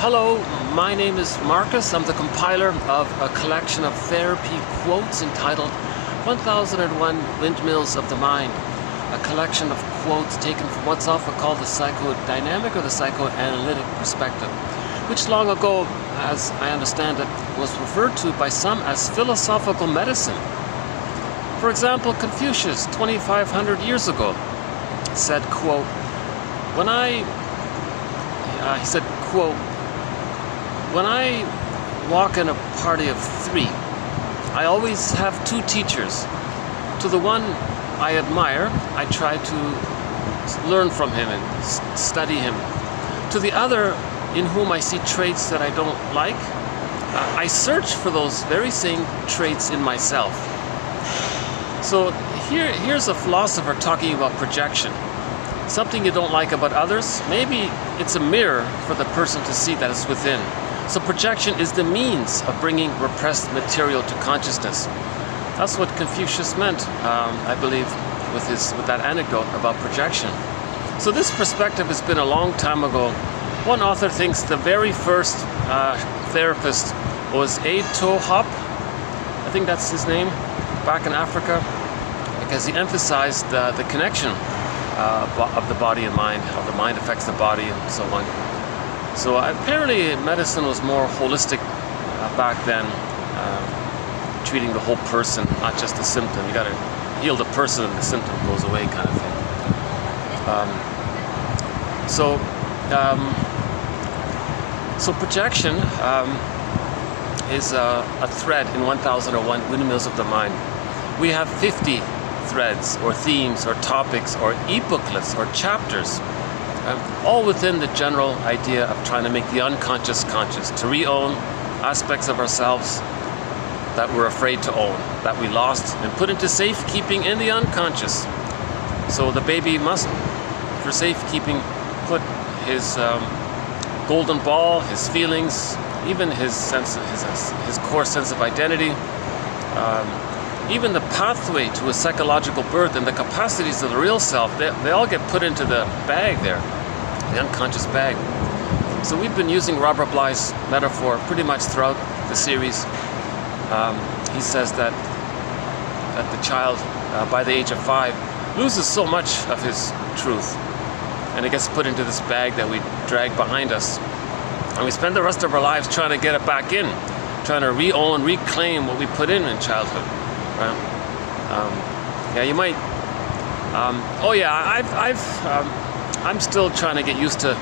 Hello, my name is Marcus. I'm the compiler of a collection of therapy quotes entitled 1001 Windmills of the Mind, a collection of quotes taken from what's often called the psychodynamic or the psychoanalytic perspective, which long ago, as I understand it, was referred to by some as philosophical medicine. For example, Confucius, 2,500 years ago, said, quote, he said, quote, "When I walk in a party of three, I always have two teachers. To the one I admire, I try to learn from him and study him. To the other, in whom I see traits that I don't like, I search for those very same traits in myself." So here's a philosopher talking about projection. Something you don't like about others, maybe it's a mirror for the person to see that is within. So projection is the means of bringing repressed material to consciousness. That's what Confucius meant, I believe, with that anecdote about projection. So this perspective has been a long time ago. One author thinks the very first therapist was Ato Hop, I think that's his name, back in Africa, because he emphasized the connection of the body and mind, how the mind affects the body and so on. So apparently medicine was more holistic back then, treating the whole person, not just the symptom. You got to heal the person and the symptom goes away, kind of thing. So projection is a thread in 1001 Windmills of the Mind. We have 50 threads or themes or topics or e-booklets or chapters, all within the general idea of trying to make the unconscious conscious, to re-own aspects of ourselves that we're afraid to own, that we lost, and put into safekeeping in the unconscious. So the baby must, for safekeeping, put his golden ball, his feelings, even his core sense of identity, even the pathway to a psychological birth and the capacities of the real self, they all get put into the bag there, the unconscious bag. So we've been using Robert Bly's metaphor pretty much throughout the series. He says that the child, by the age of 5, loses so much of his truth, and it gets put into this bag that we drag behind us. And we spend the rest of our lives trying to get it back in, trying to re-own, reclaim what we put in childhood. Right? Yeah, you might. I'm still trying to get used to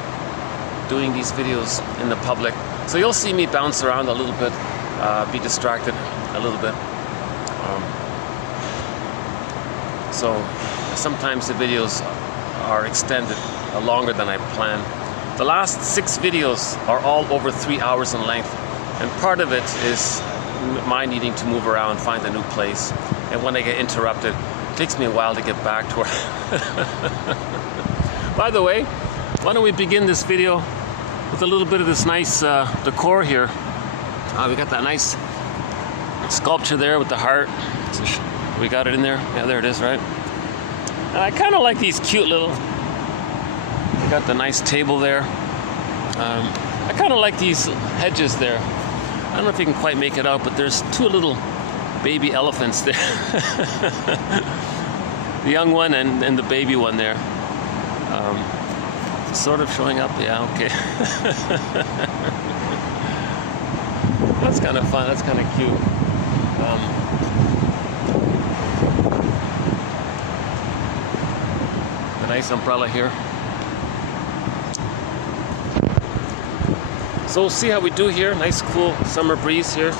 doing these videos in the public. So you'll see me bounce around a little bit, be distracted a little bit. So sometimes the videos are extended longer than I planned. The last 6 videos are all over 3 hours in length, and part of it is my needing to move around, find a new place, and when I get interrupted, it takes me a while to get back to where. By the way, why don't we begin this video with a little bit of this nice decor here. We got that nice sculpture there with the heart. We got it in there. Yeah, there it is, right? And I kind of like these cute little. We got the nice table there. I kind of like these hedges there. I don't know if you can quite make it out, but there's 2 little baby elephants there. The young one and the baby one there. Sort of showing up, yeah, okay. That's kind of fun, that's kind of cute. A nice umbrella here. So we'll see how we do here. Nice cool summer breeze here.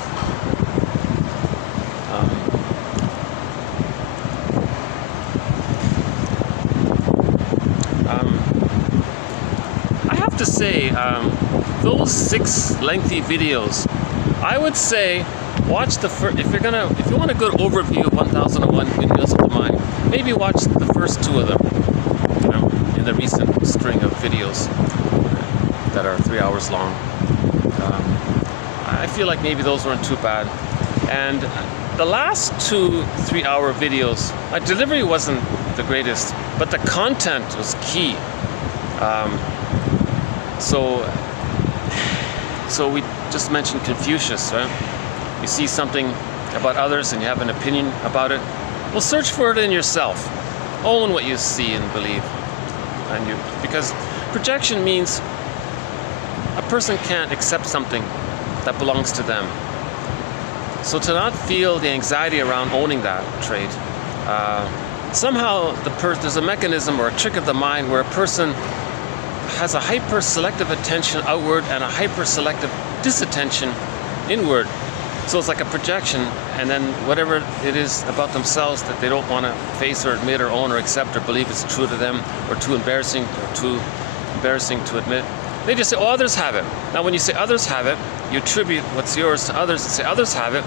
I have to say, those 6 lengthy videos, I would say watch the first. If you want a good overview of 1001 Windmills of the Mind, maybe watch the first 2 of them. In the recent string of videos that are 3 hours long. I feel like maybe those weren't too bad. And the last 2 3-hour videos, my delivery wasn't the greatest, but the content was key. So So we just mentioned Confucius, right? You see something about others and you have an opinion about it. Well, search for it in yourself. Own what you see and believe. Because projection means a person can't accept something that belongs to them. So to not feel the anxiety around owning that trait, somehow there's a mechanism or a trick of the mind where a person has a hyper-selective attention outward and a hyper-selective disattention inward. So it's like a projection, and then whatever it is about themselves that they don't want to face or admit or own or accept or believe is true to them or too embarrassing to admit, they just say, oh, others have it. Now when you say others have it, you attribute what's yours to others and say others have it.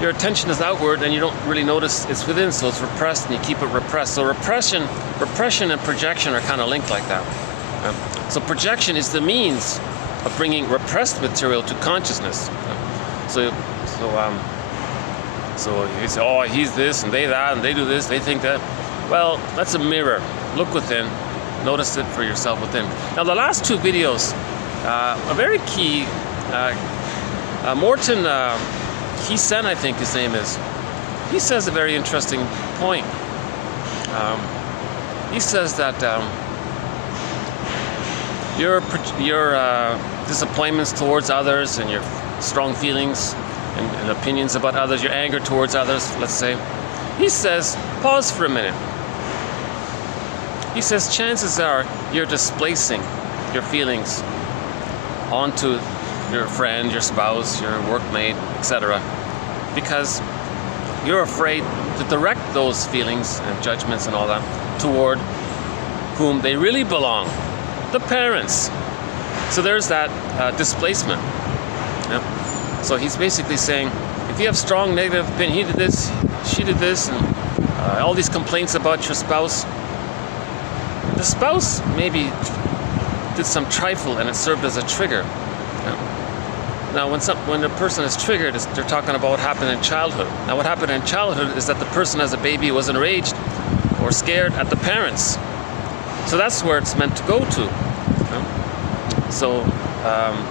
Your attention is outward and you don't really notice it's within, so it's repressed and you keep it repressed. So repression and projection are kind of linked like that. So projection is the means of bringing repressed material to consciousness. So you say, oh, he's this and they that and they do this, they think that. Well, that's a mirror. Look within. Notice it for yourself within. Now the last two videos are very key. Morton Kissen, I think his name is. He says a very interesting point. He says that your disappointments towards others and your strong feelings and opinions about others, your anger towards others, let's say. He says, pause for a minute. He says, chances are you're displacing your feelings onto your friend, your spouse, your workmate, etc. because you're afraid to direct those feelings and judgments and all that toward whom they really belong, the parents. So there's that displacement. Yeah. So he's basically saying, if you have strong negative opinion, he did this, she did this, and all these complaints about your spouse, the spouse maybe did some trifle and it served as a trigger. Yeah. Now when a person is triggered, they're talking about what happened in childhood. Now what happened in childhood is that the person as a baby was enraged or scared at the parents. So that's where it's meant to go to. Yeah.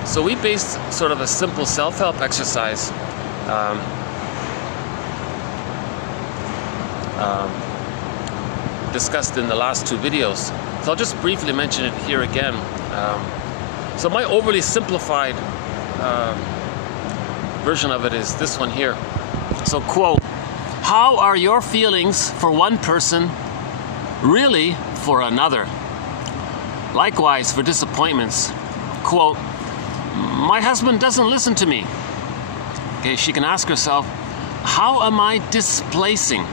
So we based sort of a simple self-help exercise discussed in the last two videos. So I'll just briefly mention it here again. So my overly simplified version of it is this one here. So quote, how are your feelings for one person really for another? Likewise for disappointments. Quote, my husband doesn't listen to me. Okay, she can ask herself, how am I displacing?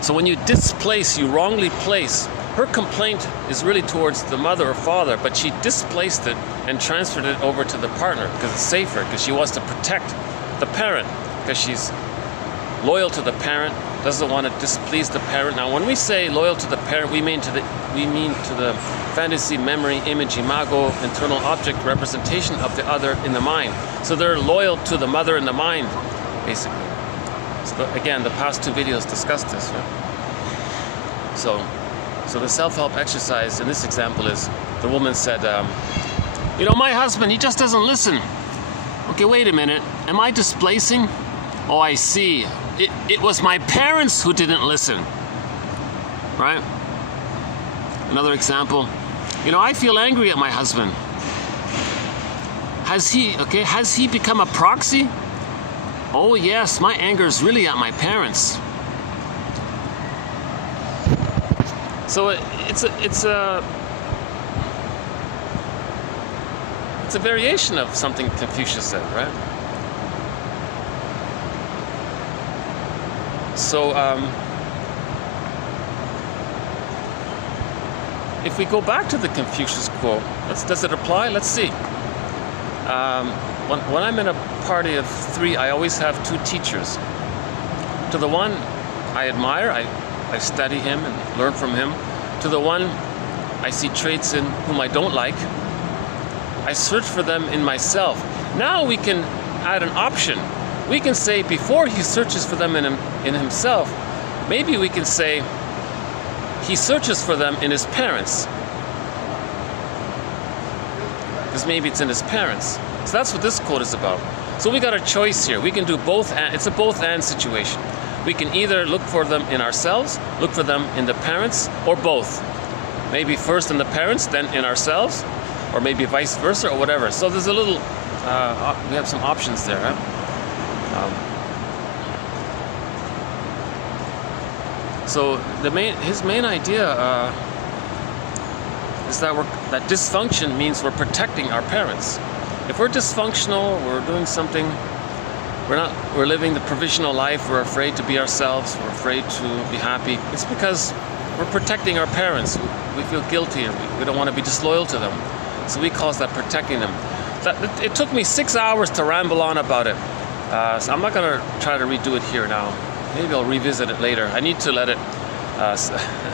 So when you displace, you wrongly place. Her complaint is really towards the mother or father, but she displaced it and transferred it over to the partner because it's safer, because she wants to protect the parent, because she's loyal to the parent, doesn't want to displease the parent. Now when we say loyal to the parent, we mean to the fantasy, memory, image, imago, internal object representation of the other in the mind. So they're loyal to the mother in the mind, basically. So again, the past two videos discussed this. Right? So the self-help exercise in this example is, the woman said, my husband, he just doesn't listen. Okay, wait a minute. Am I displacing? Oh, I see. It was my parents who didn't listen. Right? Another example. I feel angry at my husband. Has he become a proxy? Oh yes, my anger is really at my parents. So it's a variation of something Confucius said, right? So if we go back to the Confucius quote, does it apply? Let's see. When I'm in a party of three, I always have two teachers. To the one I admire, I study him and learn from him. To the one I see traits in whom I don't like, I search for them in myself. Now we can add an option. We can say, before he searches for them in himself, maybe we can say he searches for them in his parents. because maybe it's in his parents. So that's what this quote is about. So we got a choice here. We can do both, and it's a both and situation. We can either look for them in ourselves, look for them in the parents, or both. Maybe first in the parents, then in ourselves, or maybe vice versa, or whatever. So there's a little, we have some options there. Huh? So his main idea is that dysfunction means we're protecting our parents. If we're dysfunctional, we're doing something, we're living the provisional life, we're afraid to be ourselves, we're afraid to be happy, it's because we're protecting our parents. We feel guilty, or we don't want to be disloyal to them. So we call that protecting them. It took me 6 hours to ramble on about it. So I'm not going to try to redo it here now. Maybe I'll revisit it later. I need to let it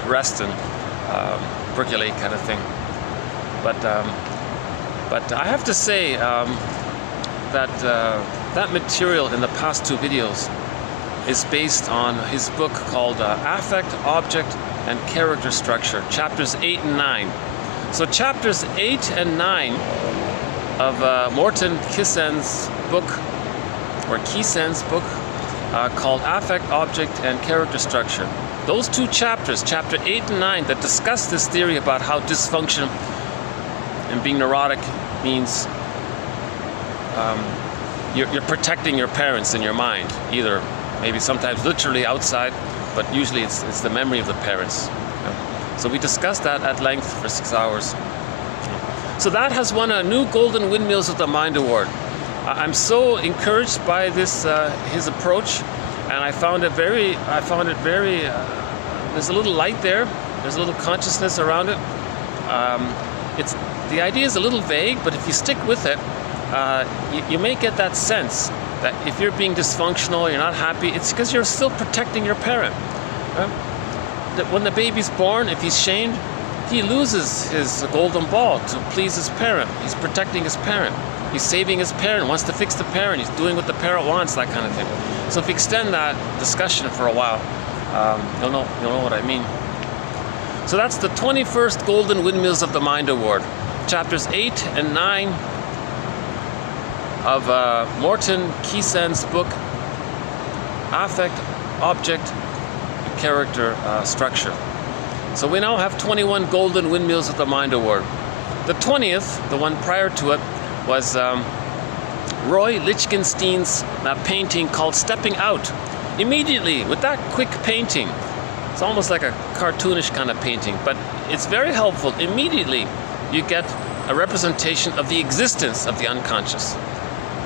rest and percolate, kind of thing. But I have to say that that material in the past 2 videos is based on his book called Affect, Object, and Character Structure, chapters 8 and 9. So chapters 8 and 9 of Morten Kissen's book, or Kissen's book, called Affect, Object, and Character Structure. Those 2 chapters, chapter 8 and 9, that discuss this theory about how dysfunction and being neurotic means you're protecting your parents in your mind, either maybe sometimes literally outside, but usually it's the memory of the parents. So we discussed that at length for 6 hours. So that has won a new Golden Windmills of the Mind award. I'm so encouraged by this his approach, and I found it very. There's a little light there. There's a little consciousness around it. The idea is a little vague, but if you stick with it, you may get that sense that if you're being dysfunctional, you're not happy, it's because you're still protecting your parent. Right? That when the baby's born, if he's shamed, he loses his golden ball to please his parent. He's protecting his parent. He's saving his parent, wants to fix the parent. He's doing what the parent wants, that kind of thing. So if you extend that discussion for a while, you'll know what I mean. So that's the 21st Golden Windmills of the Mind Award. Chapters 8 and 9 of Morten Kissen's book, Affect, Object, and Character Structure. So we now have 21 Golden Windmills of the Mind Award. The 20th, the one prior to it, was Roy Lichtenstein's painting called Stepping Out. Immediately, with that quick painting, it's almost like a cartoonish kind of painting, but it's very helpful. Immediately, you get a representation of the existence of the unconscious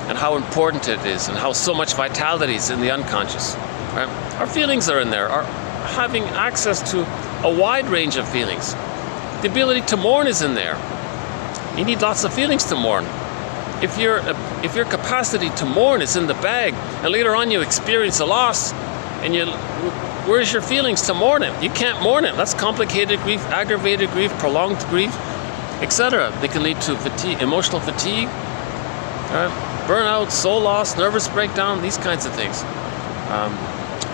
and how important it is and how so much vitality is in the unconscious. Right? Our feelings are in there. Our having access to a wide range of feelings. The ability to mourn is in there. You need lots of feelings to mourn. If your capacity to mourn is in the bag, and later on you experience a loss, and where's your feelings to mourn it? You can't mourn it. That's complicated grief, aggravated grief, prolonged grief, etc. They can lead to fatigue, emotional fatigue, burnout, soul loss, nervous breakdown, these kinds of things.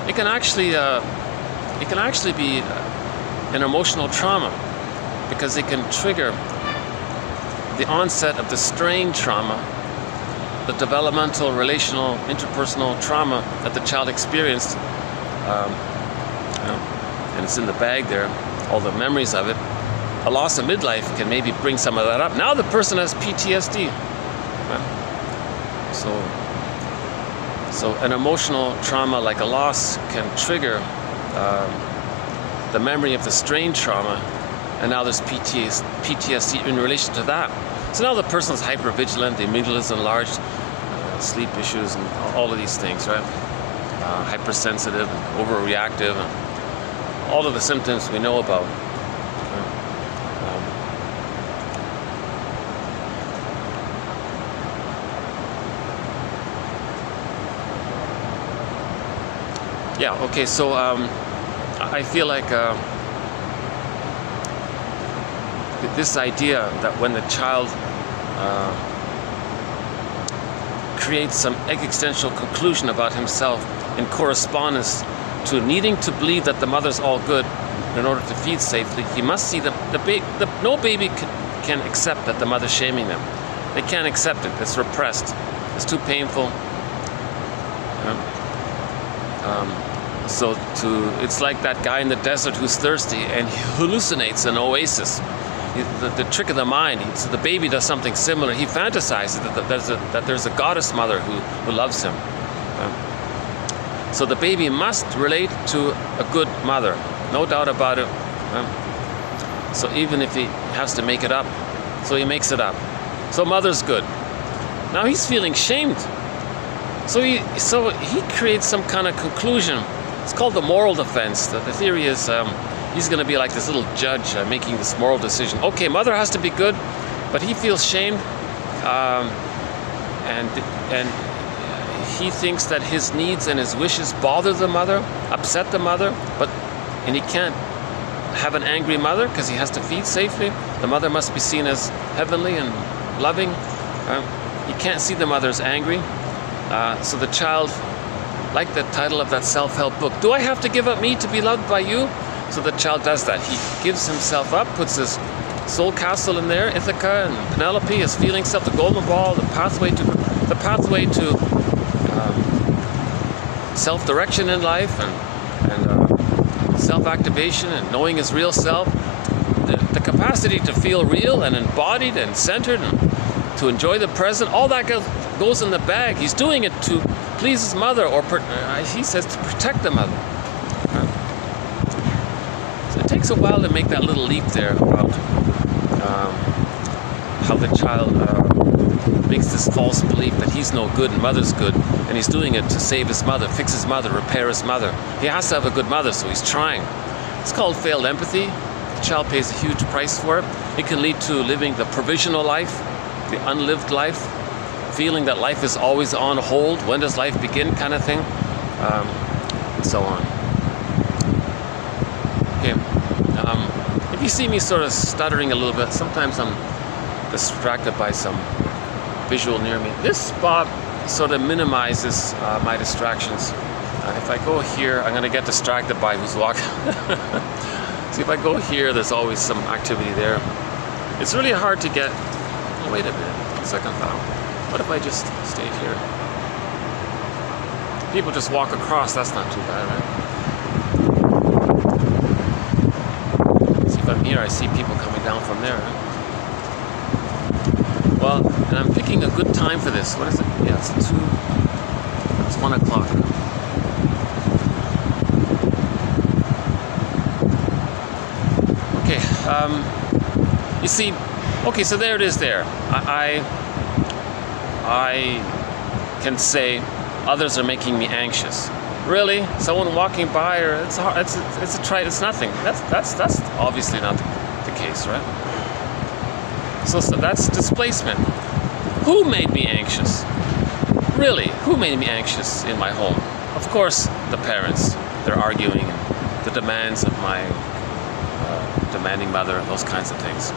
It can actually be an emotional trauma, because it can trigger the onset of the strain trauma, the developmental, relational, interpersonal trauma that the child experienced, and it's in the bag there, all the memories of it. A loss of midlife can maybe bring some of that up. Now the person has PTSD. Right? So an emotional trauma like a loss can trigger the memory of the strain trauma, and now there's PTSD in relation to that. So now the person's hypervigilant, the amygdala is enlarged, sleep issues, and all of these things, right? Hypersensitive, overreactive, and all of the symptoms we know about. Yeah, okay, so I feel like this idea that when the child creates some existential conclusion about himself in correspondence to needing to believe that the mother's all good in order to feed safely, he must see that no baby can accept that the mother's shaming them. They can't accept it. It's repressed. It's too painful. It's like that guy in the desert who's thirsty and he hallucinates an oasis. The trick of the mind. So the baby does something similar. He fantasizes that there's a goddess mother who loves him. So the baby must relate to a good mother, no doubt about it. So even if he has to make it up, so he makes it up. So mother's good. Now he's feeling shamed. So he creates some kind of conclusion. It's called the moral defense. The theory is he's going to be like this little judge making this moral decision. Okay, mother has to be good, but he feels shamed, and he thinks that his needs and his wishes bother the mother, upset the mother, and he can't have an angry mother because he has to feed safely. The mother must be seen as heavenly and loving. He can't see the mother as angry. So the child, like the title of that self-help book, do I have to give up me to be loved by you? So the child does that. He gives himself up, puts his soul castle in there, Ithaca and Penelope, his feeling self, the golden ball, the pathway to self-direction in life and self-activation and knowing his real self, the capacity to feel real and embodied and centered and to enjoy the present. All that goes in the bag. He's doing it to please his mother, or he says to protect the mother. So it takes a while to make that little leap there about how the child makes this false belief that he's no good and mother's good, and he's doing it to save his mother, fix his mother, repair his mother. He has to have a good mother, so he's trying. It's called failed empathy. The child pays a huge price for it. It can lead to living the provisional life, the unlived life, feeling that life is always on hold, when does life begin kind of thing, and so on. Okay, if you see me sort of stuttering a little bit, sometimes I'm distracted by some visual near me. This spot sort of minimizes my distractions. If I go here, I'm going to get distracted by who's walking. See, if I go here, there's always some activity there. It's really hard to get... Oh, wait a minute. Second thought. What if I just stayed here? People just walk across. That's not too bad, right? See, if I'm here, I see people coming down from there. Right? Well, and I'm picking a good time for this. What is it? Yeah, it's 1 o'clock. Okay, you see, okay, so there it is there. I can say others are making me anxious. Really? Someone walking by, or it's hard, it's a trite, it's nothing. That's obviously not the case, right? So that's displacement. Who made me anxious? Really, who made me anxious in my home? Of course, the parents. They're arguing, the demands of my demanding mother, those kinds of things.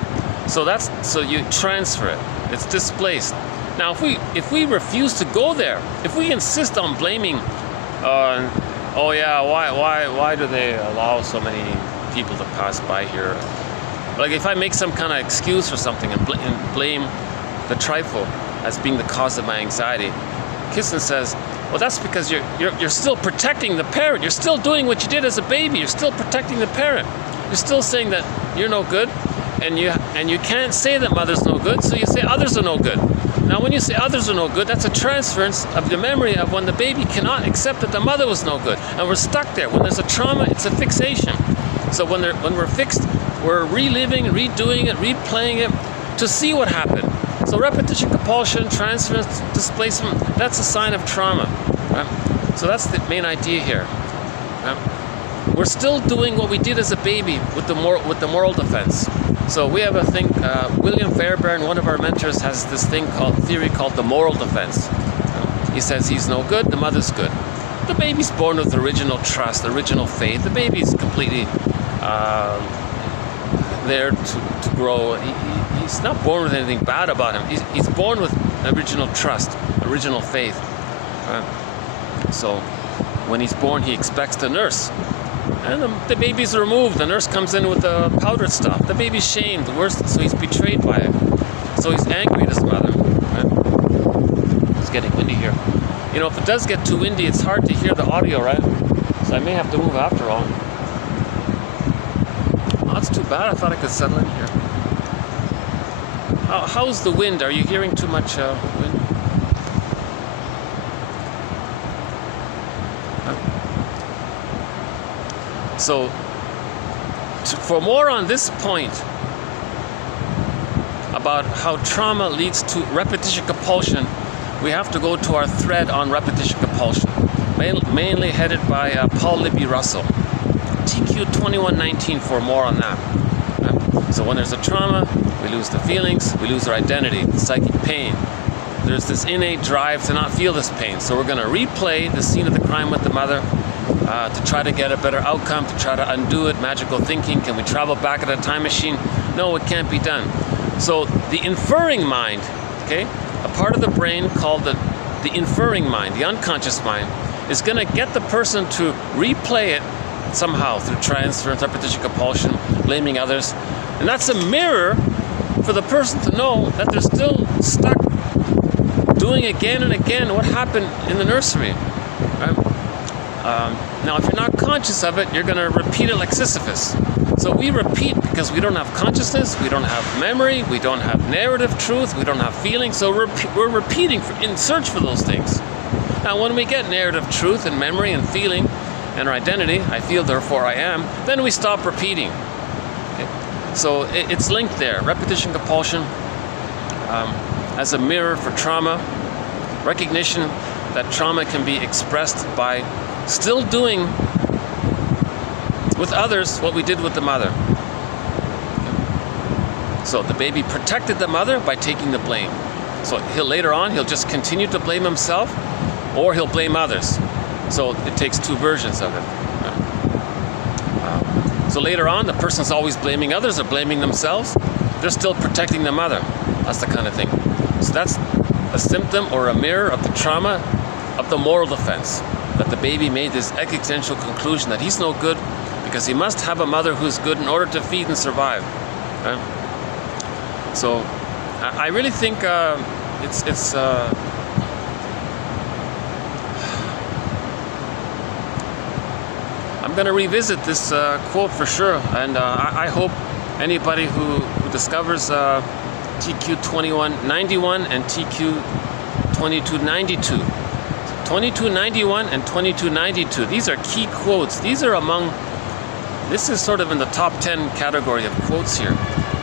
So you transfer it. It's displaced. Now, if we refuse to go there, if we insist on blaming, oh yeah, why do they allow so many people to pass by here? Like if I make some kind of excuse for something and blame the trifle as being the cause of my anxiety, Kissen says, well, that's because you're still protecting the parent. You're still doing what you did as a baby. You're still protecting the parent. You're still saying that you're no good, and you can't say that mother's no good, so you say others are no good. Now, when you say others are no good, that's a transference of the memory of when the baby cannot accept that the mother was no good, and we're stuck there. When there's a trauma, it's a fixation. So when we're fixed, we're reliving, redoing it, replaying it to see what happened. So repetition, compulsion, transference, displacement, that's a sign of trauma. Right? So that's the main idea here. Right? We're still doing what we did as a baby with the moral defense. So we have a thing, William Fairbairn, one of our mentors, has this theory called the moral defense. He says he's no good, the mother's good. The baby's born with original trust, original faith. The baby's completely there to grow. He's not born with anything bad about him. He's born with original trust, original faith. So when he's born, he expects to nurse. And the baby's removed. The nurse comes in with the powdered stuff. The baby's shamed, the worst, so he's betrayed by it. So he's angry at his mother. getting windy here. You know, if it does get too windy, it's hard to hear the audio, right? So I may have to move after all. Oh, that's too bad. I thought I could settle in here. How's the wind? Are you hearing too much wind? So, for more on this point about how trauma leads to repetition compulsion, we have to go to our thread on repetition compulsion, mainly headed by Paul Libby Russell. TQ 2119 for more on that. So when there's a trauma, we lose the feelings, we lose our identity, the psychic pain. There's this innate drive to not feel this pain. So we're going to replay the scene of the crime with the mother to try to get a better outcome, to try to undo it. Magical thinking. Can we travel back at a time machine? No, it can't be done. So the inferring mind, okay, a part of the brain called the inferring mind, the unconscious mind, is going to get the person to replay it somehow through transference, repetition compulsion, blaming others. And that's a mirror for the person to know that they're still stuck doing again and again what happened in the nursery. Right? Now, if you're not conscious of it, you're going to repeat it like Sisyphus. So we repeat because we don't have consciousness, we don't have memory, we don't have narrative truth, we don't have feeling. So we're repeating in search for those things. Now, when we get narrative truth and memory and feeling and our identity, I feel, therefore I am, then we stop repeating. Okay? So it's linked there. Repetition compulsion as a mirror for trauma. Recognition that trauma can be expressed by still doing with others what we did with the mother. Okay. So the baby protected the mother by taking the blame. So later on, he'll just continue to blame himself, or he'll blame others. So it takes two versions of it. So later on, the person's always blaming others or blaming themselves. They're still protecting the mother. That's the kind of thing. So that's a symptom or a mirror of the trauma of the moral defense. That the baby made this existential conclusion that he's no good because he must have a mother who's good in order to feed and survive. Right? So I really think it's I'm going to revisit this quote for sure, and I hope anybody who discovers TQ 2191 and TQ 2292. 2291 and 2292. These are key quotes. This is sort of in the top 10 category of quotes here,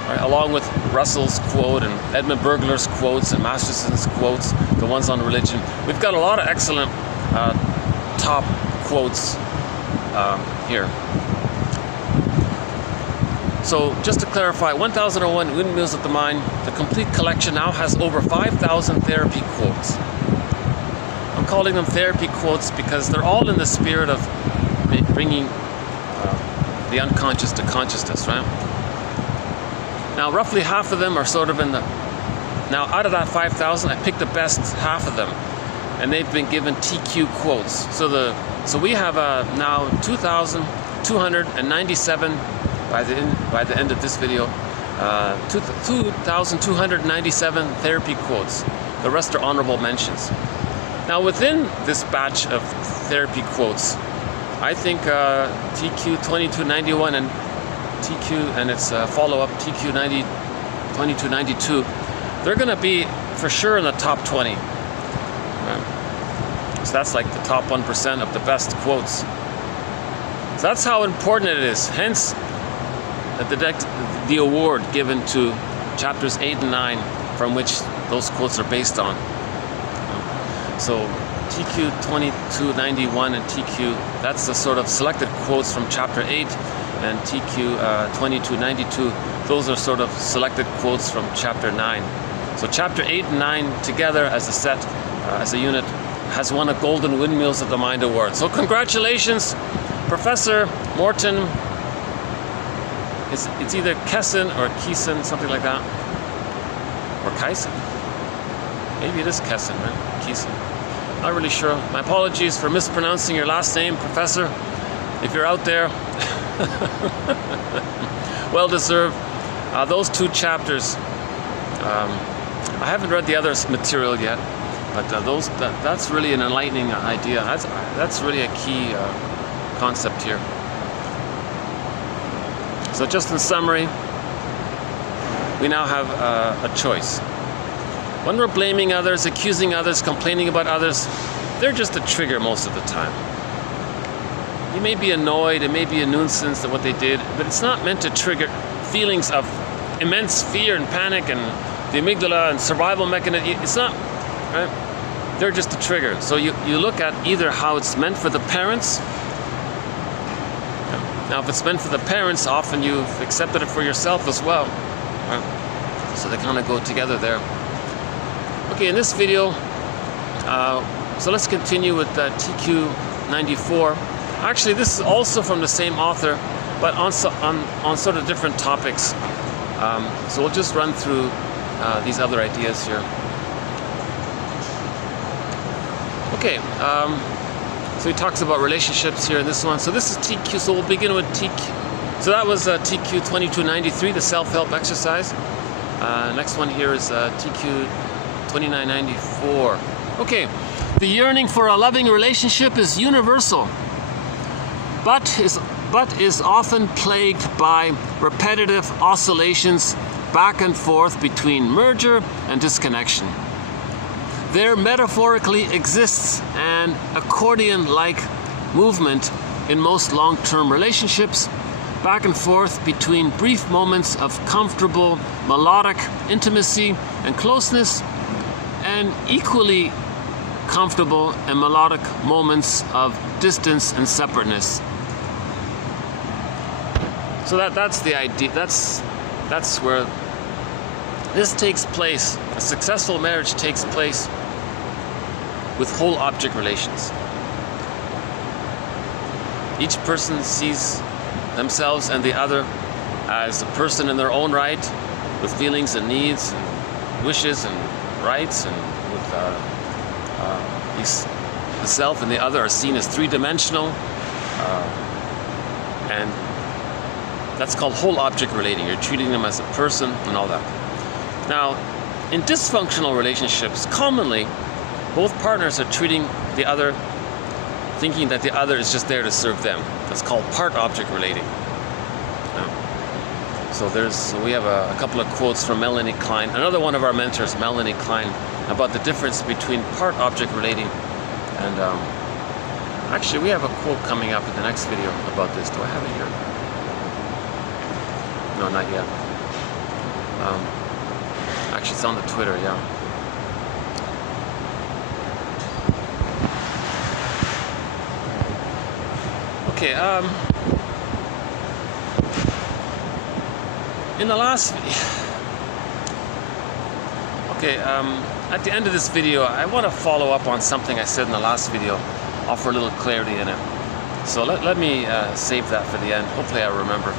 right? Along with Russell's quote and Edmund Bergler's quotes and Masterson's quotes, the ones on religion. We've got a lot of excellent top quotes here. So just to clarify, 1001 Windmills of the Mind, the complete collection now has over 5,000 therapy quotes. I'm calling them therapy quotes because they're all in the spirit of bringing the unconscious to consciousness, right? Now, roughly half of them are sort of in the... Now, out of that 5,000, I picked the best half of them, and they've been given TQ quotes. So we have now 2,297 by the end of this video. 2,297 therapy quotes. The rest are honorable mentions. Now, within this batch of therapy quotes, I think TQ 2291 and TQ and its follow-up TQ 2292, they're going to be for sure in the top 20. Right? So that's like the top 1% of the best quotes. So that's how important it is. Hence, the award given to chapters 8 and 9, from which those quotes are based on. So TQ 2291 and TQ, that's the sort of selected quotes from chapter 8, and TQ 2292, those are sort of selected quotes from chapter 9. So chapter 8 and 9 together as a set, as a unit, has won a Golden Windmills of the Mind Award. So congratulations, Professor Morton. It's either Kissen or Kissen, something like that. Or Kissen. Maybe it is Kissen, right? Kissen. Not really sure. My apologies for mispronouncing your last name, Professor. If you're out there, well deserved. Those two chapters, I haven't read the other material yet, But that's really an enlightening idea. That's really a key concept here. So just in summary, we now have a choice. When we're blaming others, accusing others, complaining about others, they're just a trigger most of the time. You may be annoyed, it may be a nuisance at what they did, but it's not meant to trigger feelings of immense fear and panic and the amygdala and survival mechanism. It's not, right? They're just a trigger. So you look at either how it's meant for the parents. Now, if it's meant for the parents, often you've accepted it for yourself as well. Right? So they kind of go together there. Okay, in this video, so let's continue with TQ 94. Actually, this is also from the same author, but on sort of different topics. So we'll just run through these other ideas here. Okay, so he talks about relationships here in this one. So this is TQ, so we'll begin with TQ. So that was TQ 2293, the self-help exercise. Next one here is TQ 2994. Okay, the yearning for a loving relationship is universal, but is often plagued by repetitive oscillations back and forth between merger and disconnection. There metaphorically exists an accordion-like movement in most long-term relationships, back and forth between brief moments of comfortable, melodic intimacy and closeness, and equally comfortable and melodic moments of distance and separateness. So that's the idea. That's where this takes place. A successful marriage takes place with whole object relations. Each person sees themselves and the other as a person in their own right, with feelings and needs and wishes and rights, and with the self and the other are seen as three-dimensional, and that's called whole object relating. You're treating them as a person and all that. Now, in dysfunctional relationships, commonly both partners are treating the other, thinking that the other is just there to serve them. That's called part object relating. So we have a couple of quotes from Melanie Klein, another one of our mentors, Melanie Klein, about the difference between part object relating and actually we have a quote coming up in the next video about this. Do I have it here? No, not yet. Actually, it's on the Twitter, yeah. Okay, in the last at the end of this video, I want to follow up on something I said in the last video, offer a little clarity in it. So let me save that for the end. Hopefully I remember.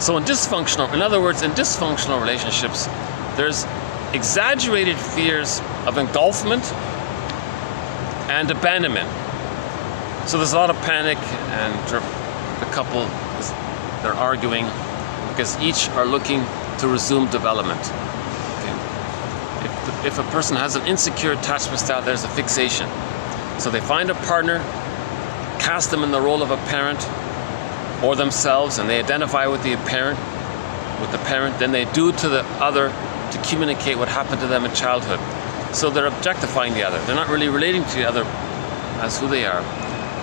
So in other words, in dysfunctional relationships, there's exaggerated fears of engulfment and abandonment. So there's a lot of panic, and the couple, they're arguing because each are looking to resume development. Okay. If a person has an insecure attachment style, there's a fixation. So they find a partner, cast them in the role of a parent or themselves, and they identify with the parent, then they do to the other to communicate what happened to them in childhood. So they're objectifying the other. They're not really relating to the other as who they are.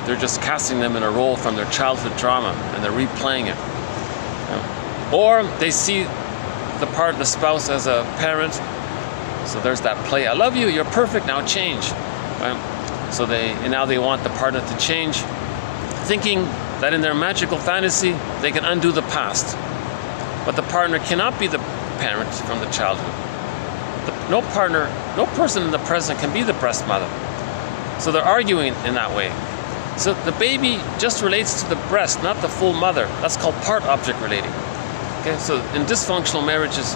They're just casting them in a role from their childhood trauma, and they're replaying it. Or they see the spouse as a parent. So there's that play. I love you. You're perfect. Now change. Right? So now they want the partner to change, thinking that in their magical fantasy they can undo the past. But the partner cannot be the parent from the childhood. No person in the present can be the breast mother. So they're arguing in that way. So the baby just relates to the breast, not the full mother. That's called part object relating. Okay, so in dysfunctional marriages,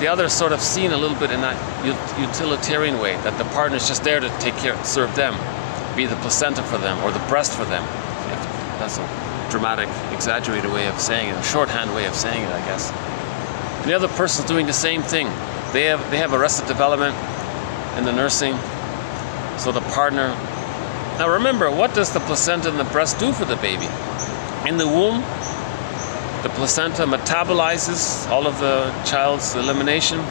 the other is sort of seen a little bit in that utilitarian way, that the partner is just there to serve them, be the placenta for them or the breast for them. That's a dramatic, exaggerated way of saying it, a shorthand way of saying it, I guess. And the other person's doing the same thing. They have arrested development in the nursing. So the partner. Now remember, what does the placenta and the breast do for the baby? In the womb, the placenta metabolizes all of the child's elimination.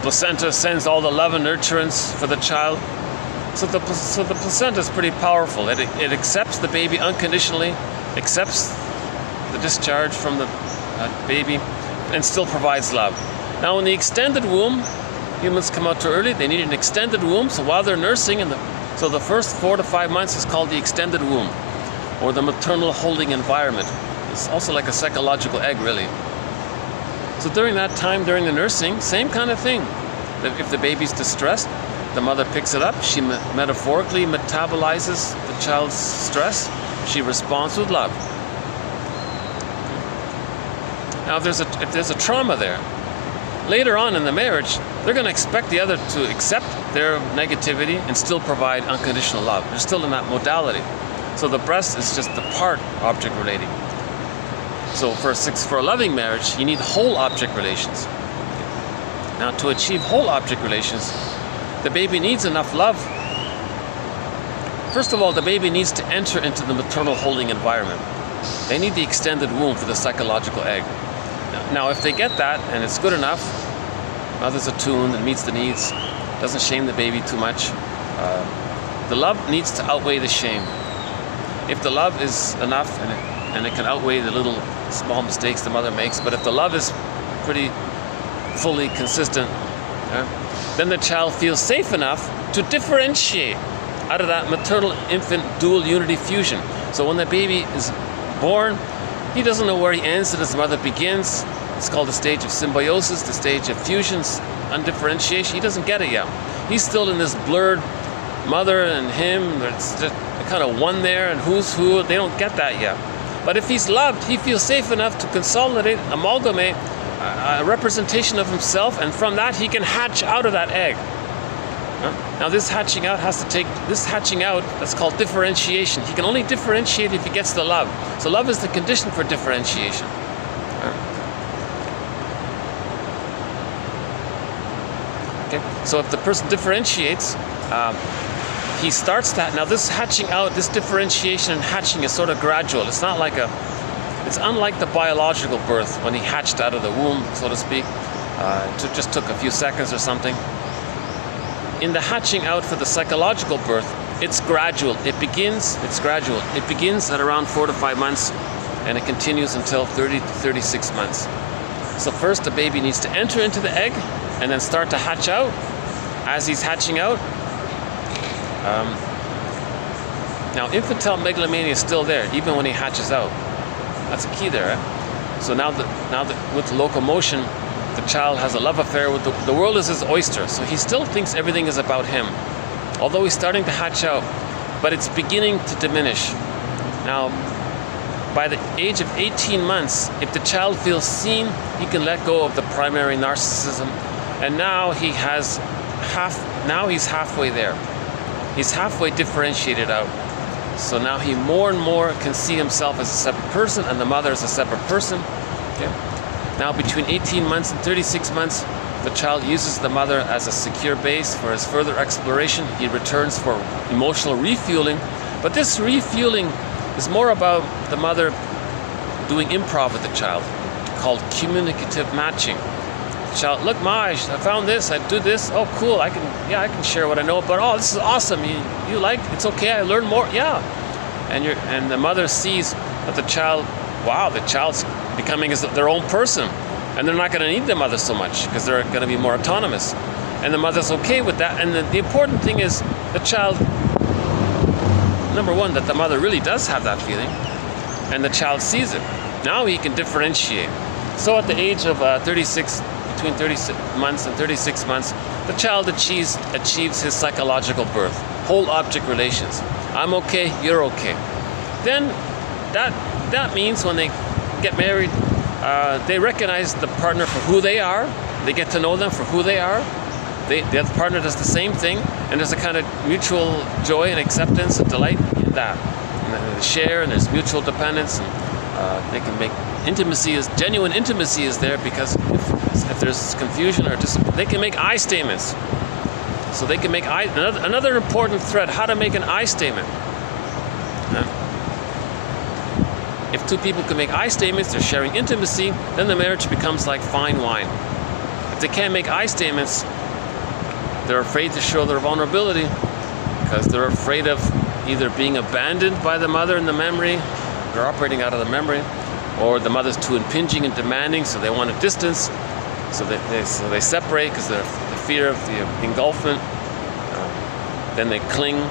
Placenta sends all the love and nurturance for the child. So the placenta is pretty powerful. It accepts the baby unconditionally, accepts the discharge from the baby, and still provides love. Now in the extended womb, humans come out too early. They need an extended womb. So while they're nursing, so the first 4 to 5 months is called the extended womb, or the maternal holding environment. It's also like a psychological egg, really. So during that time, during the nursing, same kind of thing. If the baby's distressed, the mother picks it up. She metaphorically metabolizes the child's stress. She responds with love. Now, if there's a trauma there, later on in the marriage, they're going to expect the other to accept their negativity and still provide unconditional love. They're still in that modality. So the breast is just the part object relating. So for a loving marriage, you need whole object relations. Now, to achieve whole object relations, the baby needs enough love. First of all, the baby needs to enter into the maternal holding environment. They need the extended womb for the psychological egg. Now, if they get that and it's good enough, mother's attuned and meets the needs, doesn't shame the baby too much, the love needs to outweigh the shame. If the love is enough and it can outweigh the little small mistakes the mother makes, but if the love is pretty fully consistent, then the child feels safe enough to differentiate out of that maternal-infant dual unity fusion. So when the baby is born, he doesn't know where he ends and his mother begins. It's called the stage of symbiosis, the stage of fusions, undifferentiation. He doesn't get it yet. He's still in this blurred mother and him. It's just kind of one there and who's who. They don't get that yet. But if he's loved, he feels safe enough to consolidate, amalgamate a representation of himself, and from that he can hatch out of that egg. Now this hatching out that's called differentiation. He can only differentiate if he gets the love. So love is the condition for differentiation. Okay, so if the person differentiates, he starts that. Now this hatching out, this differentiation and hatching is sort of gradual. It's unlike the biological birth when he hatched out of the womb, so to speak. It just took a few seconds or something. In the hatching out for the psychological birth, it's gradual. It's gradual. It begins at around 4 to 5 months and it continues until 30 to 36 months. So first the baby needs to enter into the egg and then start to hatch out. As he's hatching out, now infantile megalomania is still there even when he hatches out. That's a key there. Right? So now that with locomotion, the child has a love affair with the world is his oyster. So he still thinks everything is about him, although he's starting to hatch out, but it's beginning to diminish. Now, by the age of 18 months, if the child feels seen, he can let go of the primary narcissism, and now he's halfway there. He's halfway differentiated out. So now he more and more can see himself as a separate person and the mother as a separate person. Okay? Now between 18 months and 36 months, the child uses the mother as a secure base for his further exploration. He returns for emotional refueling. But this refueling is more about the mother doing improv with the child, called communicative matching. The child, look, Ma, I found this, I do this. Oh, cool, I can share what I know. But oh, this is awesome. You like? It's okay. I learn more. Yeah. And the mother sees that the child, wow, the child's becoming their own person, and they're not going to need the mother so much because they're going to be more autonomous. And the mother's okay with that. And the important thing is the child, number one, that the mother really does have that feeling, and the child sees it. Now he can differentiate. So at the age of between 36 months and 36 months, the child achieves his psychological birth, whole object relations. I'm okay, you're okay. Then that means when they get married, they recognize the partner for who they are. They get to know them for who they are. The other partner does the same thing, and there's a kind of mutual joy and acceptance and delight in that. And they share, and there's mutual dependence, and they can make genuine intimacy is there because if there's confusion or they can make I statements. So they can make another important thread, how to make an I statement. If two people can make I statements, they're sharing intimacy, then the marriage becomes like fine wine. If they can't make I statements, they're afraid to show their vulnerability because they're afraid of either being abandoned by the mother in the memory, they're operating out of the memory, or the mother's too impinging and demanding, so they want a distance, so they separate because the fear of the engulfment. Then they cling,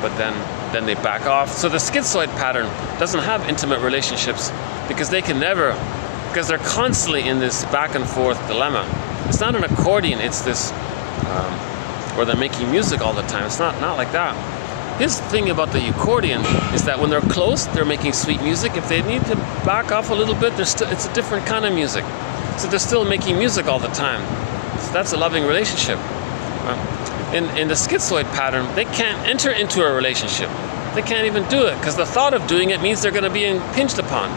but then they back off. So the schizoid pattern doesn't have intimate relationships because because they're constantly in this back and forth dilemma. It's not an accordion, it's this, where they're making music all the time. It's not like that. His thing about the accordion is that when they're close, they're making sweet music. If they need to back off a little bit, it's a different kind of music. So they're still making music all the time. So that's a loving relationship. In the schizoid pattern, they can't enter into a relationship. They can't even do it because the thought of doing it means they're going to be impinged upon.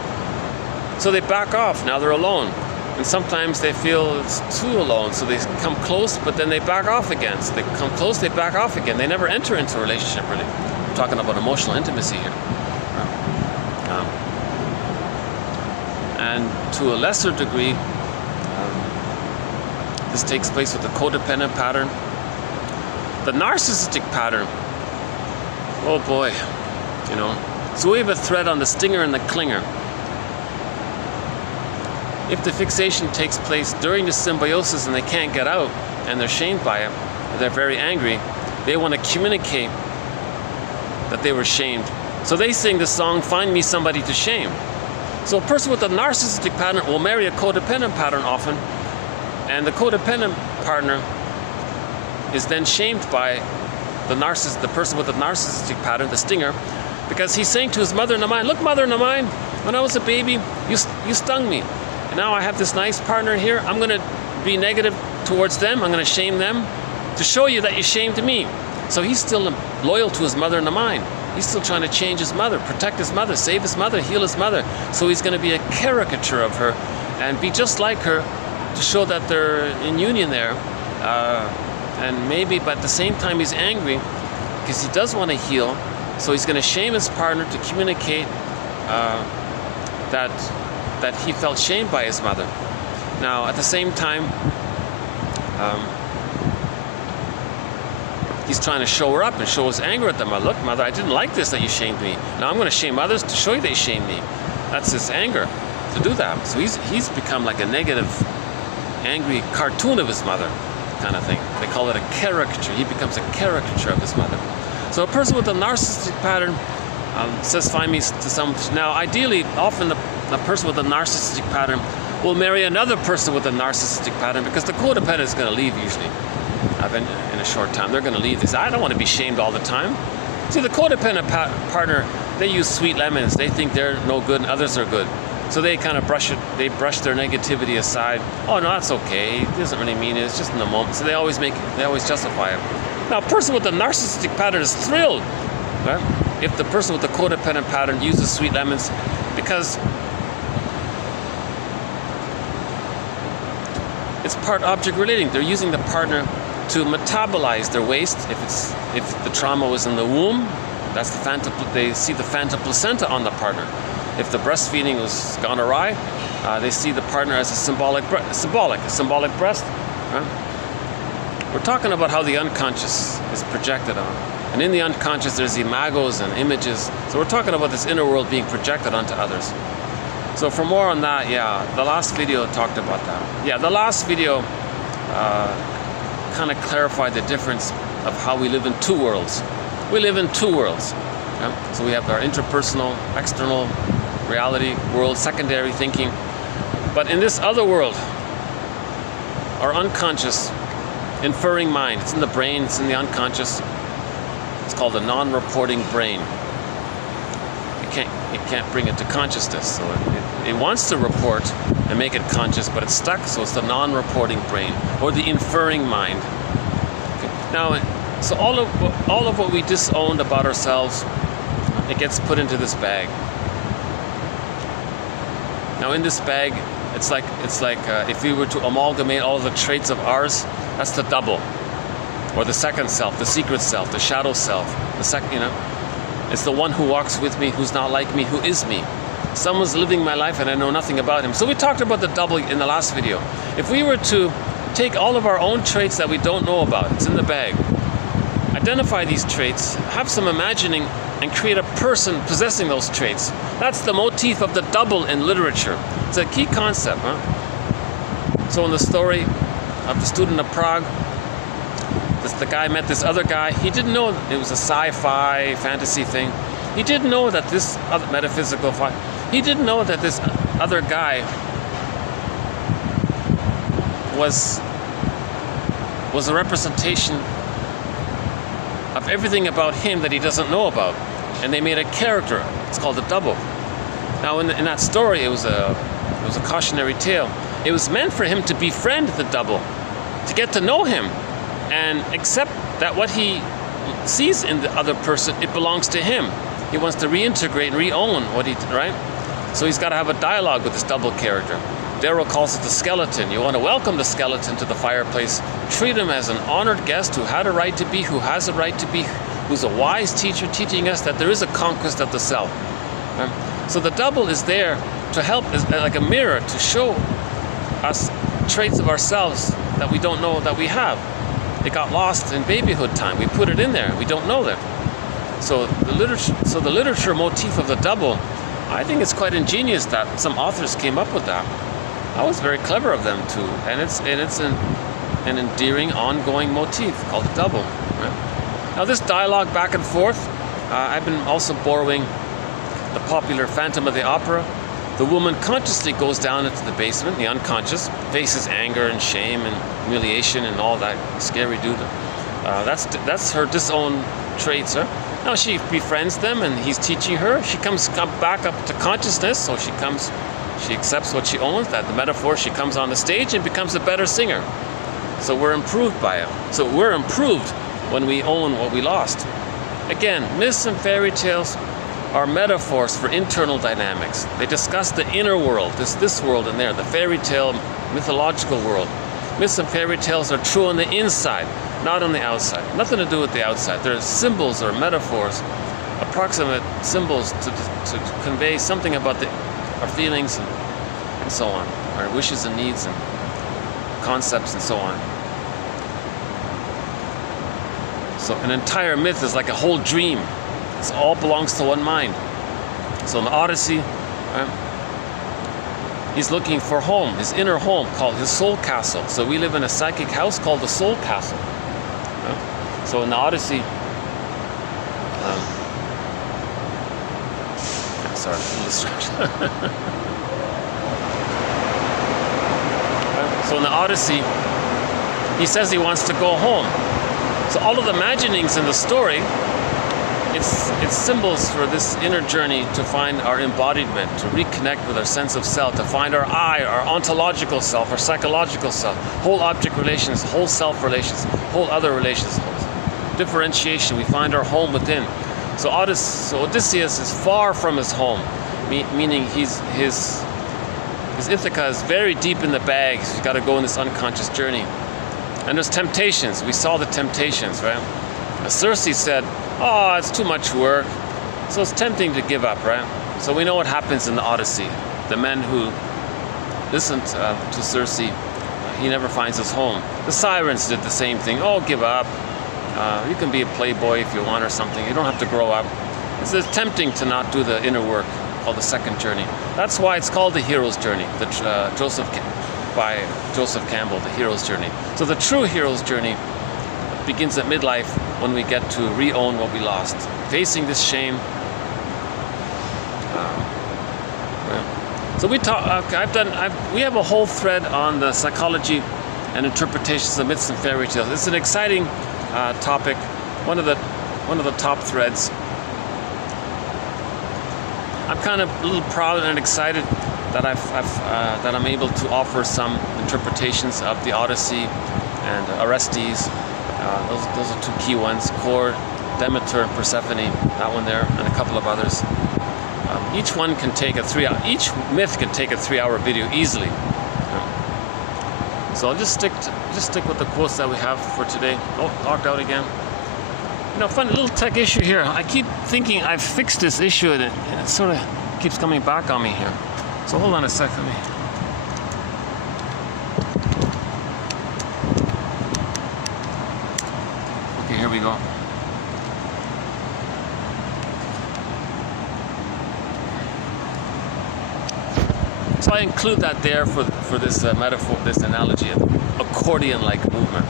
So they back off. Now they're alone. And sometimes they feel it's too alone, so they come close, but then they back off again. So they come close, they back off again. They never enter into a relationship, really. I'm talking about emotional intimacy here. And to a lesser degree, this takes place with the codependent pattern. The narcissistic pattern, oh boy, So we have a thread on the stinger and the clinger. If the fixation takes place during the symbiosis and they can't get out and they're shamed by it, they're very angry, they want to communicate that they were shamed. So they sing the song, "Find Me Somebody to Shame." So a person with a narcissistic pattern will marry a codependent pattern often, and the codependent partner is then shamed by the person with the narcissistic pattern, the stinger, because he's saying to his mother in the mind, "Look, mother in the mind, when I was a baby, you stung me. And now I have this nice partner here. I'm going to be negative towards them. I'm going to shame them to show you that you shamed me." So he's still loyal to his mother in the mind. He's still trying to change his mother, protect his mother, save his mother, heal his mother. So he's going to be a caricature of her and be just like her to show that they're in union there. And maybe, but at the same time, he's angry because he does want to heal. So he's going to shame his partner to communicate that he felt shamed by his mother. Now, at the same time, he's trying to show her up and show his anger at the mother. "Look, mother, I didn't like this that you shamed me. Now I'm going to shame others to show you they shamed me." That's his anger to do that. So he's become like a negative, angry cartoon of his mother kind of thing. They call it a caricature. He becomes a caricature of his mother. So a person with a narcissistic pattern says, "Find me to someone." Now, ideally, often the person with a narcissistic pattern will marry another person with a narcissistic pattern because the codependent is going to leave usually in a short time. They're going to leave. They say, "I don't want to be shamed all the time." See, the codependent partner, they use sweet lemons. They think they're no good and others are good. So they kind of brush their negativity aside. "Oh, no, that's okay. It doesn't really mean it. It's just in the moment." So they always justify it. Now, a person with a narcissistic pattern is thrilled, right? If the person with the codependent pattern uses sweet lemons, because it's part object relating. They're using the partner to metabolize their waste. If the trauma was in the womb, that's they see the phantom placenta on the partner. If the breastfeeding was gone awry, they see the partner as a symbolic breast. Right? We're talking about how the unconscious is projected on. And in the unconscious, there's imagos and images. So we're talking about this inner world being projected onto others. So for more on that, the last video talked about that. The last video kind of clarified the difference of how we live in two worlds. We live in two worlds. Yeah? So we have our interpersonal, external reality world, secondary thinking. But in this other world, our unconscious, inferring mind, it's in the brain, it's in the unconscious. It's called a non-reporting brain. You can't bring it to consciousness. So it wants to report and make it conscious, but it's stuck, so it's the non-reporting brain, or the inferring mind. Okay. Now, so all of what we disowned about ourselves, it gets put into this bag. Now in this bag, it's like if we were to amalgamate all the traits of ours, that's the double, or the second self, the secret self, the shadow self, the second, it's the one who walks with me, who's not like me, who is me. Someone's living my life and I know nothing about him. So we talked about the double in the last video. If we were to take all of our own traits that we don't know about, it's in the bag, identify these traits, have some imagining, and create a person possessing those traits. That's the motif of the double in literature. It's a key concept, huh? So in the story of the student of Prague, the guy met this other guy. He didn't know it was a sci-fi fantasy thing. He didn't know that this other metaphysical, he didn't know that this other guy was a representation of everything about him that he doesn't know about. And they made a character. It's called a double. Now in that story, it was a cautionary tale. It was meant for him to befriend the double, to get to know him, and accept that what he sees in the other person, it belongs to him. He wants to reintegrate and re-own what he, right? So he's got to have a dialogue with this double character. Darrow calls it the skeleton. You want to welcome the skeleton to the fireplace, treat him as an honored guest who had a right to be, who has a right to be, who's a wise teacher teaching us that there is a conquest of the self. So the double is there to help, is like a mirror to show us traits of ourselves that we don't know that we have. It got lost in babyhood time. We put it in there. We don't know that. So the literature motif of the double, I think it's quite ingenious that some authors came up with that. That was very clever of them too, and it's an endearing, ongoing motif called the double. Right? Now this dialogue back and forth, I've been also borrowing the popular Phantom of the Opera. The woman consciously goes down into the basement, the unconscious, faces anger and shame and humiliation and all that scary dude. That's her disowned traits. Huh? Now she befriends them and he's teaching her. She comes back up to consciousness, so she accepts what she owns, that the metaphor, she comes on the stage and becomes a better singer. So we're improved by it. So we're improved when we own what we lost. Again, myths and fairy tales are metaphors for internal dynamics. They discuss the inner world, this world in there, the fairy tale, mythological world. Myths and fairy tales are true on the inside, not on the outside. Nothing to do with the outside. They're symbols or metaphors, approximate symbols to convey something about our feelings and so on, our wishes and needs and concepts and so on. So an entire myth is like a whole dream. It all belongs to one mind. So in the Odyssey, he's looking for home, his inner home, called his soul castle. So we live in a psychic house called the soul castle. So in the Odyssey, sorry, a little distraction. So in the Odyssey, he says he wants to go home. So all of the imaginings in the story, it's symbols for this inner journey to find our embodiment, to reconnect with our sense of self, to find our I, our ontological self, our psychological self, whole object relations, whole self relations, whole other relations, differentiation. We find our home within. So Odysseus is far from his home, meaning his Ithaca is very deep in the bag. He's got to go on this unconscious journey. And there's temptations. We saw the temptations, right? Circe said, oh, it's too much work. So it's tempting to give up, right? So we know what happens in the Odyssey. The men who listened to Circe, he never finds his home. The sirens did the same thing. Oh, give up. You can be a playboy if you want or something. You don't have to grow up. It's tempting to not do the inner work, called the second journey. That's why it's called the hero's journey, by Joseph Campbell, the hero's journey. So the true hero's journey begins at midlife when we get to re-own what we lost, facing this shame. So we talk. We have a whole thread on the psychology and interpretations of myths and fairy tales. It's an exciting topic. One of the top threads. I'm kind of a little proud and excited that that I'm able to offer some interpretations of the Odyssey and Orestes. Those are two key ones: Core, Demeter, and Persephone. That one there, and a couple of others. each one can take a 3 hour, each myth can take a 3-hour video easily. So I'll just stick with the quotes that we have for today. Oh, logged out again. Funny little tech issue here. I keep thinking I've fixed this issue, and it sort of keeps coming back on me here. So hold on a second. Okay, here we go. So I include that there for this metaphor, this analogy of accordion-like movement.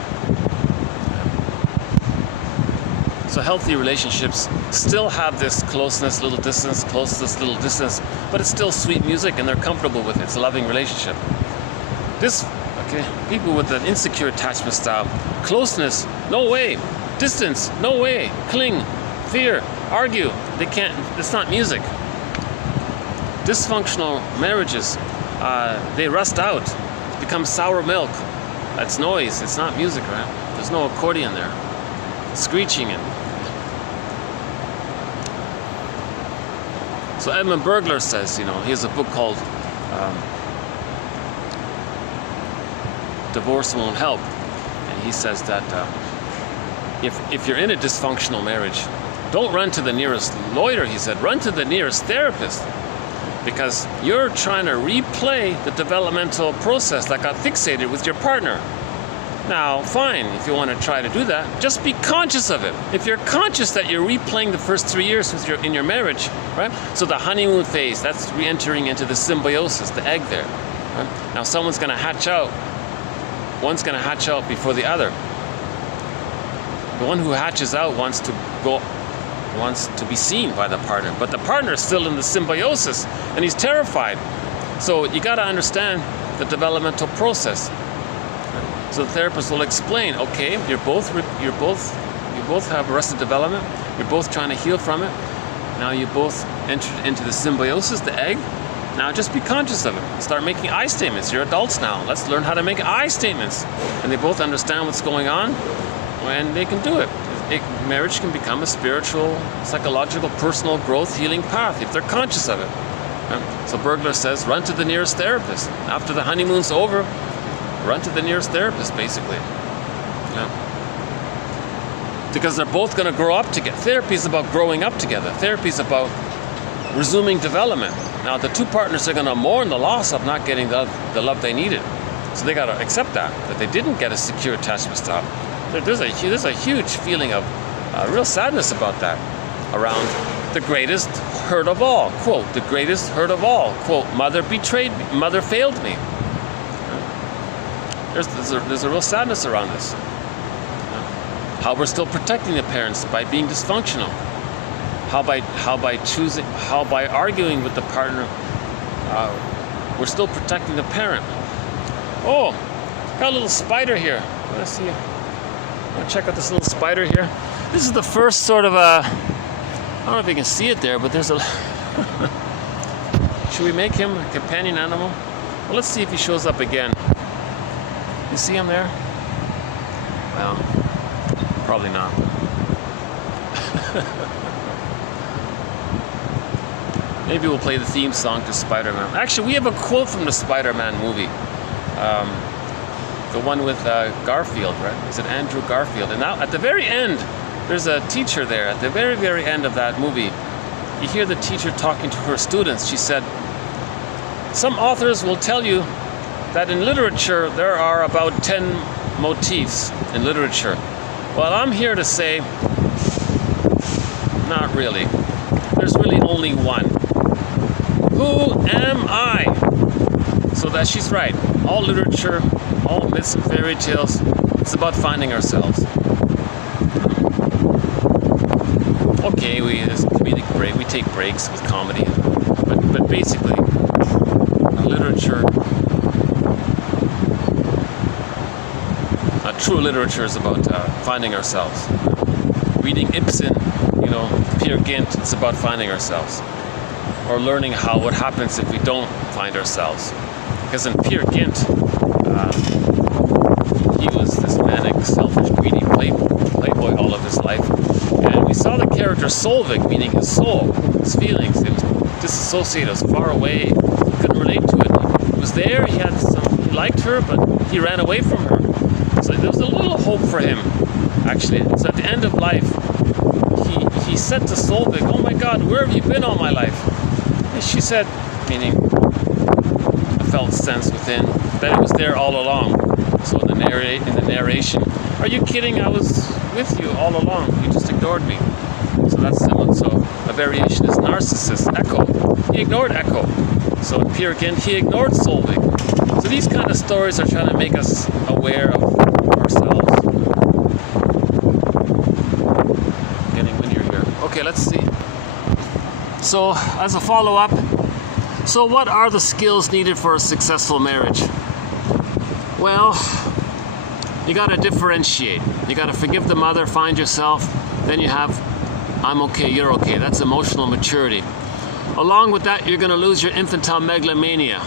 So healthy relationships still have this closeness, little distance, closeness, little distance, but it's still sweet music and they're comfortable with it. It's a loving relationship. People with an insecure attachment style, closeness, no way. Distance, no way. Cling, fear, argue, they can't, it's not music. Dysfunctional marriages, they rust out, become sour milk. That's noise, it's not music, right? There's no accordion there. Screeching and so E Bergler says, he has a book called Divorce Won't Help, and he says that if you're in a dysfunctional marriage, don't run to the nearest lawyer, he said, run to the nearest therapist, because you're trying to replay the developmental process that got fixated with your partner. Now, fine, if you want to try to do that, just be conscious of it. If you're conscious that you're replaying the first 3 years in your marriage, right? So the honeymoon phase, that's re-entering into the symbiosis, the egg there. Right? Now someone's going to hatch out. One's going to hatch out before the other. The one who hatches out wants to be seen by the partner, but the partner is still in the symbiosis, and he's terrified. So you got to understand the developmental process. So the therapist will explain, okay, you both have arrested development, you're both trying to heal from it. Now you both entered into the symbiosis, the egg. Now just be conscious of it. Start making I statements. You're adults now. Let's learn how to make I statements. And they both understand what's going on, and they can do it. Marriage can become a spiritual, psychological, personal growth, healing path if they're conscious of it. So Bergler says, run to the nearest therapist. After the honeymoon's over, run to the nearest therapist, basically. Because they're both going to grow up together. Therapy is about growing up together. Therapy is about resuming development. Now, the two partners are going to mourn the loss of not getting the love they needed. So they got to accept that they didn't get a secure attachment style. There's a huge feeling of real sadness about that, around the greatest hurt of all. Quote, the greatest hurt of all. Quote, mother betrayed me, mother failed me. There's a real sadness around this. How we're still protecting the parents by being dysfunctional. How by arguing with the partner, we're still protecting the parent. Oh, got a little spider here. Let's see. I'm gonna check out this little spider here. This is the first sort of I don't know if you can see it there, but there's a. Should we make him a companion animal? Well, let's see if he shows up again. You see him there? Well, probably not. Maybe we'll play the theme song to Spider-Man. Actually, we have a quote from the Spider-Man movie. The one with Garfield, right? Is it Andrew Garfield? And now, at the very end, there's a teacher there. At the very, very end of that movie, you hear the teacher talking to her students. She said, some authors will tell you that in literature, there are about 10 motifs in literature. Well, I'm here to say, not really. There's really only one. Who am I? So that she's right. All literature, all myths and fairy tales, it's about finding ourselves. Okay, there's comedic break. We take breaks with comedy, but basically, literature, true literature is about finding ourselves. Reading Ibsen, Peer Gynt, it's about finding ourselves, or learning what happens if we don't find ourselves. Because in Peer Gynt, he was this manic, selfish, greedy playboy all of his life. And we saw the character Solvik, meaning his soul, his feelings. It was disassociated, was far away, couldn't relate to it. He was there, he liked her, but he ran away from her. So there was a little hope for him, actually. So at the end of life, he said to Solveig, "Oh my God, where have you been all my life?" And she said, meaning a felt sense within, that it was there all along. So in the narration, "Are you kidding? I was with you all along. You just ignored me." So that's similar. So a variation is narcissist, Echo. He ignored Echo. So in Peer Again, he ignored Solveig. So these kind of stories are trying to make us aware of ourselves. Getting windier here. Okay, let's see. So as a follow-up, so what are the skills needed for a successful marriage? Well, you got to differentiate. You got to forgive the mother, find yourself. Then you have, I'm okay, you're okay. That's emotional maturity. Along with that, you're going to lose your infantile megalomania.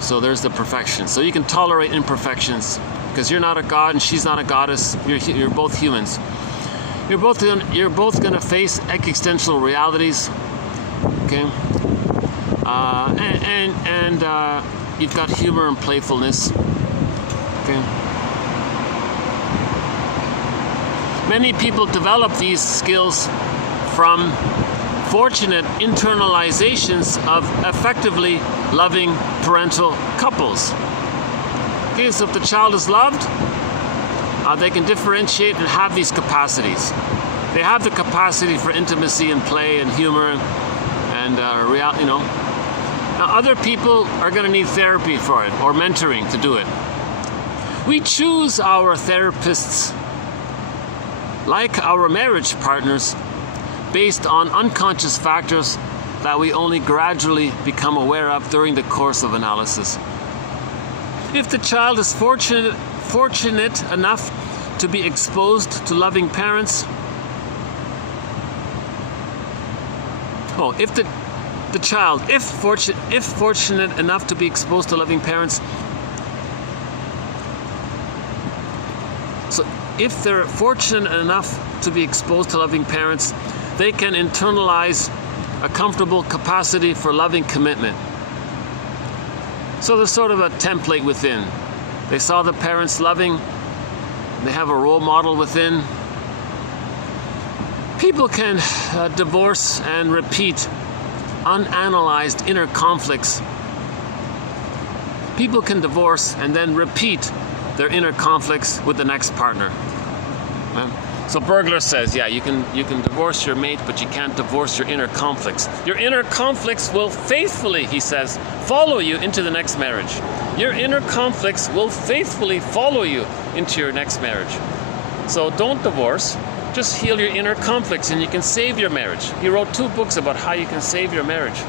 So there's the perfection. So you can tolerate imperfections because you're not a god and she's not a goddess. You're both humans. You're both going to face existential realities. Okay. And you've got humor and playfulness. Okay. Many people develop these skills from fortunate internalizations of effectively loving parental couples. Okay, so if the child is loved, they can differentiate and have these capacities. They have the capacity for intimacy and play and humor and Now other people are going to need therapy for it or mentoring to do it. We choose our therapists, like our marriage partners, based on unconscious factors that we only gradually become aware of during the course of analysis. If the child is fortunate enough to be exposed to loving parents, if fortunate enough to be exposed to loving parents, so if they're fortunate enough to be exposed to loving parents, they can internalize a comfortable capacity for loving commitment. So there's sort of a template within. They saw the parents loving, they have a role model within. People can divorce and repeat unanalyzed inner conflicts. People can divorce and then repeat their inner conflicts with the next partner. So Bergler says, yeah, you can divorce your mate, but you can't divorce your inner conflicts. Your inner conflicts will faithfully, he says, follow you into the next marriage. Your inner conflicts will faithfully follow you into your next marriage. So don't divorce, just heal your inner conflicts and you can save your marriage. He wrote 2 books about how you can save your marriage.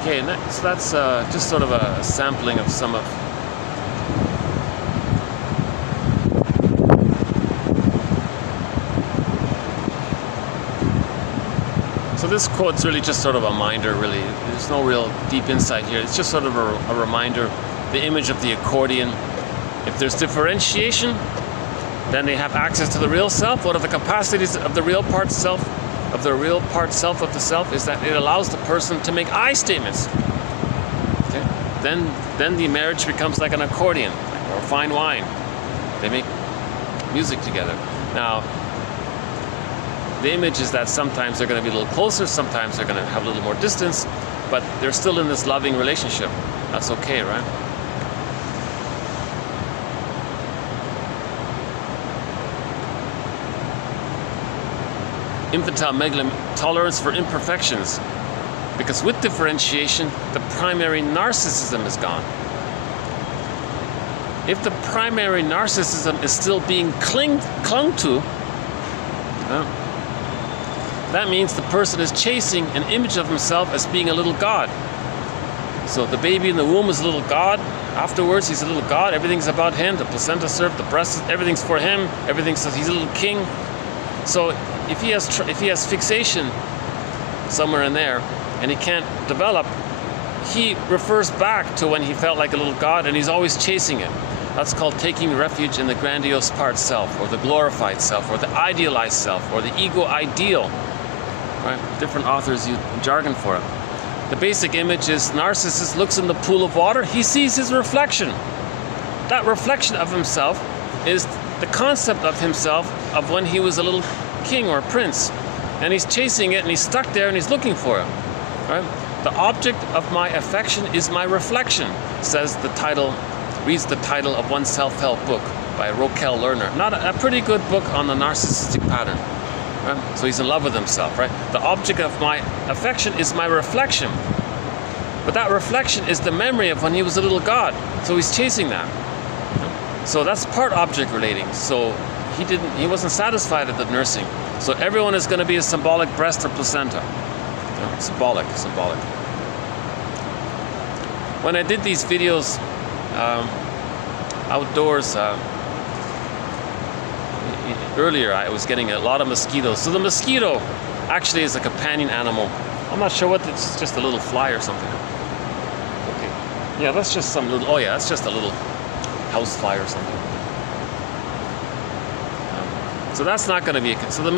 Okay, so that's just sort of a sampling of some of. So this quote's really just sort of a reminder, really. There's no real deep insight here. It's just sort of a reminder, the image of the accordion. If there's differentiation, then they have access to the real self. What are the capacities of the real part self? Of the real part self of the self is that it allows the person to make I statements. Okay? Then the marriage becomes like an accordion or fine wine. They make music together. Now, the image is that sometimes they're going to be a little closer, sometimes they're going to have a little more distance, but they're still in this loving relationship. That's okay, right? Infantile tolerance for imperfections, because with differentiation, the primary narcissism is gone. If the primary narcissism is still being clung to, that means the person is chasing an image of himself as being a little god. So the baby in the womb is a little god. Afterwards, he's a little god. Everything's about him. The placenta served, the breast, everything's for him. Everything says he's a little king. So if he has fixation somewhere in there and he can't develop, he refers back to when he felt like a little god, and he's always chasing it. That's called taking refuge in the grandiose part self, or the glorified self, or the idealized self, or the ego ideal. Right? Different authors use jargon for it. The basic image is narcissist looks in the pool of water, he sees his reflection. That reflection of himself is the concept of himself of when he was a little king or prince. And he's chasing it, and he's stuck there, and he's looking for it. Right? The object of my affection is my reflection, says the title, reads the title of one self-help book by Raquel Lerner. Not a pretty good book on the narcissistic pattern. Right? So he's in love with himself, right? The object of my affection is my reflection. But that reflection is the memory of when he was a little god. So he's chasing that. So that's part object relating. So he wasn't satisfied at the nursing. So everyone is going to be a symbolic breast or placenta. Symbolic. When I did these videos outdoors earlier, I was getting a lot of mosquitoes. So the mosquito actually is a companion animal. I'm not sure what, it's just a little fly or something. Okay. Yeah, that's just some little, oh yeah, that's just a little house fly or something. So that's not going to be a, so the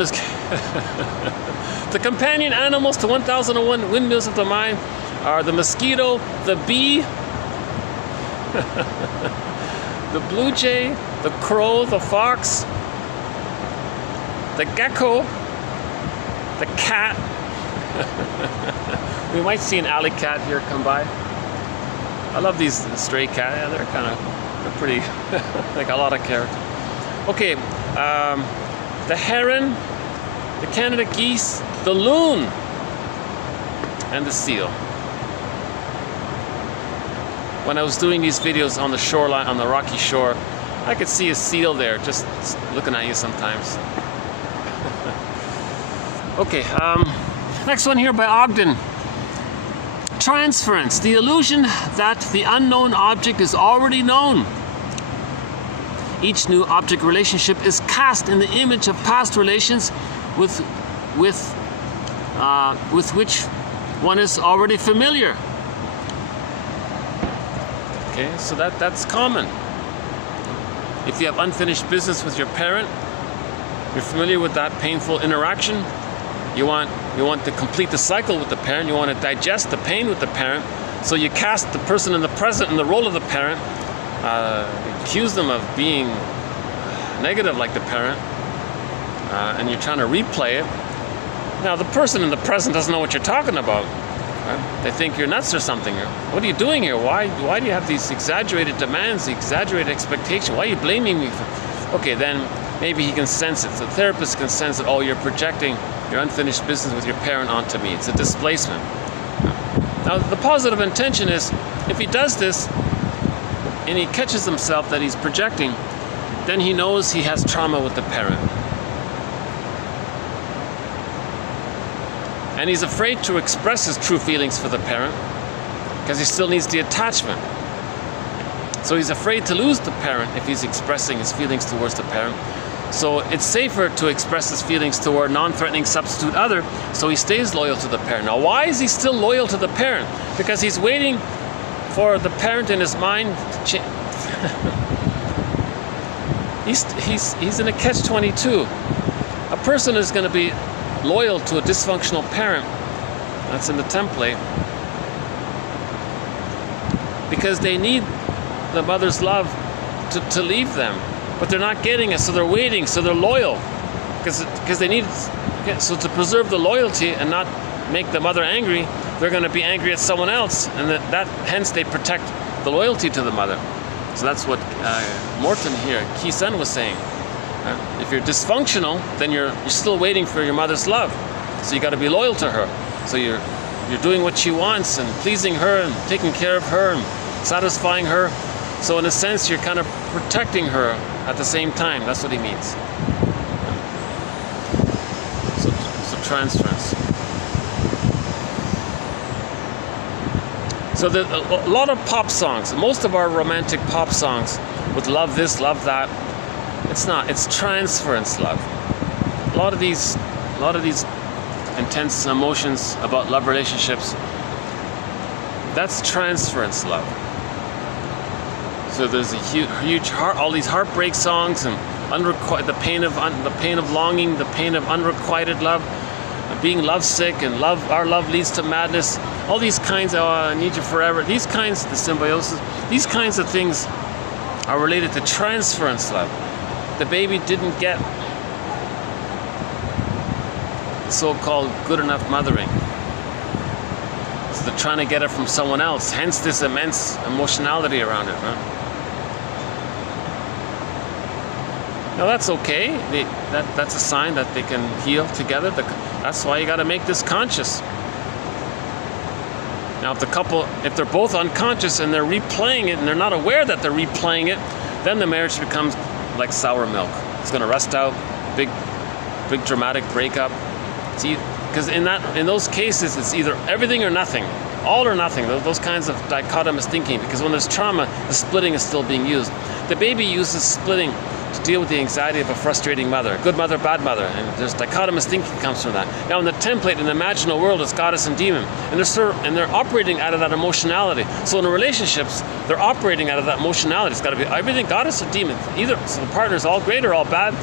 the companion animals to 1001 Windmills of the Mind are the mosquito, the bee, the blue jay, the crow, the fox, the gecko, the cat. We might see an alley cat here come by. I love these stray cats. Yeah, they're pretty, like a lot of character. Okay, the heron, the Canada geese, the loon, and the seal. When I was doing these videos on the shoreline, on the rocky shore, I could see a seal there just looking at you sometimes. Okay, next one here by Ogden. Transference, the illusion that the unknown object is already known. Each new object relationship is cast in the image of past relations with which one is already familiar. Okay, so that's common. If you have unfinished business with your parent, you're familiar with that painful interaction. You want to complete the cycle with the parent. You want to digest the pain with the parent. So you cast the person in the present in the role of the parent, accuse them of being negative like the parent, and you're trying to replay it. Now the person in the present doesn't know what you're talking about. Right? They think you're nuts or something. What are you doing here? Why do you have these exaggerated demands, the exaggerated expectation? Why are you blaming me for? Okay, then maybe he can sense it. The therapist can sense that, oh, you're projecting your unfinished business with your parent onto me. It's a displacement. Now, the positive intention is, if he does this, and he catches himself that he's projecting, then he knows he has trauma with the parent. And he's afraid to express his true feelings for the parent, because he still needs the attachment. So he's afraid to lose the parent if he's expressing his feelings towards the parent. So it's safer to express his feelings toward a non-threatening substitute other, so he stays loyal to the parent. Now, why is he still loyal to the parent? Because he's waiting for the parent in his mind to change. He's in a catch-22. A person is going to be loyal to a dysfunctional parent, that's in the template, because they need the mother's love to leave them. But they're not getting it, so they're waiting, so they're loyal. Because they need, so to preserve the loyalty and not make the mother angry, they're going to be angry at someone else, and hence they protect the loyalty to the mother. So that's what Morton here, Kissen, was saying. If you're dysfunctional, then you're still waiting for your mother's love. So you got to be loyal to her. So you're doing what she wants and pleasing her and taking care of her and satisfying her. So in a sense, you're kind of protecting her at the same time. That's what he means. So transference. So a lot of pop songs, most of our romantic pop songs with love this, love that, it's not. It's transference love. A lot of these intense emotions about love relationships, That's transference love. So there's a huge heart, all these heartbreak songs and the pain of longing, the pain of unrequited love, being lovesick, and our love leads to madness. All these kinds of I need you forever. These kinds, the symbiosis, these kinds of things are related to transference love. The baby didn't get so-called good enough mothering. So they're trying to get it from someone else, hence this immense emotionality around it. Huh? Now that's okay. That's a sign that they can heal together. That's why you got to make this conscious. Now if the couple, if they're both unconscious and they're replaying it and they're not aware that they're replaying it, then the marriage becomes like sour milk. It's going to rust out, big dramatic breakup. Because in those cases, it's either everything or nothing, all or nothing. Those kinds of dichotomous thinking. Because when there's trauma, the splitting is still being used. The baby uses splitting to deal with the anxiety of a frustrating mother, good mother, bad mother, and there's dichotomous thinking comes from that. Now, in the template, in the imaginal world, it's goddess and demon, and they're operating out of that emotionality. So in the relationships, they're operating out of that emotionality. It's got to be everything goddess or demon. Either so the partner's all great or all bad.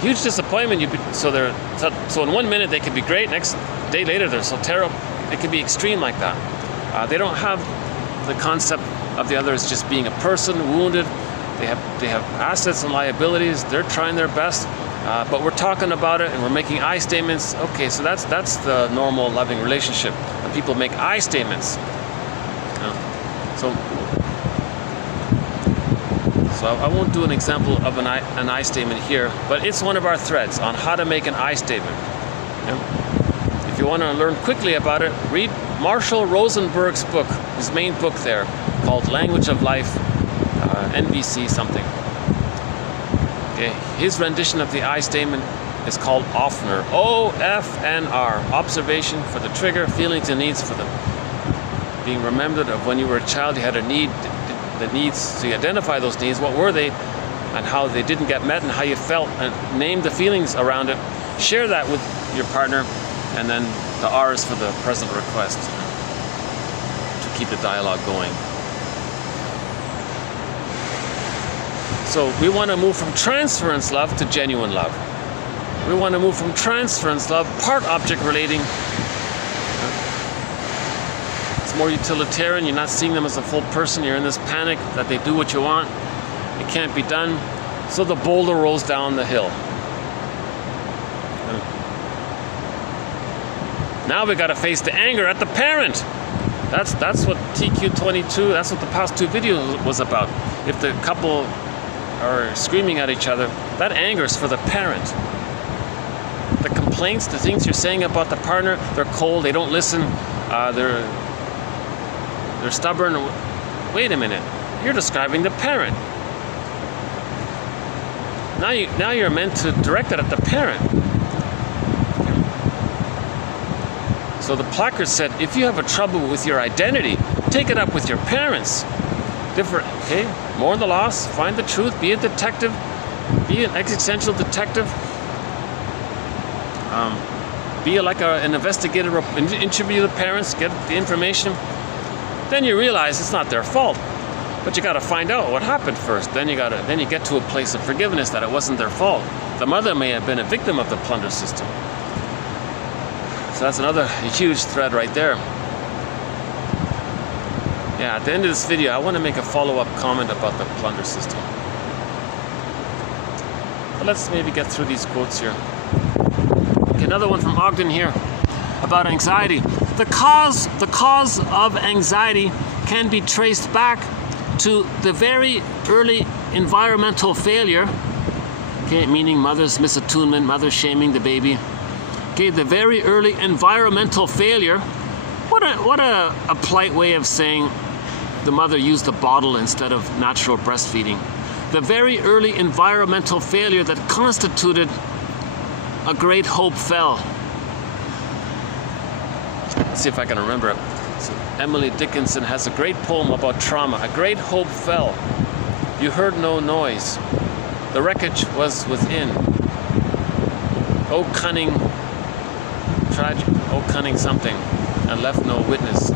Huge disappointment. So in 1 minute they could be great, next day later they're so terrible. It can be extreme like that. They don't have the concept of the other as just being a person wounded. They have assets and liabilities. They're trying their best, but we're talking about it and we're making I statements. Okay, so that's the normal loving relationship. And people make I statements. So I won't do an example of an I statement here, but it's one of our threads on how to make an I statement. If you want to learn quickly about it, read Marshall Rosenberg's book, his main book there, called Language of Life, NVC something. Okay, his rendition of the I statement is called OFNR, O-F-N-R, observation for the trigger, feelings and needs for the being remembered of when you were a child, you had a need, the needs, so you identify those needs, what were they, and how they didn't get met, and how you felt, and name the feelings around it. Share that with your partner, and then the R is for the present request to keep the dialogue going. So we want to move from transference love to genuine love. We want to move from transference love, part object relating. It's more utilitarian. You're not seeing them as a full person. You're in this panic that they do what you want. It can't be done. So the boulder rolls down the hill. Now we got to face the anger at the parent. That's what TQ22, that's what the past two videos was about. If the couple are screaming at each other, that anger is for the parent. The complaints, the things you're saying about the partner, they're cold, they don't listen, they're stubborn. Wait a minute, you're describing the parent. Now you're meant to direct it at the parent. So the placard said, if you have a trouble with your identity, take it up with your parents. Okay, mourn the loss, find the truth, be a detective, be an existential detective, be like an investigator, interview the parents, get the information. Then you realize it's not their fault, but you got to find out what happened first. Then you get to a place of forgiveness that it wasn't their fault. The mother may have been a victim of the plunder system. So that's another huge thread right there. Yeah, at the end of this video, I want to make a follow-up comment about the plunder system. But let's maybe get through these quotes here. Okay, another one from Ogden here about anxiety. The cause of anxiety can be traced back to the very early environmental failure. Okay, meaning mother's misattunement, mother shaming the baby. Okay, the very early environmental failure. What a polite way of saying the mother used a bottle instead of natural breastfeeding. The very early environmental failure that constituted a great hope fell. Let's see if I can remember it. So Emily Dickinson has a great poem about trauma. A great hope fell. You heard no noise. The wreckage was within. Oh cunning, tragic, oh cunning something, and left no witness.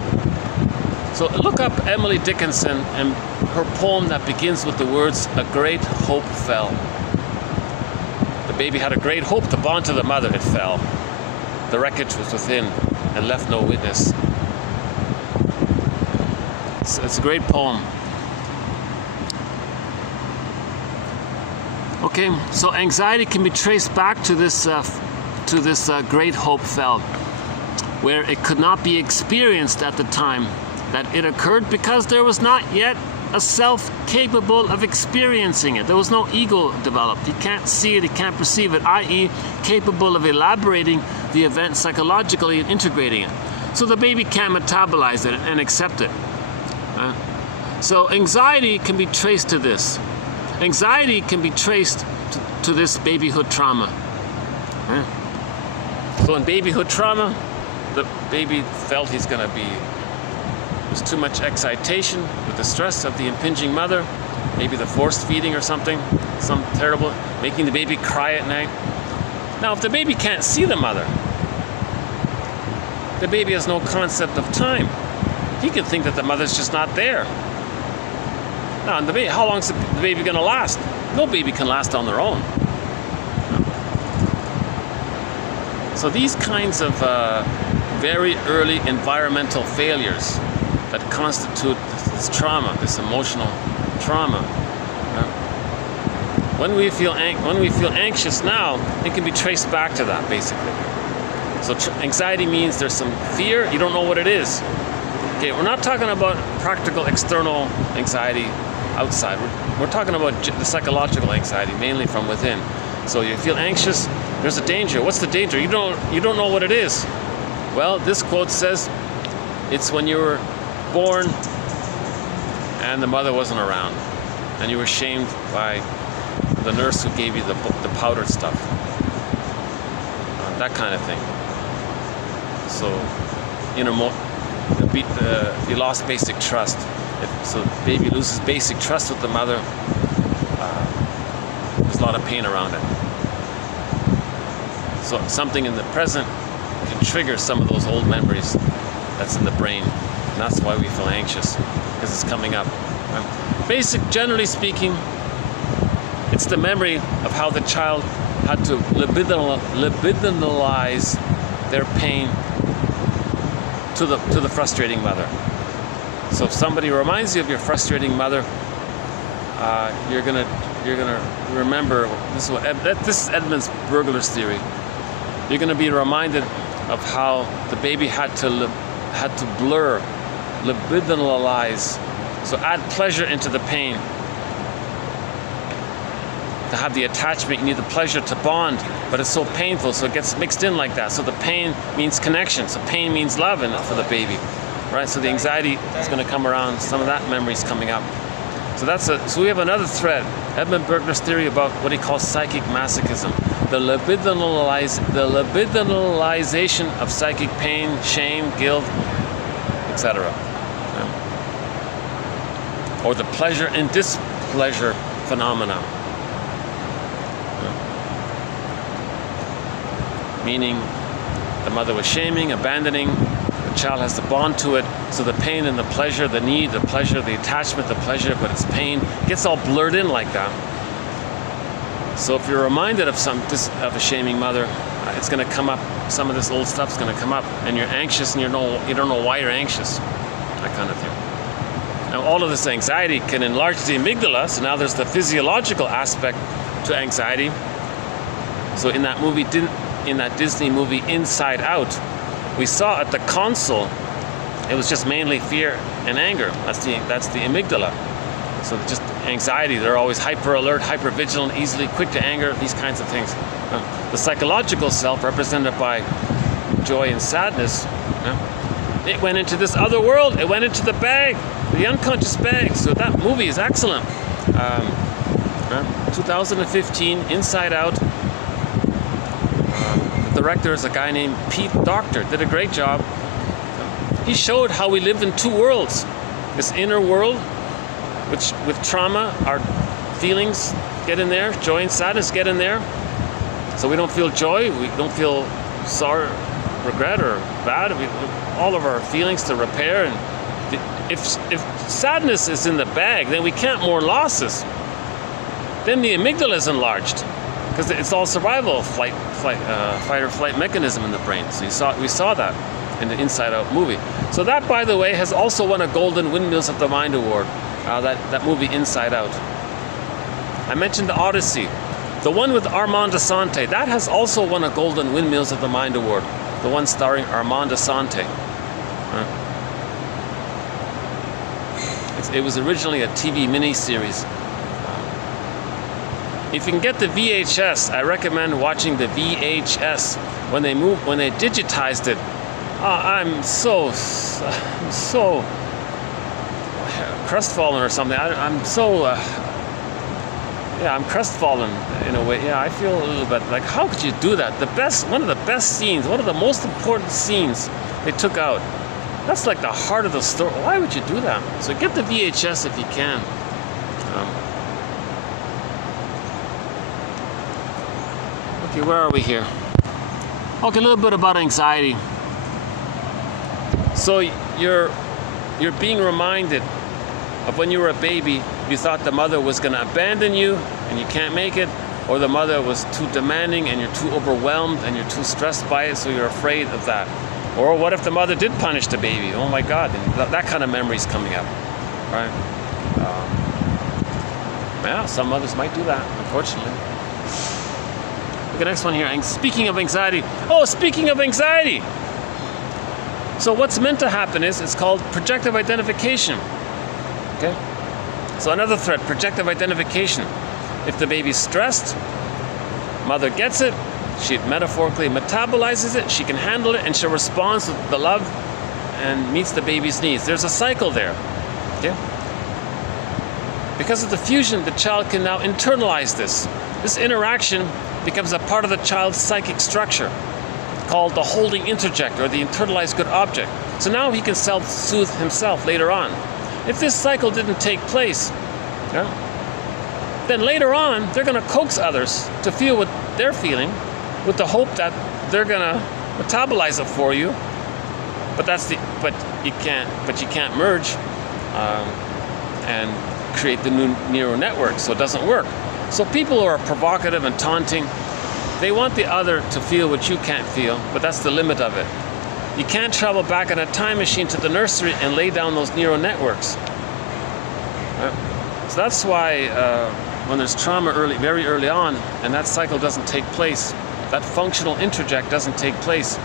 So look up Emily Dickinson and her poem that begins with the words, "A great hope fell." The baby had a great hope to bond to the mother. It fell. The wreckage was within and left no witness. It's a great poem. Okay, so anxiety can be traced back to this great hope fell, where it could not be experienced at the time that it occurred because there was not yet a self capable of experiencing it. There was no ego developed. You can't see it, you can't perceive it, i.e. capable of elaborating the event psychologically and integrating it. So the baby can't metabolize it and accept it. So anxiety can be traced to this. Anxiety can be traced to this babyhood trauma. So in babyhood trauma, the baby felt there's too much excitation with the stress of the impinging mother, maybe the forced feeding or something, some terrible, making the baby cry at night. Now, if the baby can't see the mother, the baby has no concept of time. He can think that the mother's just not there. Now, how long is the baby going to last? No baby can last on their own. So these kinds of very early environmental failures that constitute this trauma, this emotional trauma. When we feel anxious now, it can be traced back to that, basically. So anxiety means there's some fear, you don't know what it is. Okay, we're not talking about practical external anxiety outside. We're talking about the psychological anxiety, mainly from within. So you feel anxious, there's a danger. What's the danger? You don't know what it is. Well, this quote says it's when you were born and the mother wasn't around and you were shamed by the nurse who gave you the powdered stuff. That kind of thing. So, you lost basic trust. So the baby loses basic trust with the mother. There's a lot of pain around it. So something in the present can trigger some of those old memories that's in the brain. And that's why we feel anxious, because it's coming up. Generally speaking, it's the memory of how the child had to libidinalize their pain to the frustrating mother. So if somebody reminds you of your frustrating mother, you're gonna remember this is Edmund Bergler's theory. You're gonna be reminded of how the baby had to blur, libidinalize, so add pleasure into the pain. To have the attachment, you need the pleasure to bond, but it's so painful, so it gets mixed in like that. So the pain means connection, so pain means love for the baby, right? So the anxiety is going to come around, some of that memory is coming up. So so we have another thread, Edmund Bergler's theory about what he calls psychic masochism, the libidinalization of psychic pain, shame, guilt, etc. Or the pleasure and displeasure phenomena. Meaning the mother was shaming, abandoning, the child has to bond to it, so the pain and the pleasure, the need, the pleasure, the attachment, the pleasure, but it's pain, gets all blurred in like that. So if you're reminded of a shaming mother, it's going to come up, some of this old stuff's going to come up, and you're anxious and you don't know why you're anxious, that kind of thing. Now all of this anxiety can enlarge the amygdala, so now there's the physiological aspect to anxiety. So in that Disney movie Inside Out, we saw at the console, it was just mainly fear and anger. That's the amygdala. So just anxiety, they're always hyper alert, hyper vigilant, easily quick to anger, these kinds of things. The psychological self, represented by joy and sadness, it went into this other world, it went into the bag, the unconscious bag. So that movie is excellent. 2015, Inside Out. The director is a guy named Pete Docter, did a great job. He showed how we live in two worlds. This inner world, which with trauma, our feelings get in there, joy and sadness get in there. So we don't feel joy, we don't feel sorrow, regret, or bad. All of our feelings to repair and If sadness is in the bag, then we can't mourn losses. Then the amygdala is enlarged, because it's all survival, fight or flight mechanism in the brain. So we saw that in the Inside Out movie. So that, by the way, has also won a Golden Windmills of the Mind award. That movie Inside Out. I mentioned the Odyssey, the one with Armand Assante. That has also won a Golden Windmills of the Mind award. The one starring Armand Assante. It was originally a TV miniseries. If you can get the VHS, I recommend watching the VHS. When they digitized it, I'm so crestfallen or something. I'm crestfallen in a way. Yeah, I feel a little bit like, how could you do that? One of the best scenes, one of the most important scenes they took out. That's like the heart of the story. Why would you do that? So get the VHS if you can. Okay, where are we here? Okay, a little bit about anxiety. So you're being reminded of when you were a baby, you thought the mother was going to abandon you and you can't make it, or the mother was too demanding and you're too overwhelmed and you're too stressed by it, so you're afraid of that. Or what if the mother did punish the baby? Oh my God, that kind of memory's coming up, right? Yeah, some mothers might do that, unfortunately. Okay, next one here. Speaking of anxiety. Oh, speaking of anxiety. So what's meant to happen is, it's called projective identification. Okay? So another threat, projective identification. If the baby's stressed, mother gets it, she metaphorically metabolizes it, she can handle it, and she responds with the love and meets the baby's needs. There's a cycle there. Okay? Because of the fusion, the child can now internalize this. This interaction becomes a part of the child's psychic structure, called the holding interject, or the internalized good object. So now he can self-soothe himself later on. If this cycle didn't take place, then later on they're going to coax others to feel what they're feeling, with the hope that they're going to metabolize it for you. But you can't merge and create the new neural network, so it doesn't work. So people who are provocative and taunting, they want the other to feel what you can't feel, but that's the limit of it. You can't travel back in a time machine to the nursery and lay down those neural networks. Right? So that's why when there's trauma very early on, and that cycle doesn't take place, that functional interject doesn't take place,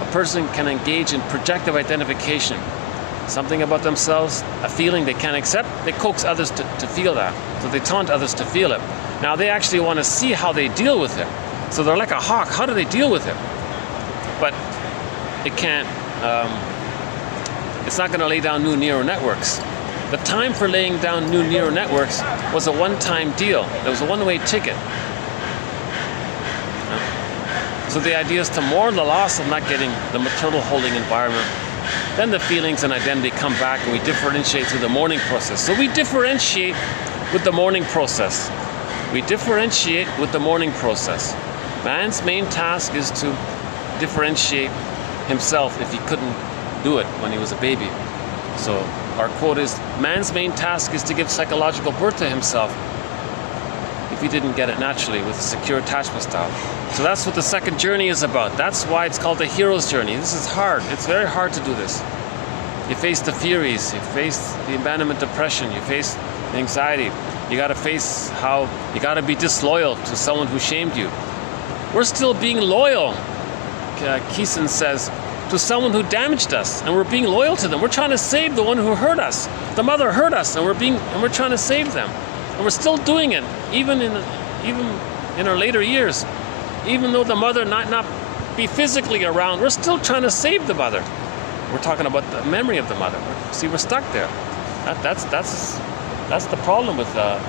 a person can engage in projective identification. Something about themselves, a feeling they can't accept, they coax others to feel that. So they taunt others to feel it. Now they actually want to see how they deal with it. So they're like a hawk. How do they deal with it? But it can't, it's not going to lay down new neural networks. The time for laying down new neural networks was a one-time deal. There was a one-way ticket. So the idea is to mourn the loss of not getting the maternal holding environment. Then the feelings and identity come back, and we differentiate through the mourning process. So we differentiate with the mourning process. We differentiate with the mourning process. Man's main task is to differentiate himself if he couldn't do it when he was a baby. So our quote is, man's main task is to give psychological birth to himself if he didn't get it naturally with a secure attachment style. So that's what the second journey is about. That's why it's called the hero's journey. This is hard. It's very hard to do this. You face the Furies, you face the abandonment depression, you face the anxiety. You got to face how you got to be disloyal to someone who shamed you. We're still being loyal, Kissen says, to someone who damaged us, and we're being loyal to them. We're trying to save the one who hurt us. The mother hurt us, and we're trying to save them. And we're still doing it, even in our later years. Even though the mother might not be physically around, we're still trying to save the mother. We're talking about the memory of the mother. See, we're stuck there. That's the problem with the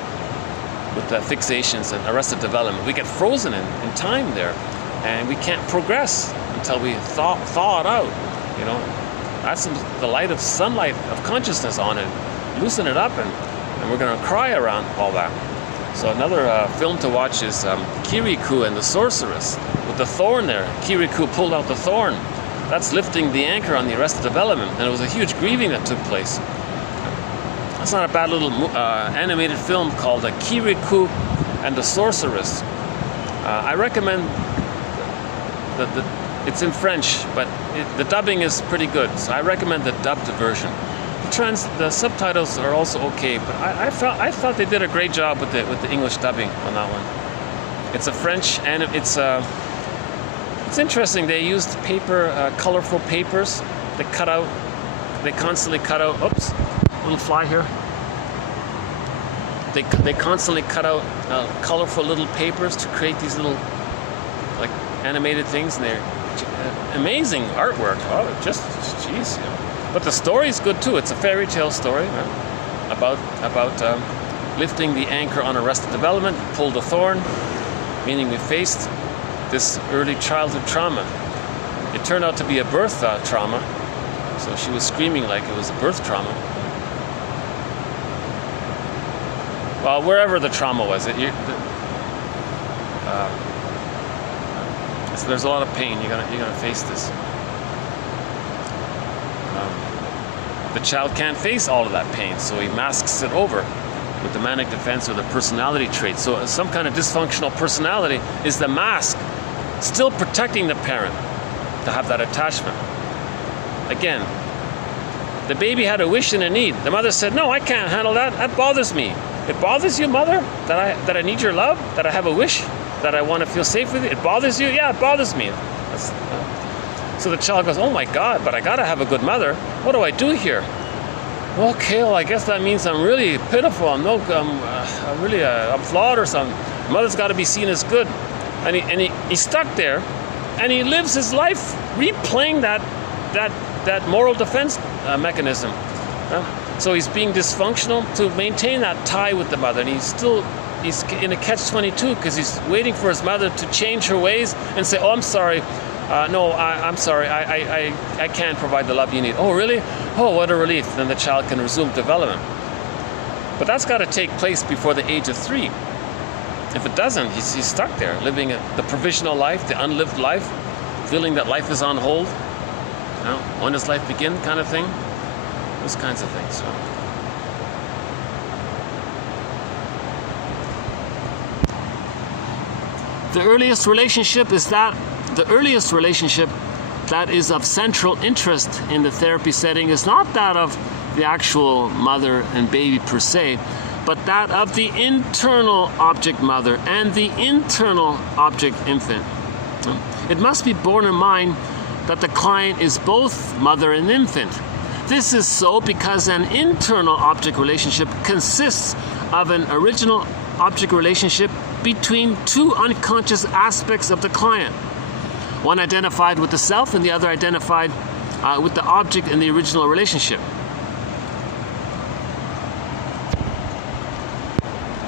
fixations and arrested development. We get frozen in time there, and we can't progress until we thaw it out. You know, that's the light of sunlight of consciousness on it. Loosen it up, and we're going to cry around all that. So another film to watch is Kirikou and the Sorceress with the thorn there. Kirikou pulled out the thorn. That's lifting the anchor on the arrested development, and it was a huge grieving that took place. That's not a bad little animated film called Kirikou and the Sorceress. I recommend it's in French, but the dubbing is pretty good, so I recommend the dubbed version. The subtitles are also okay, but I thought they did a great job with the English dubbing on that one. It's a French, and it's interesting. They used colorful papers. They constantly cut out. Oops, little fly here. They constantly cut out colorful little papers to create these little like animated things, and they're amazing artwork. Oh, just jeez. You know. But the story's good too. It's a fairy tale story about lifting the anchor on arrested development. Pulled a thorn, meaning we faced this early childhood trauma. It turned out to be a birth trauma, so she was screaming like it was a birth trauma. Well, wherever the trauma was, so there's a lot of pain. You're gonna face this. The child can't face all of that pain, so he masks it over with the manic defense or the personality trait. So some kind of dysfunctional personality is the mask, still protecting the parent to have that attachment. Again, the baby had a wish and a need. The mother said, "No, I can't handle that. That bothers me." It bothers you, mother, that I need your love, that I have a wish, that I want to feel safe with you. It bothers you? Yeah, it bothers me. So the child goes, "Oh my God, but I gotta have a good mother. What do I do here?" Okay, well, I guess that means I'm really pitiful. I'm flawed or something. Mother's got to be seen as good, and he's stuck there, and he lives his life replaying that moral defense mechanism. So he's being dysfunctional to maintain that tie with the mother, and he's in a catch-22 because he's waiting for his mother to change her ways and say, "Oh, I'm sorry. No, I'm sorry. I can't provide the love you need." "Oh, really? Oh, what a relief." Then the child can resume development. But that's got to take place before the age of 3. If it doesn't, he's stuck there, living the provisional life, the unlived life, feeling that life is on hold. You know, when does life begin kind of thing? Those kinds of things. So. The earliest relationship that is of central interest in the therapy setting is not that of the actual mother and baby per se, but that of the internal object mother and the internal object infant. It must be borne in mind that the client is both mother and infant. This is so because an internal object relationship consists of an original object relationship between two unconscious aspects of the client. One identified with the self and the other identified with the object in the original relationship.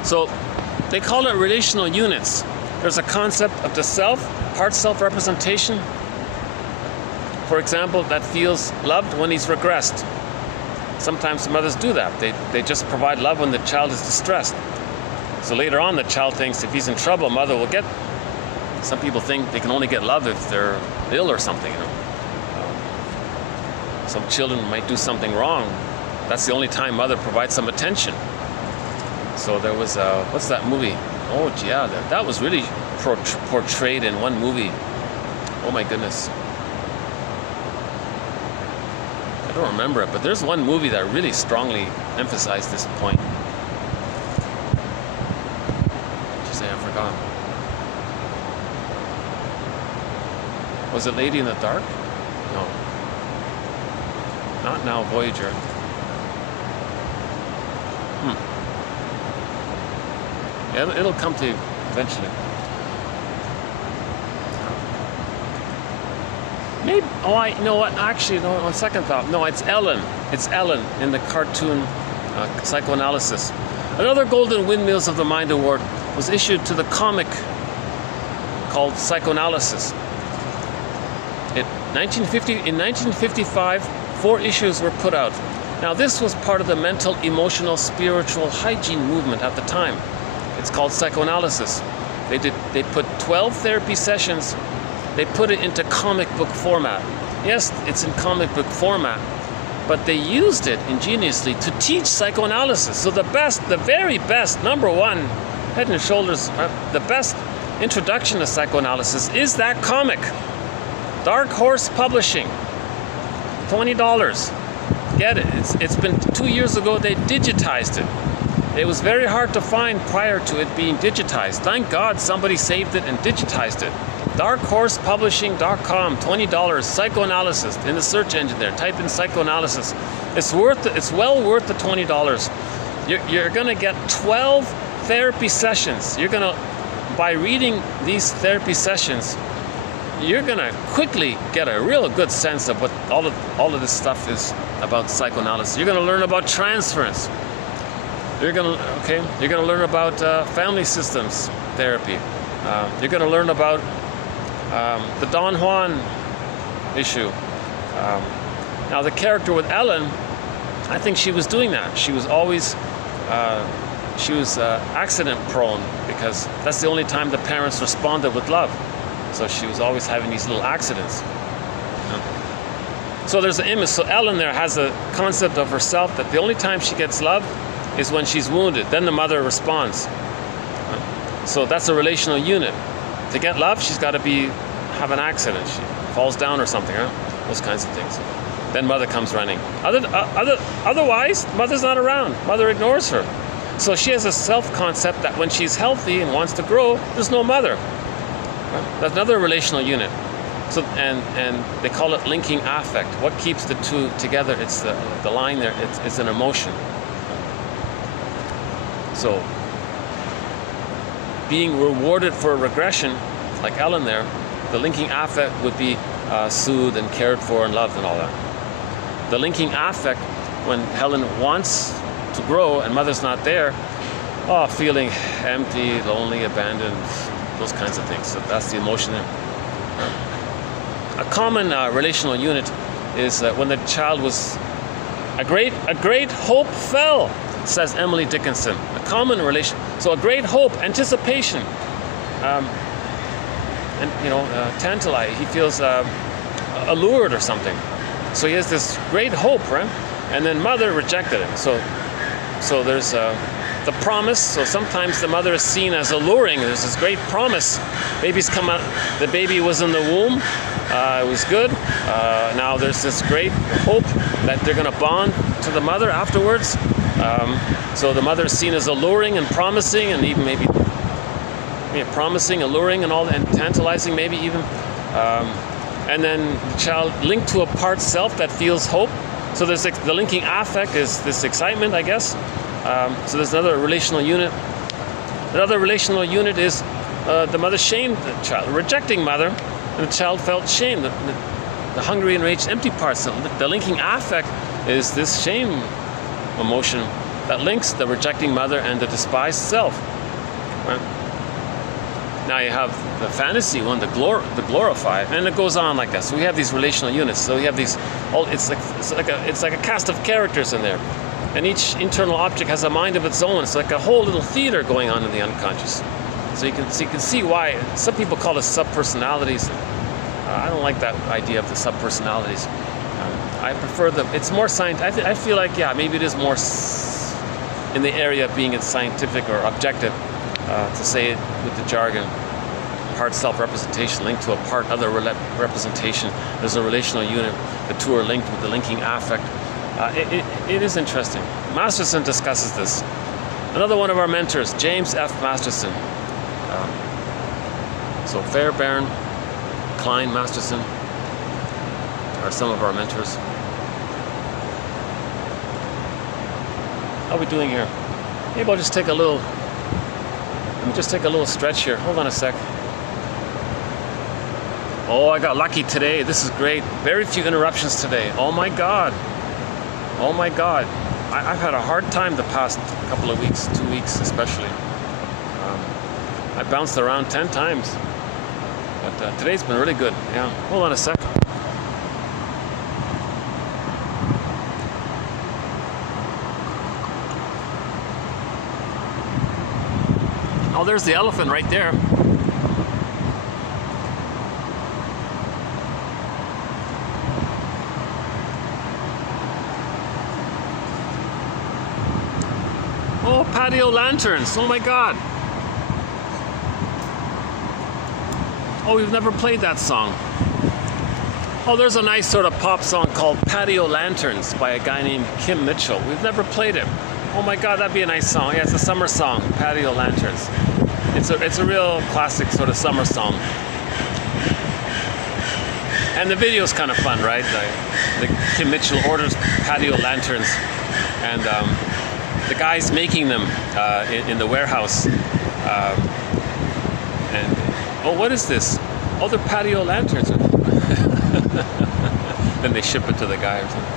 So they call it relational units. There's a concept of the self, part self-representation, for example, that feels loved when he's regressed. Sometimes mothers do that. They just provide love when the child is distressed. So later on, the child thinks if he's in trouble, mother will get. Some people think they can only get love if they're ill or something. You know? Some children might do something wrong. That's the only time mother provides some attention. So there was what's that movie? Oh yeah, that was really portrayed in one movie. Oh my goodness. I don't remember it, but there's one movie that really strongly emphasized this point. I forgot. Was it Lady in the Dark? No. Not now, Voyager. Yeah, it'll come to you eventually. Maybe. Oh, you know what? Actually, no. On second thought, no. It's Ellen. It's Ellen in the cartoon Psychoanalysis. Another Golden Windmills of the Mind Award was issued to the comic called Psychoanalysis. In 1955, 4 issues were put out. Now this was part of the mental, emotional, spiritual hygiene movement at the time. It's called Psychoanalysis. They put 12 therapy sessions. They put it into comic book format. Yes, it's in comic book format, but they used it ingeniously to teach psychoanalysis. So the very best, number one, head and shoulders, the best introduction to psychoanalysis is that comic. Dark Horse Publishing, $20. Get it. It's been 2 years ago they digitized it. It was very hard to find prior to it being digitized. Thank God somebody saved it and digitized it. darkhorsepublishing.com, $20, psychoanalysis, in the search engine there. Type in psychoanalysis. It's well worth the $20. You're going to get 12 therapy sessions. By reading these therapy sessions, you're going to quickly get a real good sense of what all of this stuff is about psychoanalysis. You're going to learn about transference. You're going to learn about family systems therapy. You're going to learn about the Don Juan issue. Now the character with Ellen, I think she was doing that. She was always accident prone, because that's the only time the parents responded with love. So she was always having these little accidents. So there's an image. So Ellen there has a concept of herself that the only time she gets love is when she's wounded. Then the mother responds. So that's a relational unit. To get love, she's got to have an accident. She falls down or something, those kinds of things. Then mother comes running. Otherwise, mother's not around. Mother ignores her. So she has a self-concept that when she's healthy and wants to grow, there's no mother. That's another relational unit. So and they call it linking affect. What keeps the two together? It's the line there. It's an emotion. So being rewarded for a regression, like Ellen there, the linking affect would be soothed and cared for and loved and all that. The linking affect, when Helen wants to grow and mother's not there, feeling empty, lonely, abandoned, those kinds of things. So that's the emotion there. A common relational unit is when the child was a great hope fell, says Emily Dickinson. A common relation. So a great hope, anticipation, tantalized. He feels allured or something. So he has this great hope, right? And then mother rejected him. So there's the promise. So sometimes the mother is seen as alluring. There's this great promise. Baby's come out. The baby was in the womb. It was good. Now there's this great hope that they're going to bond to the mother afterwards. So the mother is seen as alluring and promising, and even maybe promising, alluring, and all, and tantalizing, maybe even. And then the child linked to a part self that feels hope. So there's the linking affect is this excitement, I guess. So there's another relational unit. Another relational unit is the mother shamed the child, rejecting mother, and the child felt shame. The hungry, enraged, empty parts. The linking affect is this shame emotion that links the rejecting mother and the despised self. Right? Now you have the fantasy one, the glorified, and it goes on like that. So we have these relational units. So we have these. It's like a cast of characters in there, and each internal object has a mind of its own. It's like a whole little theater going on in the unconscious. So you can see why some people call it subpersonalities. I don't like that idea of the subpersonalities. I prefer it's more scientific. I feel like, maybe it is more in the area of being it's scientific or objective to say it with the jargon. Part self-representation linked to a part other representation. There's a relational unit. The two are linked with the linking affect. It is interesting. Masterson discusses this. Another one of our mentors, James F. Masterson. So Fairbairn, Klein, Masterson are some of our mentors. How are we doing here? Maybe I'll just take a little. Let me just take a little stretch here. Hold on a sec. Oh, I got lucky today. This is great. Very few interruptions today. Oh my God. Oh my God. I've had a hard time the past couple of weeks, 2 weeks especially. I bounced around 10 times. But today's been really good. Yeah. Hold on a sec. Oh, there's the elephant right there. Patio Lanterns. Oh my God. Oh, we've never played that song. Oh, there's a nice sort of pop song called Patio Lanterns by a guy named Kim Mitchell. We've never played it. Oh my God, that'd be a nice song. Yeah, it's a summer song, Patio Lanterns. It's a real classic sort of summer song. And the video's kind of fun, right? The Kim Mitchell orders patio lanterns, and the guy's making them in the warehouse. And oh, what is this? Oh, they're patio lanterns. Then they ship it to the guy or something.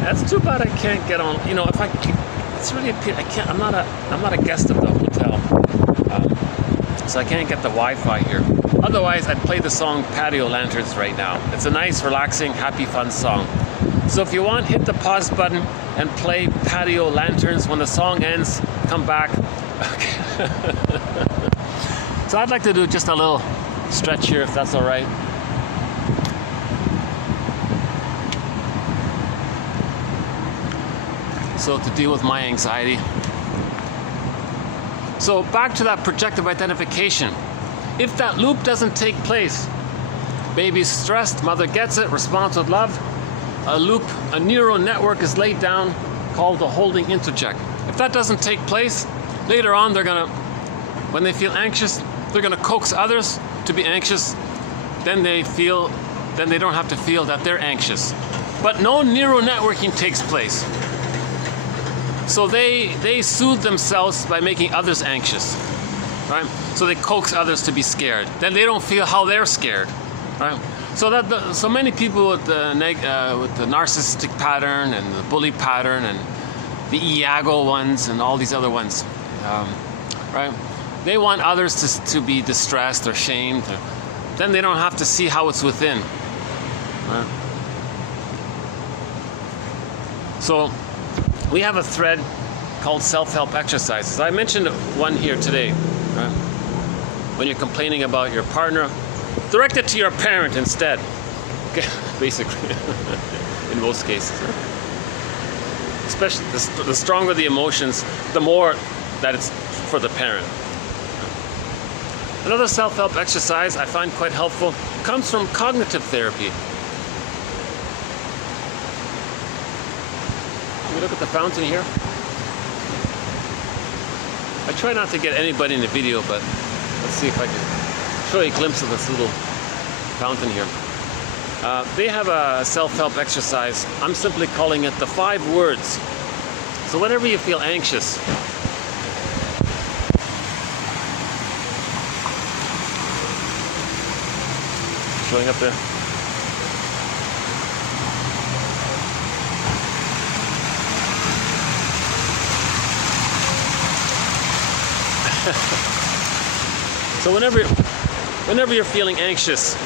That's too bad I can't get on. You know, if it's really I can't. I'm not a guest of the hotel, so I can't get the Wi-Fi here. Otherwise, I'd play the song Patio Lanterns right now. It's a nice, relaxing, happy, fun song. So if you want, hit the pause button and play Patio Lanterns. When the song ends, come back. Okay. So I'd like to do just a little stretch here, if that's all right. So to deal with my anxiety. So back to that projective identification. If that loop doesn't take place, baby's stressed, mother gets it, responds with love, a neural network is laid down called the holding interject. If that doesn't take place, later on when they feel anxious, they're gonna coax others to be anxious, then they don't have to feel that they're anxious. But no neural networking takes place. So they soothe themselves by making others anxious, right? So they coax others to be scared. Then they don't feel how they're scared, right? So many people with the narcissistic pattern and the bully pattern and the Iago ones and all these other ones, right? They want others to be distressed or shamed. Then they don't have to see how it's within, right? So we have a thread called self-help exercises. I mentioned one here today, right? When you're complaining about your partner, direct it to your parent instead. Okay, basically, in most cases. Especially the stronger the emotions, the more that it's for the parent. Another self-help exercise I find quite helpful comes from cognitive therapy. Can we look at the fountain here? I try not to get anybody in the video, but let's see if I can show you a glimpse of this little fountain here. They have a self-help exercise. I'm simply calling it the 5 words. So whenever you feel anxious, showing up there. So whenever you're feeling anxious,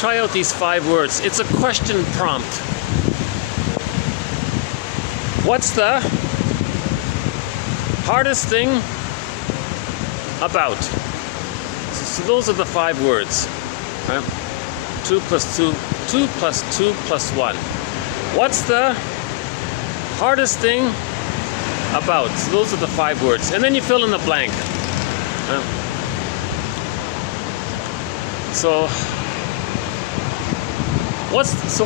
try out these 5 words. It's a question prompt. What's the hardest thing about? So those are the 5 words. Right? 2 plus 2, 2 plus 2 plus 1. What's the hardest thing about? So those are the 5 words. And then you fill in the blank. So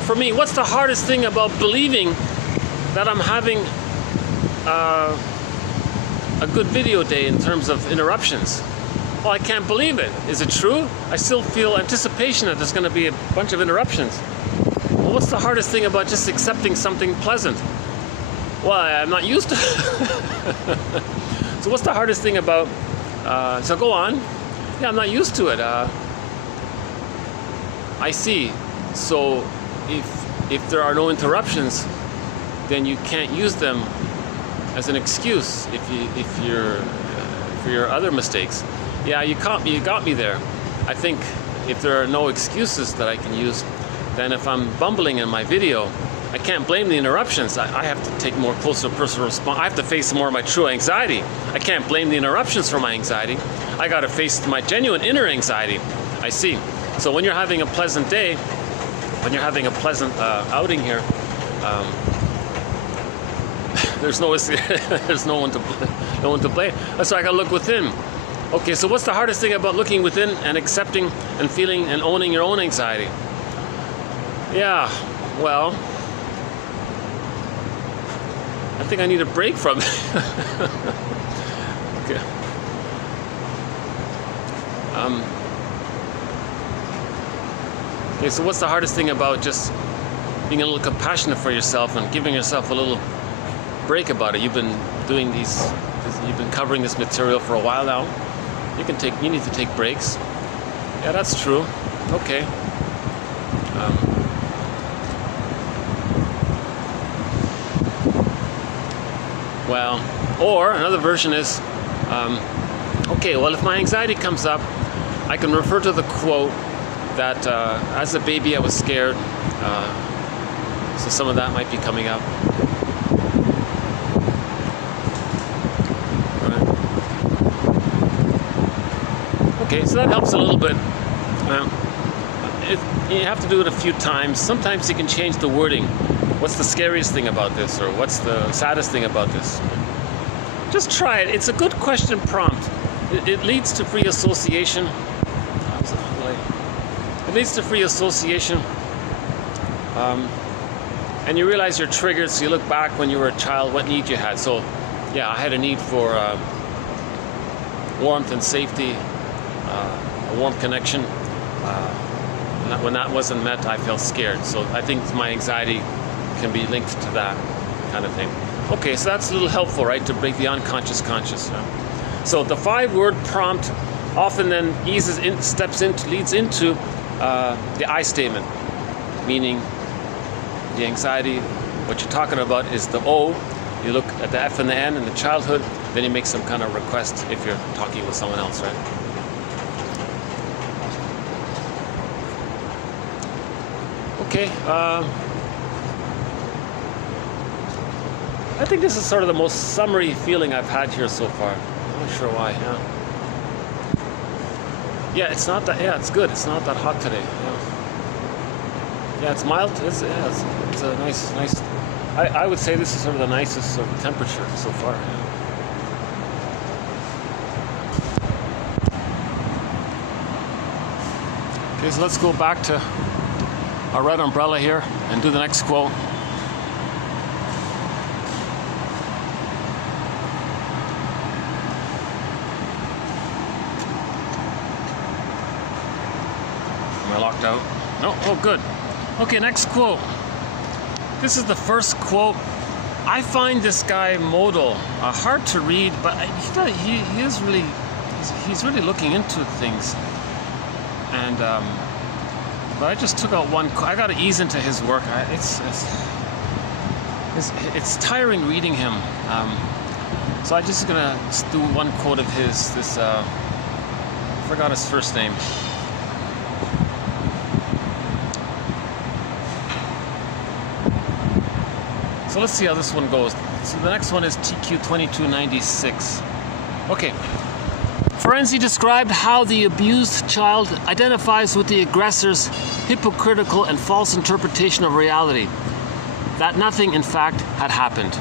for me, what's the hardest thing about believing that I'm having a good video day in terms of interruptions? Well, I can't believe it. Is it true? I still feel anticipation that there's going to be a bunch of interruptions. Well, what's the hardest thing about just accepting something pleasant? Well, I'm not used to it. So what's the hardest thing about, so go on. Yeah, I'm not used to it. I see. So if there are no interruptions, then you can't use them as an excuse for your other mistakes. Yeah, you got me there. I think if there are no excuses that I can use, then if I'm bumbling in my video, I can't blame the interruptions. I have to take more closer personal response. I have to face more of my true anxiety. I can't blame the interruptions for my anxiety. I got to face my genuine inner anxiety. I see. So when you're having a pleasant day, when you're having a pleasant outing here, there's no there's no one to blame. So I got to look within. Okay, so what's the hardest thing about looking within and accepting and feeling and owning your own anxiety? Yeah, well, I think I need a break from it. Okay. Okay, so what's the hardest thing about just being a little compassionate for yourself and giving yourself a little break about it? You've been doing you've been covering this material for a while now. You need to take breaks. Yeah, that's true. Okay. Well, or another version is, okay, well, if my anxiety comes up, I can refer to the quote that as a baby I was scared, so some of that might be coming up. Okay, so that helps a little bit. You have to do it a few times. Sometimes you can change the wording. What's the scariest thing about this? Or what's the saddest thing about this? Just try it. It's a good question prompt. It leads to free association. It leads to free association. And you realize you're triggered, so you look back when you were a child, what need you had. So, yeah, I had a need for warmth and safety. A warm connection. When that wasn't met, I felt scared. So I think my anxiety can be linked to that kind of thing. Okay, so that's a little helpful, right, to break the unconscious conscious. So the 5-word prompt often then leads into the I statement, meaning the anxiety. What you're talking about is the O. You look at the F and the N in the childhood, then you make some kind of request if you're talking with someone else, right? Okay, I think this is sort of the most summary feeling I've had here so far. I'm not sure why, yeah, it's not that, yeah, it's good. It's not that hot today, yeah, it's mild. It's a nice, I would say this is sort of the nicest sort of temperature so far, Okay, so let's go back to our red umbrella here and do the next quote. Am I locked out? No? Oh, good. Okay, next quote. This is the first quote. I find this guy Modal hard to read, but he's really looking into things. And but I just took out one. I got to ease into his work. It's tiring reading him. So I'm just gonna do one quote of his. I forgot his first name. So let's see how this one goes. So the next one is TQ 2296. Okay. Ferenczi described how the abused child identifies with the aggressor's hypocritical and false interpretation of reality, that nothing, in fact, had happened.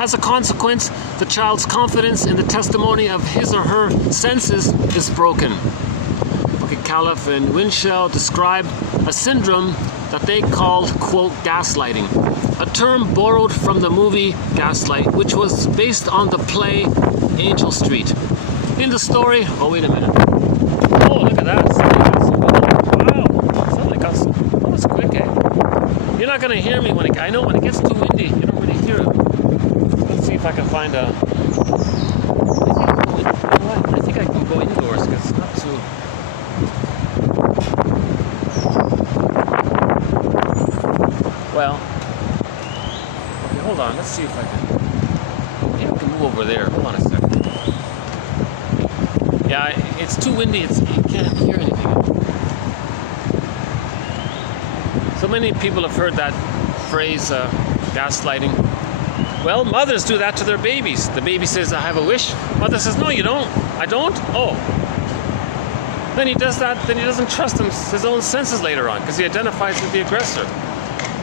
As a consequence, the child's confidence in the testimony of his or her senses is broken. Okay, Califf and Winchell described a syndrome that they called, quote, gaslighting, a term borrowed from the movie Gaslight, which was based on the play Angel Street. In the story, oh, wait a minute. Oh, look at that. Somebody got some. That was quick, eh? You're not going to hear me I know when it gets too windy, you don't really hear it. Let's see if I can find a. I think I can go indoors because it's not too. Well, okay, hold on. Let's see if I can. Maybe we can move over there. Hold on a second. Yeah, it's too windy, you can't hear anything. So many people have heard that phrase, gaslighting. Well, mothers do that to their babies. The baby says, I have a wish. Mother says, no, you don't. I don't? Oh. Then he does that, then he doesn't trust his own senses later on, because he identifies with the aggressor.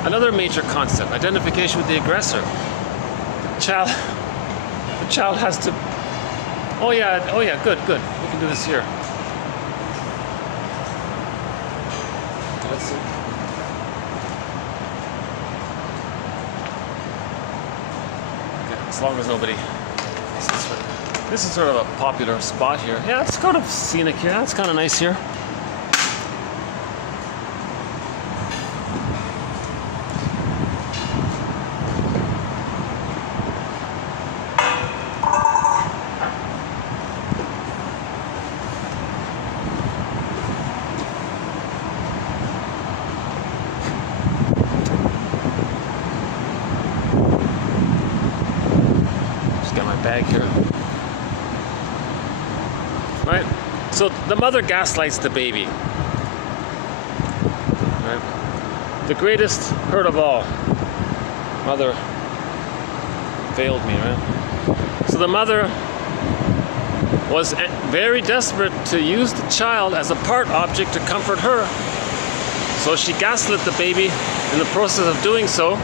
Another major concept, identification with the aggressor. child has to. Oh yeah, good. We can do this here. Let's see. Okay, as long as nobody. This is sort of a popular spot here. Yeah, it's kind of scenic here. That's kind of nice here. Bag here. Right? So the mother gaslights the baby. Right? The greatest hurt of all. Mother failed me, right? So the mother was very desperate to use the child as a part object to comfort her. So she gaslit the baby. In the process of doing so,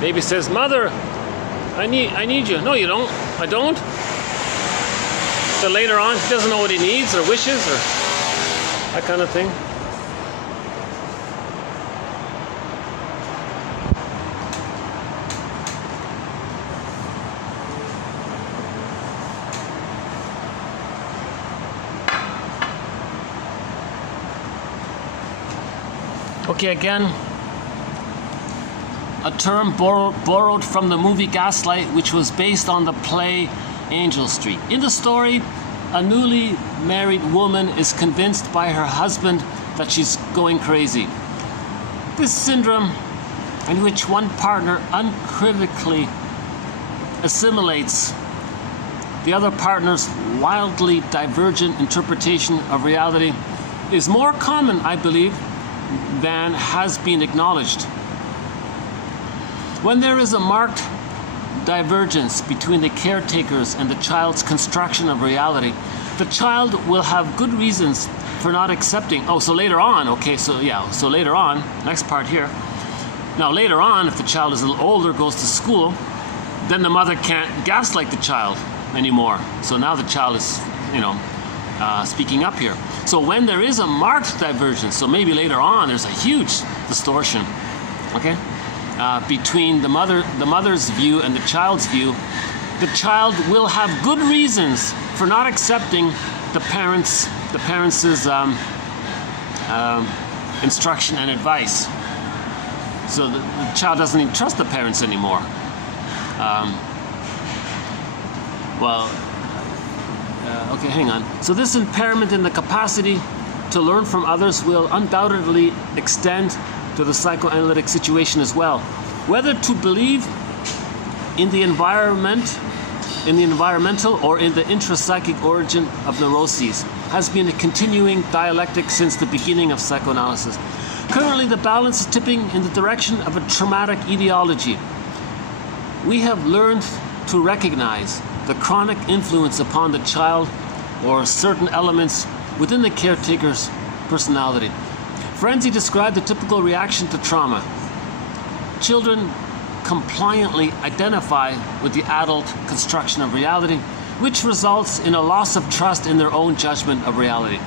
baby says, "Mother, I need you." "No, you don't." "I don't." Then later on, he doesn't know what he needs or wishes or that kind of thing. Okay, again, a term borrowed from the movie Gaslight, which was based on the play Angel Street. In the story, a newly married woman is convinced by her husband that she's going crazy. This syndrome, in which one partner uncritically assimilates the other partner's wildly divergent interpretation of reality, is more common, I believe, than has been acknowledged. When there is a marked divergence between the caretaker's and the child's construction of reality, the child will have good reasons for not accepting. So later on, so later on, next part here. Now later on, if the child is a little older, goes to school, then the mother can't gaslight the child anymore. So now the child is, speaking up here. So when there is a marked divergence, so maybe later on there's a huge distortion, okay? Between the mother's view and the child's view, the child will have good reasons for not accepting the parents' instruction and advice. So the child doesn't even trust the parents anymore. Okay, hang on. So this impairment in the capacity to learn from others will undoubtedly extend to the psychoanalytic situation as well. Whether to believe in the environmental or in the intrapsychic origin of neuroses has been a continuing dialectic since the beginning of psychoanalysis. Currently, the balance is tipping in the direction of a traumatic ideology. We have learned to recognize the chronic influence upon the child or certain elements within the caretaker's personality. Frenzy described the typical reaction to trauma. Children compliantly identify with the adult construction of reality, which results in a loss of trust in their own judgment of reality.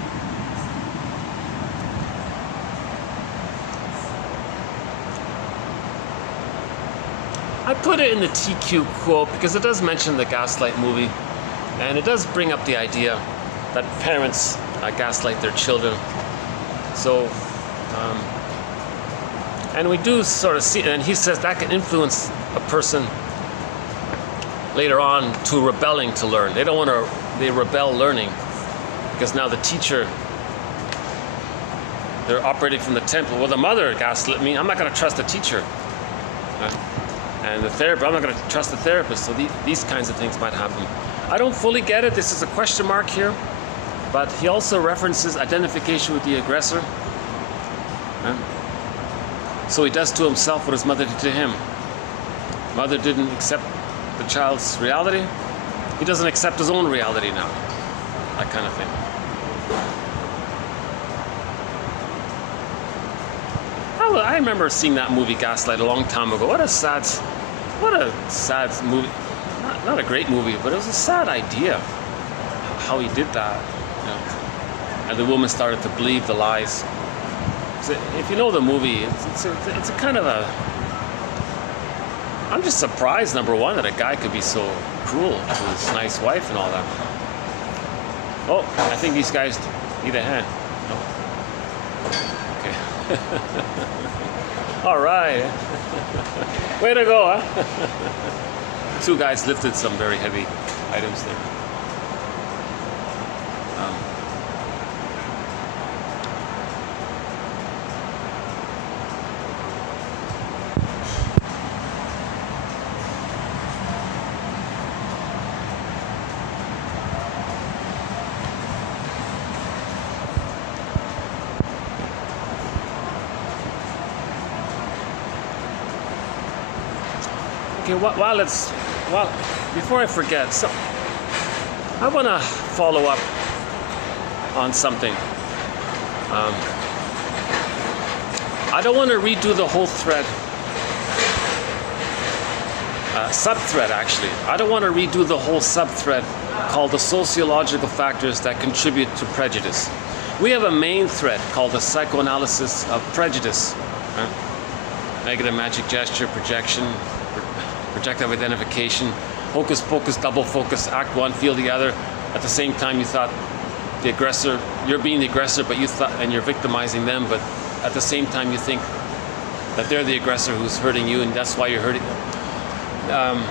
I put it in the TQ quote because it does mention the Gaslight movie, and it does bring up the idea that parents gaslight their children. So, and we do sort of see, and he says that can influence a person later on to rebelling to learn. They don't want to, they rebel learning because now the teacher, they're operating from the temple. Well, the mother gaslit me, I'm not going to trust the teacher. And the therapist, I'm not going to trust the therapist. So these kinds of things might happen. I don't fully get it. This is a question mark here. But he also references identification with the aggressor. So he does to himself what his mother did to him. Mother didn't accept the child's reality. He doesn't accept his own reality now. That kind of thing. I remember seeing that movie Gaslight a long time ago. What a sad what a sad movie. Not a great movie, but it was a sad idea how he did that. You know. And the woman started to believe the lies. So if you know the movie, it's a kind of a... I'm just surprised, number one, that a guy could be so cruel to his nice wife and all that. Oh, I think these guys need a hand. No? Okay. All right. Way to go, huh? Two guys lifted some very heavy items there. Okay, before I forget, so I want to follow up on something. I don't want to redo the whole thread, sub-thread actually. I don't want to redo the whole sub-thread called the sociological factors that contribute to prejudice. We have a main thread called the psychoanalysis of prejudice. Negative magic gesture, projection, projective identification, hocus pocus, double focus, act one, feel the other. At the same time, you thought the aggressor, you're being the aggressor, but you thought, and you're victimizing them, but at the same time, you think that they're the aggressor who's hurting you, and that's why you're hurting them.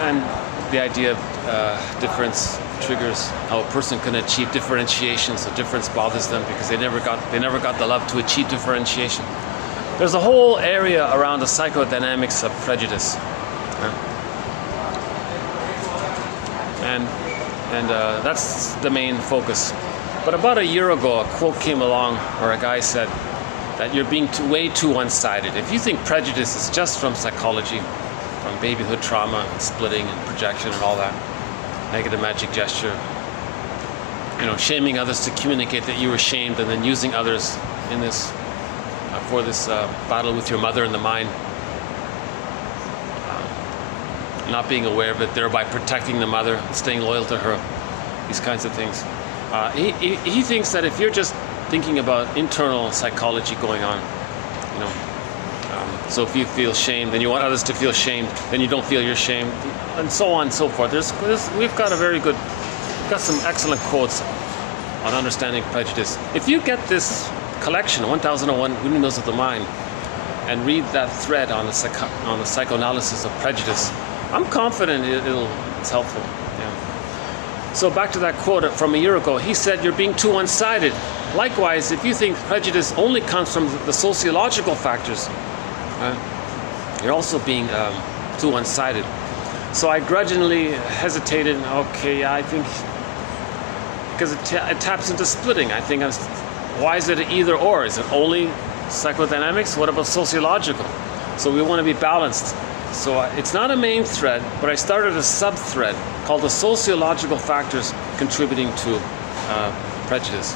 And the idea of difference triggers how a person can achieve differentiation. So difference bothers them because they never got the love to achieve differentiation. There's a whole area around the psychodynamics of prejudice. And that's the main focus. But about a year ago, a quote came along where a guy said that you're being way too one-sided. If you think prejudice is just from psychology, from babyhood trauma, and splitting and projection and all that, negative magic gesture, shaming others to communicate that you were shamed, and then using others in this for this battle with your mother in the mind, not being aware of it, thereby protecting the mother, staying loyal to her, these kinds of things. He thinks that if you're just thinking about internal psychology going on, so if you feel shame, then you want others to feel shamed, then you don't feel you're shamed, and so on and so forth. We've got some excellent quotes on understanding prejudice. If you get this collection, 1001 Windmills of the Mind, and read that thread on the psychoanalysis of prejudice, I'm confident it's helpful. Yeah. So back to that quote from a year ago, he said, you're being too one-sided. Likewise, if you think prejudice only comes from the sociological factors, you're also being too one-sided. So I grudgingly hesitated. Okay, yeah, I think because it taps into splitting. I think why is it either or? Is it only psychodynamics? What about sociological? So we want to be balanced. So it's not a main thread, but I started a sub-thread called the sociological factors contributing to prejudice.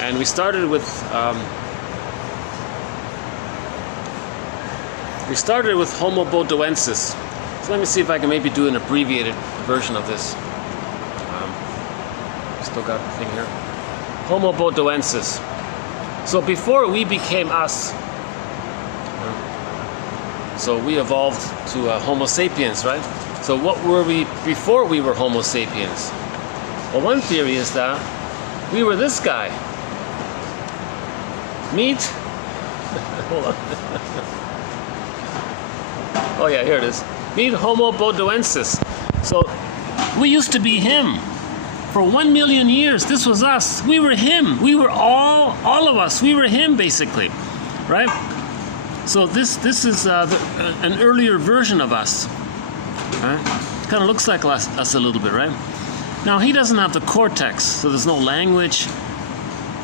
And we started with Homo Bodoensis. So let me see if I can maybe do an abbreviated version of this. Still got the thing here. Homo Bodoensis. So before we became us, so we evolved to Homo sapiens, right? So what were we before we were Homo sapiens? Well, one theory is that we were this guy. Meet. Hold on. Oh yeah, here it is. Meet Homo Bodoensis. So we used to be him. For 1 million years, this was us. We were him. We were all of us. We were him, basically, right? So this is an earlier version of us. Right? Kind of looks like us a little bit, right? Now he doesn't have the cortex, so there's no language.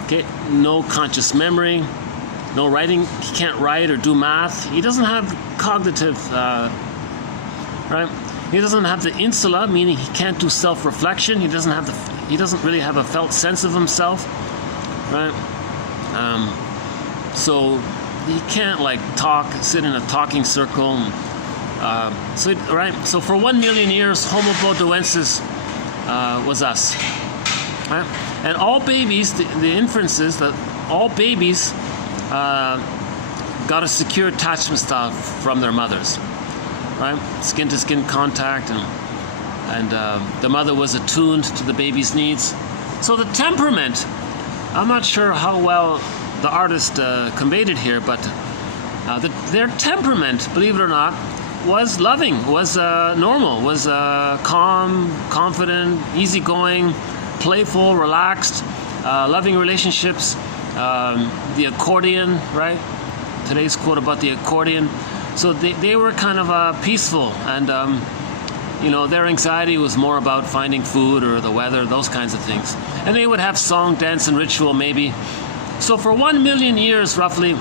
Okay, no conscious memory, no writing. He can't write or do math. He doesn't have cognitive, right? He doesn't have the insula, meaning he can't do self-reflection. He doesn't really have a felt sense of himself, right? So he can't talk, sit in a talking circle, and So for 1 million years, Homo Bodoensis was us. Right? And all babies, the inferences that all babies got a secure attachment style from their mothers, right? Skin-to-skin contact, and the mother was attuned to the baby's needs. So the temperament, I'm not sure how well the artist conveyed it here, but their temperament, believe it or not, was loving, was normal, was calm, confident, easygoing, playful, relaxed, loving relationships, the accordion, right? Today's quote about the accordion. So they were kind of peaceful, and their anxiety was more about finding food or the weather, those kinds of things. And they would have song, dance, and ritual maybe. So for 1 million years, roughly,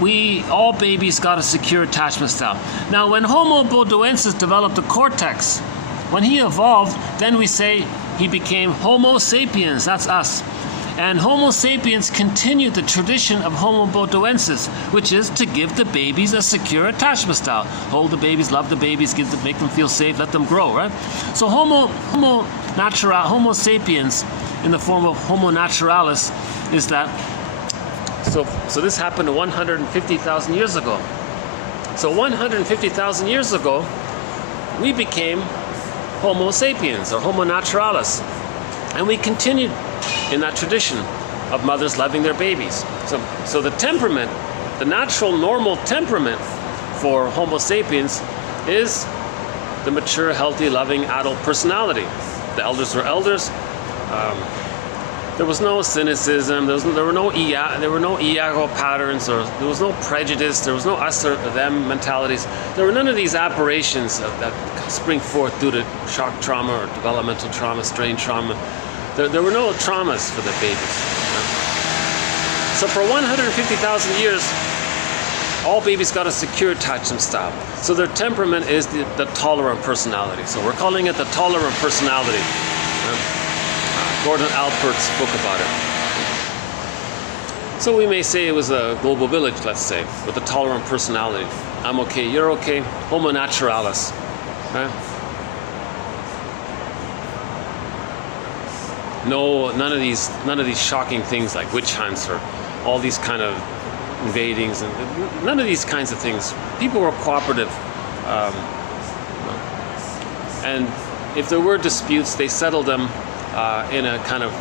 we all babies got a secure attachment style. Now, when Homo Bodoensis developed the cortex, when he evolved, then we say he became Homo sapiens. That's us. And Homo sapiens continued the tradition of Homo Bodoensis, which is to give the babies a secure attachment style. Hold the babies, love the babies, make them feel safe, let them grow, right? So Homo sapiens, in the form of Homo naturalis, is that. So this happened 150,000 years ago. So 150,000 years ago, we became Homo sapiens, or Homo naturalis. And we continued in that tradition of mothers loving their babies. So the temperament, the natural, normal temperament for Homo sapiens is the mature, healthy, loving adult personality. The elders were elders. There was no cynicism. There were no ego patterns, or there was no prejudice. There was no us or them mentalities. There were none of these aberrations that spring forth due to shock trauma or developmental trauma, strain trauma. There were no traumas for the babies. So for 150,000 years, all babies got a secure attachment style. So their temperament is the tolerant personality. So we're calling it the tolerant personality. Gordon Alpert's book about it. So we may say it was a global village, let's say, with a tolerant personality. I'm okay, you're okay, Homo naturalis. Right? No, none of these shocking things like witch hunts or all these kind of invadings, and none of these kinds of things. People were cooperative, and if there were disputes, they settled them in a kind of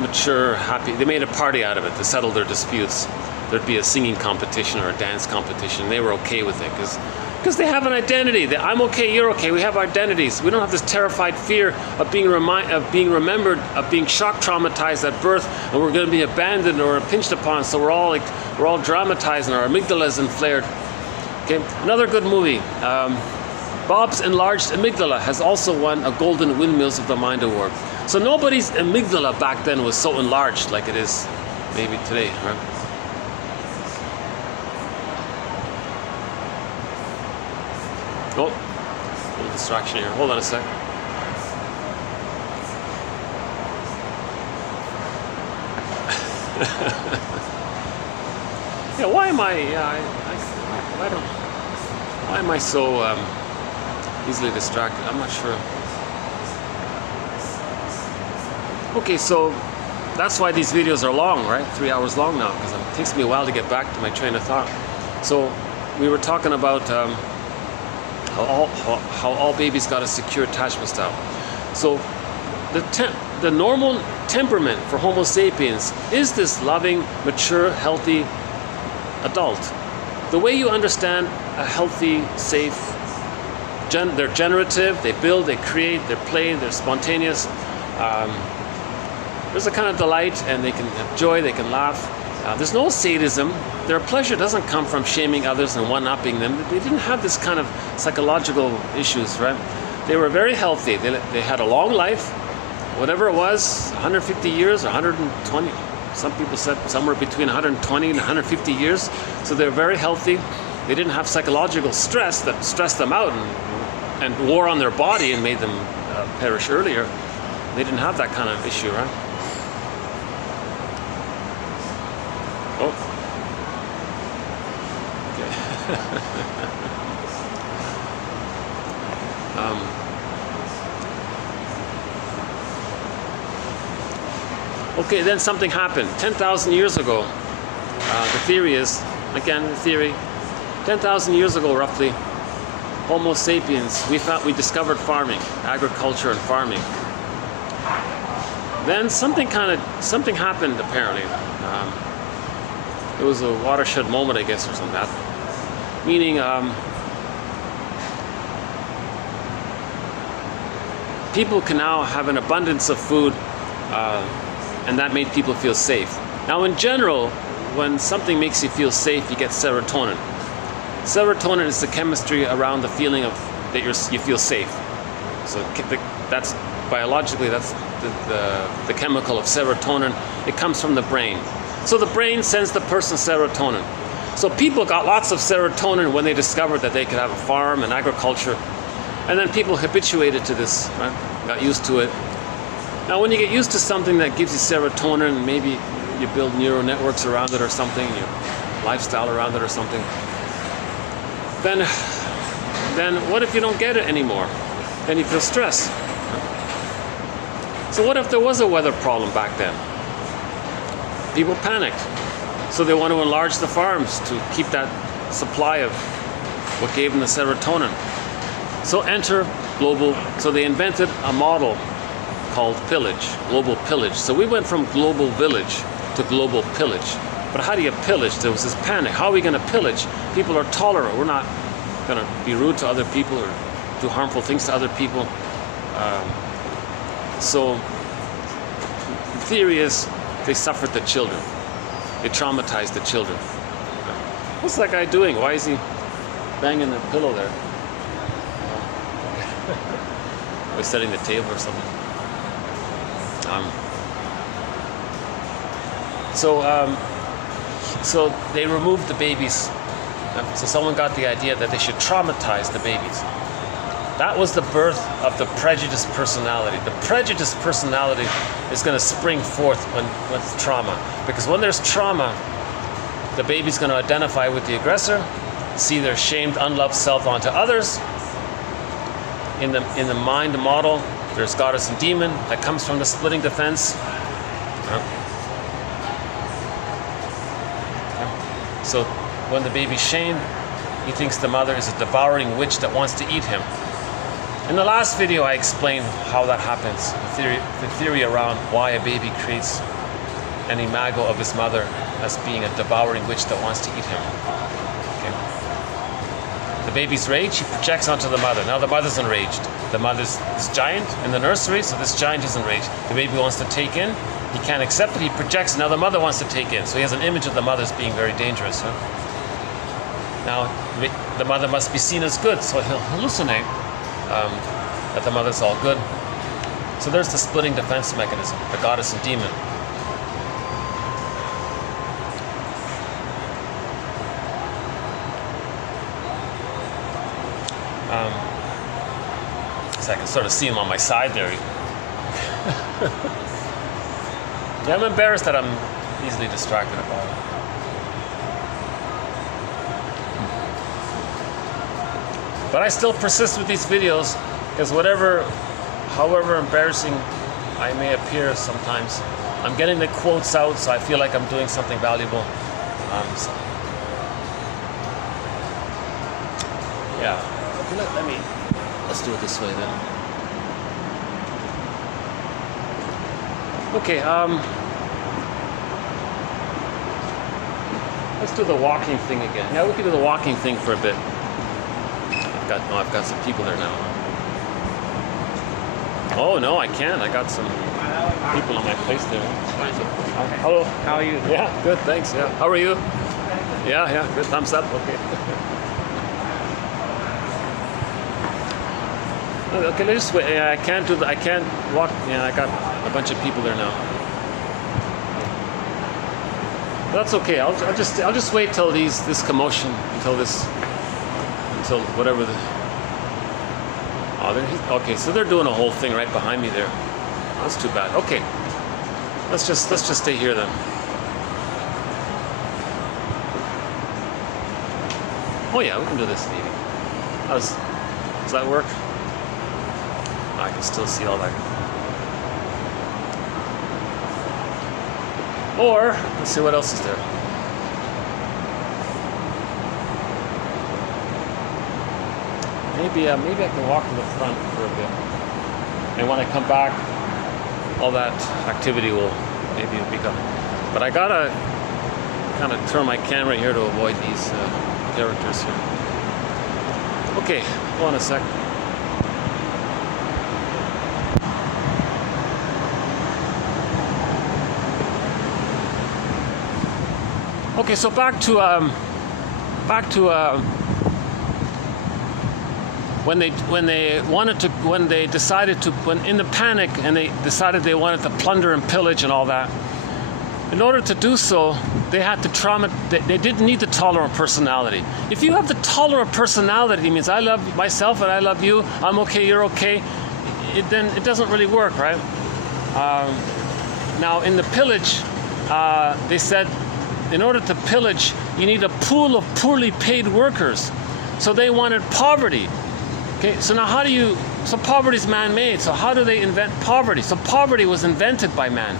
mature, happy. They made a party out of it to settle their disputes. There'd be a singing competition or a dance competition. They were okay with it because they have an identity. I'm okay, you're okay. We have identities. We don't have this terrified fear of being remembered, of being shock traumatized at birth, and we're going to be abandoned or pinched upon. So we're all dramatized, and our amygdala is inflared. Okay, another good movie. Bob's Enlarged Amygdala has also won a Golden Windmills of the Mind Award. So nobody's amygdala back then was so enlarged like it is maybe today, right? Oh, a little distraction here. Hold on a sec. Yeah, why am I so easily distracted? I'm not sure. Okay, so that's why these videos are long, right? 3 hours long now, because it takes me a while to get back to my train of thought. So we were talking about how all babies got a secure attachment style. So the normal temperament for Homo sapiens is this loving, mature, healthy adult. The way you understand a healthy, safe, they're generative, they build, they create, they play, they're spontaneous. There's a kind of delight, and they can have joy, they can laugh. There's no sadism. Their pleasure doesn't come from shaming others and one-upping them. They didn't have this kind of psychological issues, right? They were very healthy. They had a long life, whatever it was, 150 years or 120. Some people said somewhere between 120 and 150 years. So they were very healthy. They didn't have psychological stress that stressed them out and wore on their body and made them perish earlier. They didn't have that kind of issue, right? Oh. Okay. Okay, then something happened. 10,000 years ago, the theory is, again, the theory, 10,000 years ago roughly, Homo sapiens, we discovered farming, agriculture and farming. Then something happened apparently. It was a watershed moment, I guess, or something like that. Meaning, people can now have an abundance of food, and that made people feel safe. Now, in general, when something makes you feel safe, you get serotonin. Serotonin is the chemistry around the feeling of that you feel safe. So that's biologically, that's the chemical of serotonin. It comes from the brain. So the brain sends the person serotonin. So people got lots of serotonin when they discovered that they could have a farm and agriculture. And then people habituated to this, right? Got used to it. Now when you get used to something that gives you serotonin, maybe you build neural networks around it or something, your lifestyle around it or something, then what if you don't get it anymore? Then you feel stress. So what if there was a weather problem back then? People panicked. So they want to enlarge the farms to keep that supply of what gave them the serotonin. So enter global, so they invented a model called pillage, global pillage. So we went from global village to global pillage. But how do you pillage? There was this panic. How are we going to pillage? People are tolerant. We're not going to be rude to other people or do harmful things to other people. So the theory is they suffered the children. They traumatized the children. What's that guy doing? Why is he banging the pillow there? Or setting the table or something. So they removed the babies. So someone got the idea that they should traumatize the babies. That was the birth of the prejudiced personality. The prejudiced personality is going to spring forth with trauma. Because when there's trauma, the baby's going to identify with the aggressor, see their shamed, unloved self onto others. In the mind model, there's goddess and demon. That comes from the splitting defense. So when the baby's shamed, he thinks the mother is a devouring witch that wants to eat him. In the last video, I explained how that happens, the theory around why a baby creates an imago of his mother as being a devouring witch that wants to eat him. Okay. The baby's rage, he projects onto the mother. Now the mother's enraged. The mother's this giant in the nursery, so this giant is enraged. The baby wants to take in. He can't accept it, he projects, now the mother wants to take in. So he has an image of the mother as being very dangerous. Huh? Now, the mother must be seen as good, so he'll hallucinate that the mother's all good. So there's the splitting defense mechanism, the goddess and demon. So I can sort of see him on my side there. Yeah, I'm embarrassed that I'm easily distracted about it. But I still persist with these videos because however embarrassing I may appear sometimes, I'm getting the quotes out, so I feel like I'm doing something valuable. Yeah. Let's do it this way then. Okay, let's do the walking thing again. Yeah, we can do the walking thing for a bit. I've got some people there now. Oh no, I can't. I got some people on my place there. Hello. How are you? Yeah, good, thanks. Yeah. How are you? Yeah, good. Thumbs up. Okay. Okay, let's just wait. I can't walk. Yeah, I got a bunch of people there now. That's okay. I'll just wait till this commotion, until whatever the. Oh, okay. So they're doing a whole thing right behind me there. That's too bad. Okay. Let's just stay here then. Oh yeah, we can do this maybe. Does that work? I can still see all that. Or, let's see what else is there. Maybe I can walk to the front for a bit. And when I come back, all that activity will maybe become. But I gotta kind of turn my camera here to avoid these characters here. Okay, hold on a sec. Okay, so back to when they decided to, when in the panic and they decided they wanted to plunder and pillage and all that. In order to do so, they had to they didn't need the tolerant personality. If you have the tolerant personality, it means I love myself and I love you, I'm okay, you're okay, then it doesn't really work, right? Now in the pillage, they said, in order to pillage, you need a pool of poorly paid workers. So they wanted poverty. Okay, so now so poverty is man-made, so how do they invent poverty? So poverty was invented by man,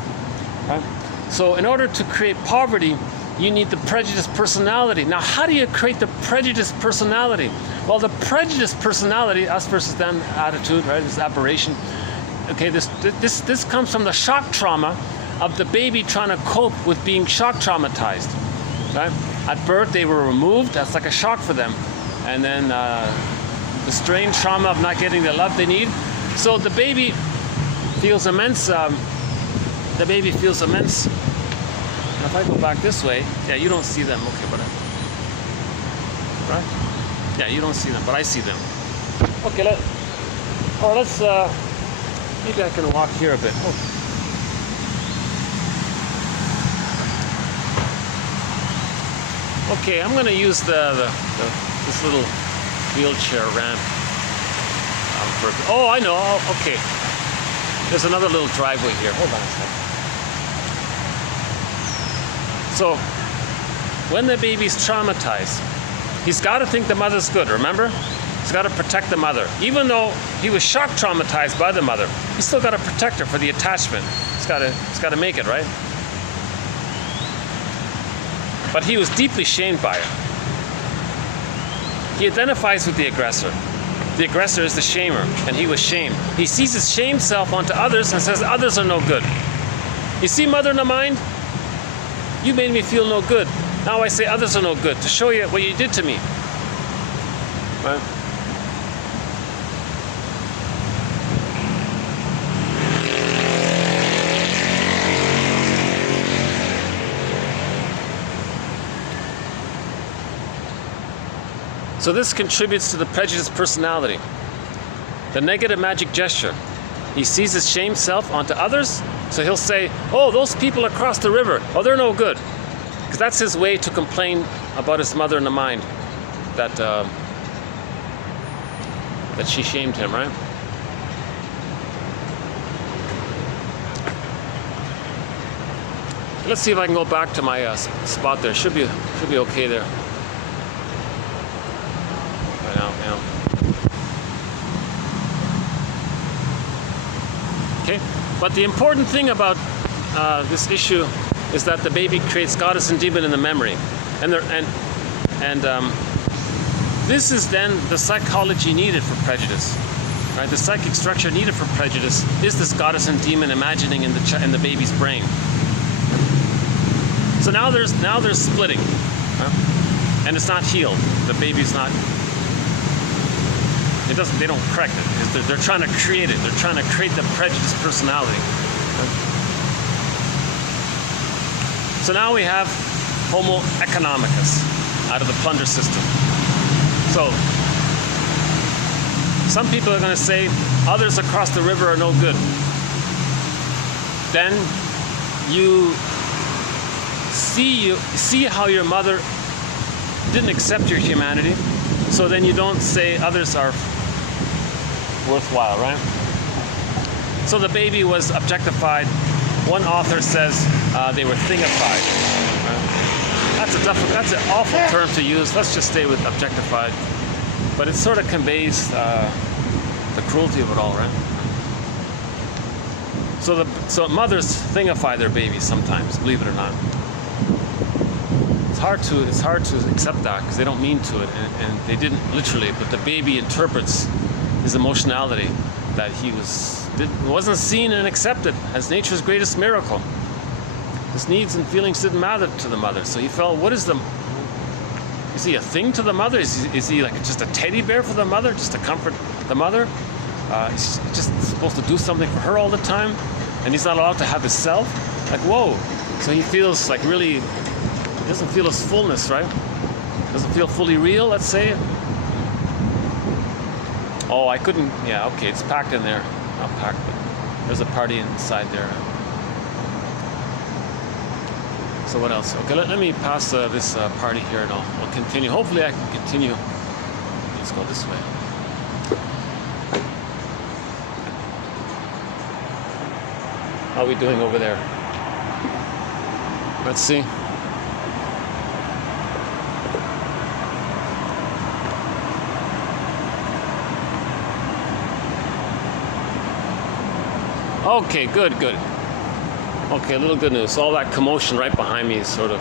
right? So in order to create poverty, you need the prejudiced personality. Now how do you create the prejudiced personality? Well, the prejudiced personality, us versus them attitude, right, this aberration. Okay, this comes from the shock trauma of the baby trying to cope with being shock traumatized, right? At birth, they were removed. That's like a shock for them. And then the strain trauma of not getting the love they need. So the baby feels immense. And if I go back this way, yeah, you don't see them. Okay, but right? Yeah, you don't see them, but I see them. Okay, let's. Maybe I can walk here a bit. Oh. Okay, I'm going to use this little wheelchair ramp. Oh, I know. Oh, okay. There's another little driveway here. Hold on a second. So, when the baby's traumatized, he's got to think the mother's good, remember? He's got to protect the mother. Even though he was shock traumatized by the mother, he's still got to protect her for the attachment. He's got to make it, right? But he was deeply shamed by her. He identifies with the aggressor. The aggressor is the shamer, and he was shamed. He sees his shamed self onto others and says, others are no good. You see, mother in the mind? You made me feel no good. Now I say others are no good, to show you what you did to me. Right? So this contributes to the prejudiced personality. The negative magic gesture. He sees his shamed self onto others, so he'll say, oh, those people across the river, oh, they're no good. Because that's his way to complain about his mother in the mind, that she shamed him, right? Let's see if I can go back to my spot there. Should be okay there. Now. Okay, but the important thing about this issue is that the baby creates goddess and demon in the memory, and this is then the psychology needed for prejudice, right? The psychic structure needed for prejudice is this goddess and demon imagining in the baby's brain. So now there's splitting, right? And it's not healed. The baby's not. They don't correct it. They're trying to create it. They're trying to create the prejudiced personality. So now we have Homo economicus out of the plunder system. So some people are going to say others across the river are no good. Then you see how your mother didn't accept your humanity. So then you don't say others are worthwhile, right? So the baby was objectified. One author says they were thingified. Right? That's an awful term to use. Let's just stay with objectified. But it sort of conveys the cruelty of it all, right? So mothers thingify their babies sometimes, believe it or not. It's hard to accept that because they don't mean to it, and they didn't literally, but the baby interprets his emotionality that wasn't seen and accepted as nature's greatest miracle. His needs and feelings didn't matter to the mother, so he felt, is he a thing to the mother? Is he like just a teddy bear for the mother, just to comfort the mother? He's just supposed to do something for her all the time, and he's not allowed to have his self? Like, whoa. So he feels like really, he doesn't feel his fullness, right? Doesn't feel fully real, let's say. Oh, I couldn't, yeah, okay, it's packed in there. Not packed, but there's a party inside there. So what else? Okay, let me pass this party here and I'll continue. Hopefully I can continue. Let's go this way. How are we doing over there? Let's see. Okay, good. Okay, a little good news. All that commotion right behind me is sort of...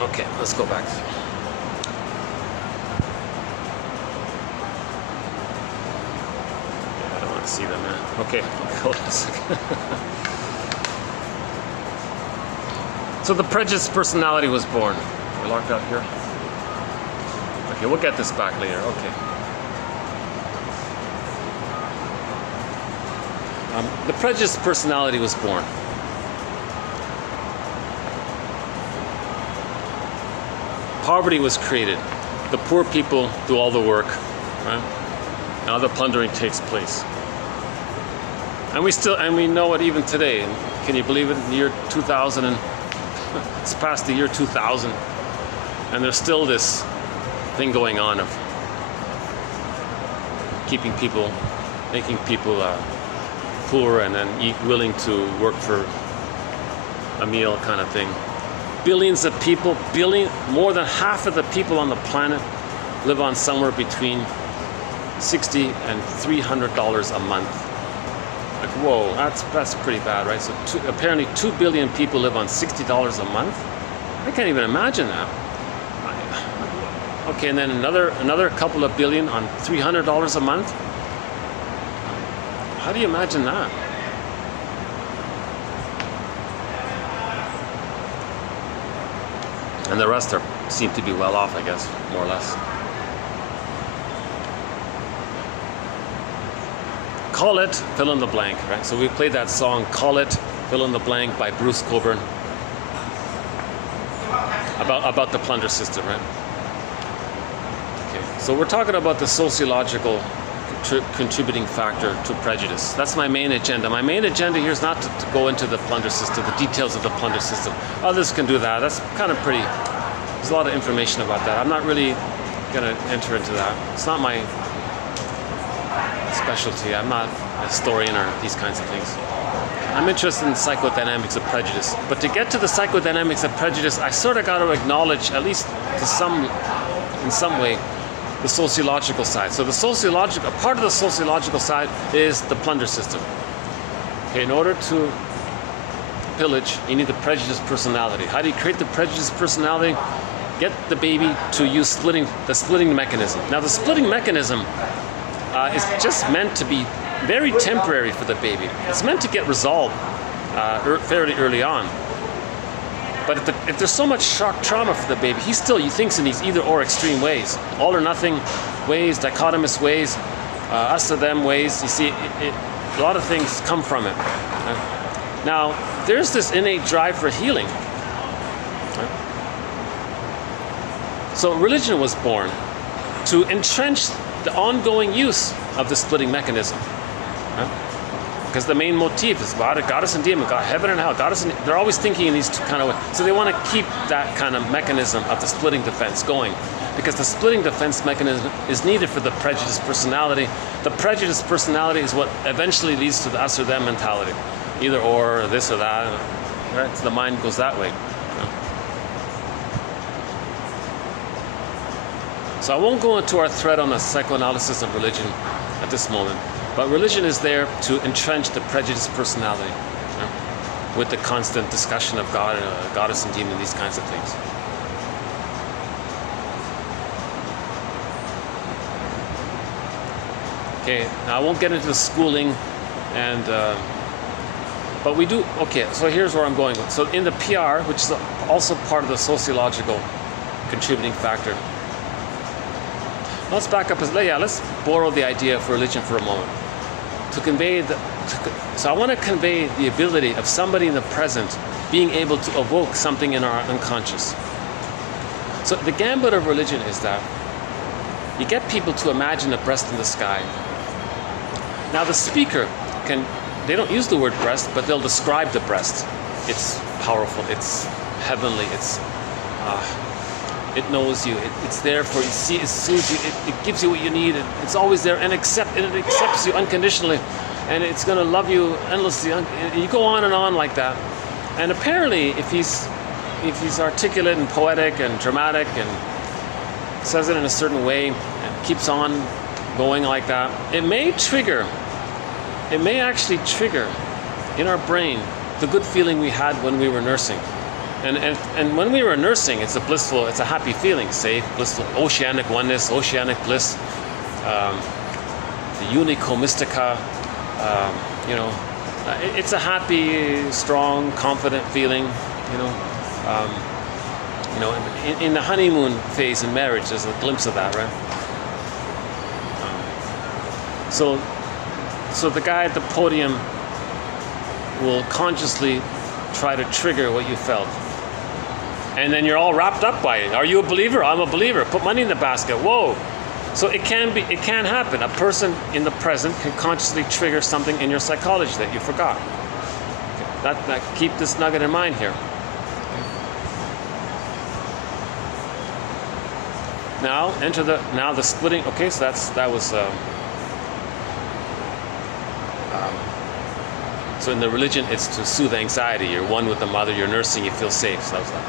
Okay, let's go back. I don't want to see them, man. Okay, hold on a second. So the prejudiced personality was born. We're locked out here. Okay, we'll get this back later. Okay. The prejudiced personality was born. Poverty was created. The poor people do all the work, right? Now the plundering takes place. And we know it even today. Can you believe it? In the year 2000, it's past the year 2000, and there's still this thing going on of making people poor and then willing to work for a meal kind of thing. Billions of people, more than half of the people on the planet live on somewhere between $60 and $300 a month. Like, whoa, that's pretty bad, right? So apparently 2 billion people live on $60 a month. I can't even imagine that. Okay, and then another couple of billion on $300 a month. How do you imagine that? And the rest seem to be well off, I guess, more or less. Call it fill in the blank, right? So we played that song, Call It Fill in the Blank by Bruce Cockburn, about the plunder system, right? Okay, so we're talking about the sociological contributing factor to prejudice. That's my main agenda. My main agenda here is not to go into the plunder system, the details of the plunder system. Others can do that. That's kind of pretty, there's a lot of information about that. I'm not really going to enter into that. It's not my specialty. I'm not a historian or these kinds of things. I'm interested in psychodynamics of prejudice. But to get to the psychodynamics of prejudice, I sort of got to acknowledge, at least in some way, the sociological side. So a part of the sociological side is the plunder system. Okay, in order to pillage, you need the prejudiced personality. How do you create the prejudiced personality? Get the baby to use the splitting mechanism. Now the splitting mechanism is just meant to be very temporary for the baby. It's meant to get resolved fairly early on. But if there's so much shock trauma for the baby, he thinks in these either or extreme ways, all or nothing ways, dichotomous ways, us or them ways. You see, a lot of things come from it. Now, there's this innate drive for healing. So religion was born to entrench the ongoing use of the splitting mechanism. Because the main motif is goddess and demon, God, heaven and hell, goddess and they're always thinking in these two kind of ways. So they want to keep that kind of mechanism of the splitting defense going. Because the splitting defense mechanism is needed for the prejudiced personality. The prejudiced personality is what eventually leads to the us or them mentality. Either or this or that. Right? So the mind goes that way. So I won't go into our thread on the psychoanalysis of religion at this moment, but religion is there to entrench the prejudiced personality, with the constant discussion of God, goddess and demon, these kinds of things. Okay, now I won't get into the schooling, and but we do. Okay, so here's where I'm going with. So in the PR, which is also part of the sociological contributing factor. Let's back up. Let's borrow the idea of religion for a moment. To convey so I want to convey the ability of somebody in the present being able to evoke something in our unconscious. So the gambit of religion is that you get people to imagine a breast in the sky. Now the speaker they don't use the word breast, but they'll describe the breast. It's powerful, it's heavenly, it knows you, it's there for you, it soothes you, it gives you what you need, it's always there, and it accepts you unconditionally, and it's going to love you endlessly. You go on like that. And apparently, if he's articulate and poetic and dramatic and says it in a certain way and keeps on going like that, it may actually trigger in our brain the good feeling we had when we were nursing. And when we were nursing, it's a happy feeling, safe, blissful, oceanic oneness, oceanic bliss, the unico mystica, it's a happy, strong, confident feeling, in the honeymoon phase in marriage, there's a glimpse of that, right? So the guy at the podium will consciously try to trigger what you felt. And then you're all wrapped up by it. Are you a believer? I'm a believer. Put money in the basket. Whoa. So it can happen. A person in the present can consciously trigger something in your psychology that you forgot. That keep this nugget in mind here. Now enter the splitting. Okay, so that was. So in the religion, it's to soothe anxiety. You're one with the mother. You're nursing. You feel safe. So that was that.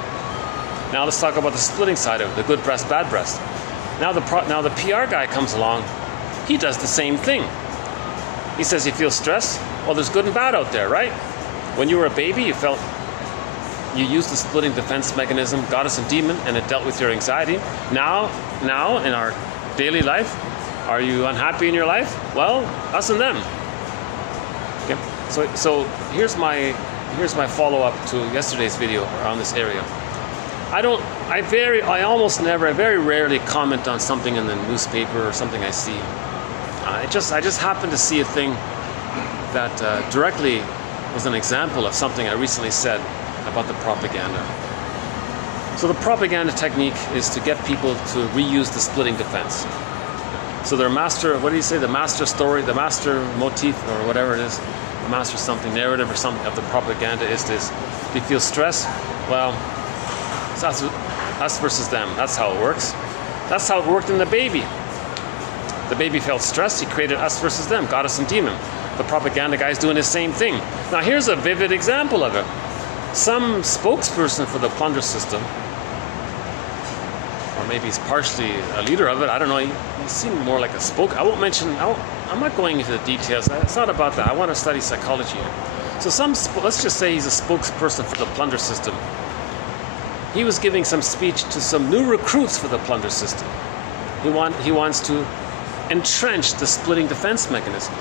Now let's talk about the splitting side of it, the good breast, bad breast. Now the PR guy comes along, he does the same thing. He says you feel stress, well there's good and bad out there, right? When you were a baby, you used the splitting defense mechanism, goddess and demon, and it dealt with your anxiety. Now in our daily life, are you unhappy in your life? Well, us and them. Okay. So here's my follow-up to yesterday's video around this area. I very rarely comment on something in the newspaper or something I see. I just happened to see a thing that directly was an example of something I recently said about the propaganda. So the propaganda technique is to get people to reuse the splitting defense. So their master, what do you say, the master story, the master motif, or whatever it is, the master something, narrative or something of the propaganda is this. Do you feel stress? Well, it's us versus them. That's how it works. That's how it worked in the baby. The baby felt stressed. He created us versus them, goddess and demon. The propaganda guy's doing the same thing. Now here's a vivid example of it. Some spokesperson for the plunder system, or maybe he's partially a leader of it, I don't know, he seemed more like a I'm not going into the details. It's not about that. I want to study psychology here. So let's just say he's a spokesperson for the plunder system. He was giving some speech to some new recruits for the plunder system. He wants to entrench the splitting defense mechanism.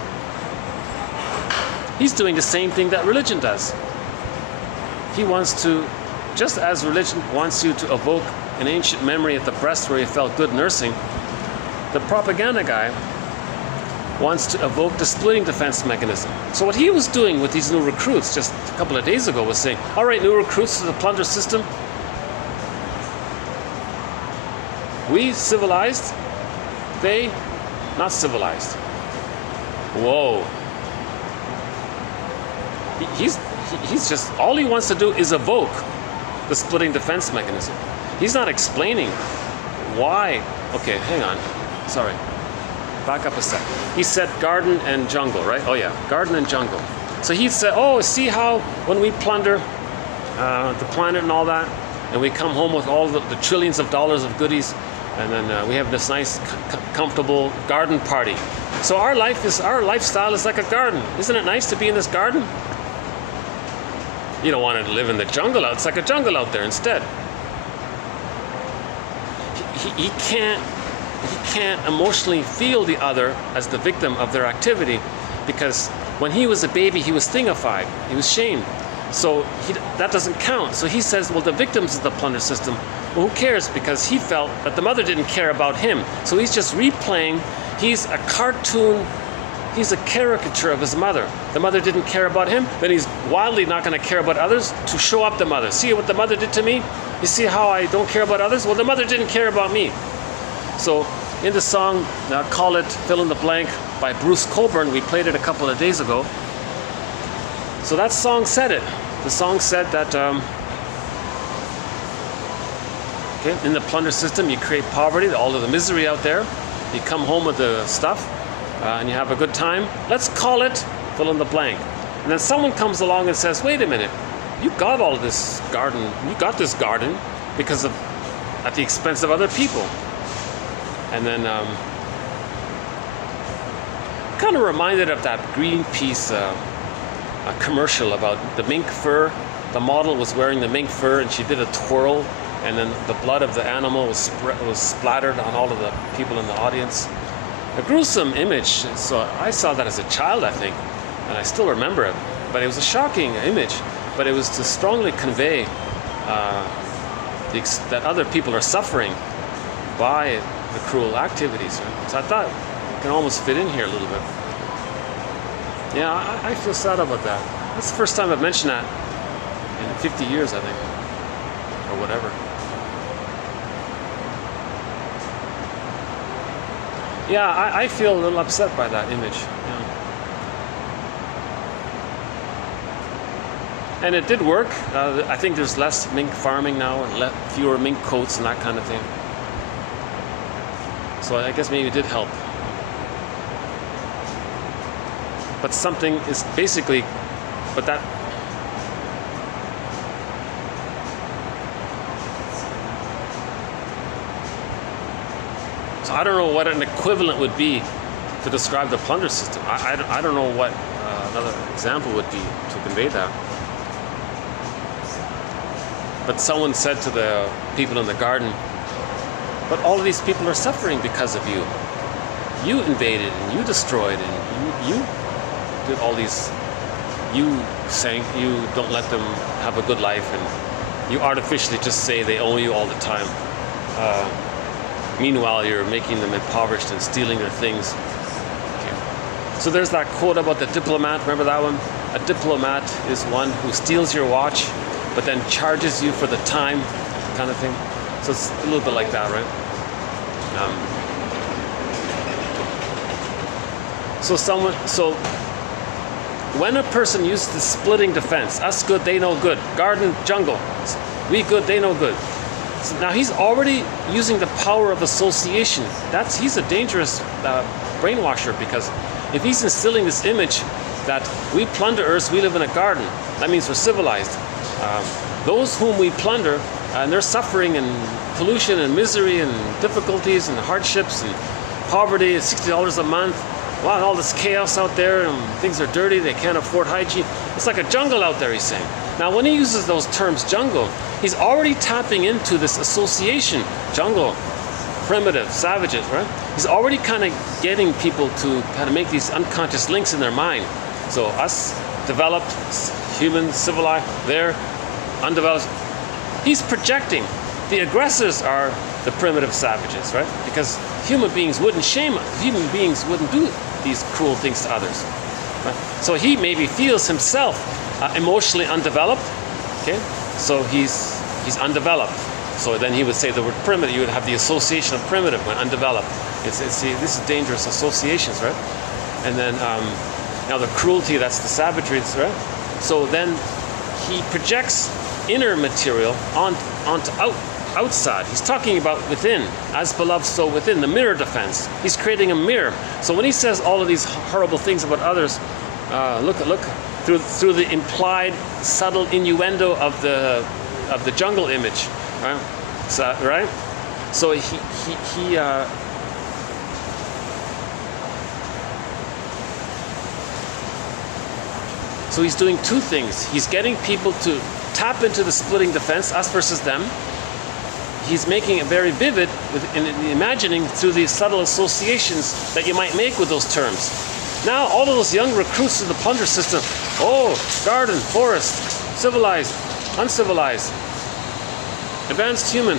He's doing the same thing that religion does. He wants to, just as religion wants you to evoke an ancient memory at the breast where you felt good nursing, the propaganda guy wants to evoke the splitting defense mechanism. So what he was doing with these new recruits just a couple of days ago was saying, all right, new recruits to the plunder system, we civilized, they not civilized. Whoa. He's just, all he wants to do is evoke the splitting defense mechanism. He's not explaining why. Okay, hang on. Sorry. Back up a sec. He said garden and jungle, right? Oh yeah, garden and jungle. So he said, oh, see how when we plunder the planet and all that, and we come home with all the trillions of dollars of goodies, And then we have this nice, comfortable garden party. So our lifestyle is like a garden. Isn't it nice to be in this garden? You don't want to live in the jungle. It's like a jungle out there instead. He can't emotionally feel the other as the victim of their activity, because when he was a baby, he was thingified. He was shamed. So that doesn't count. So he says, well, the victims of the plunder system, well, who cares? Because he felt that the mother didn't care about him. So he's just replaying. He's a cartoon. He's a caricature of his mother. The mother didn't care about him. Then he's wildly not going to care about others to show up the mother. See what the mother did to me? You see how I don't care about others? Well, the mother didn't care about me. So in the song, Call It Fill in the Blank by Bruce Cockburn, we played it a couple of days ago. So that song said it. The song said that in the plunder system, you create poverty, all of the misery out there. You come home with the stuff and you have a good time. Let's call it fill in the blank. And then someone comes along and says, wait a minute, you got all this garden, you got this garden because of, at the expense of other people. And then kind of reminded of that Greenpeace a commercial about the mink fur. The model was wearing the mink fur and she did a twirl, and then the blood of the animal was splattered on all of the people in the audience. A gruesome image. So I saw that as a child, I think, and I still remember it. But it was a shocking image. But it was to strongly convey that other people are suffering by the cruel activities. Right? So I thought it can almost fit in here a little bit. Yeah, I feel sad about that. That's the first time I've mentioned that in 50 years, I think, or whatever. Yeah, I feel a little upset by that image. Yeah. And it did work. I think there's less mink farming now and fewer mink coats and that kind of thing. So I guess maybe it did help. But something is basically, but that, so I don't know what an equivalent would be to describe the plunder system. I don't know what another example would be to convey that. But someone said to the people in the garden, but all of these people are suffering because of you. You invaded and you destroyed and you did all these, you don't let them have a good life, and you artificially just say they owe you all the time. Meanwhile, you're making them impoverished and stealing their things. Okay. So there's that quote about the diplomat, remember that one? A diplomat is one who steals your watch, but then charges you for the time, kind of thing. So it's a little bit like that, right? So when a person uses the splitting defense, us good, they no good, garden, jungle, we good, they no good. So now he's already using the power of association. He's a dangerous brainwasher, because if he's instilling this image that we plunderers, we live in a garden, that means we're civilized. Those whom we plunder, and they're suffering and pollution and misery and difficulties and hardships and poverty, $60 a month. Wow, all this chaos out there, and things are dirty, they can't afford hygiene. It's like a jungle out there, he's saying. Now, when he uses those terms, jungle, he's already tapping into this association. Jungle, primitive, savages, right? He's already kind of getting people to kind of make these unconscious links in their mind. So us, developed, human, civilized, they're undeveloped. He's projecting. The aggressors are the primitive savages, right? Because human beings wouldn't shame us. Human beings wouldn't do these cruel things to others. Right? So he maybe feels himself emotionally undeveloped. Okay, so he's undeveloped. So then he would say the word primitive. You would have the association of primitive when undeveloped. This is dangerous associations, right? And then now the cruelty, that's the savagery, right? So then he projects inner material onto outside. He's talking about within, as beloved, so within, the mirror defense. He's creating a mirror. So when he says all of these horrible things about others, look through the implied subtle innuendo of the jungle image, right? So, right? So so he's doing two things. He's getting people to tap into the splitting defense, us versus them. He's making it very vivid in imagining through these subtle associations that you might make with those terms. Now all of those young recruits to the plunder system, oh, garden, forest, civilized, uncivilized, advanced human,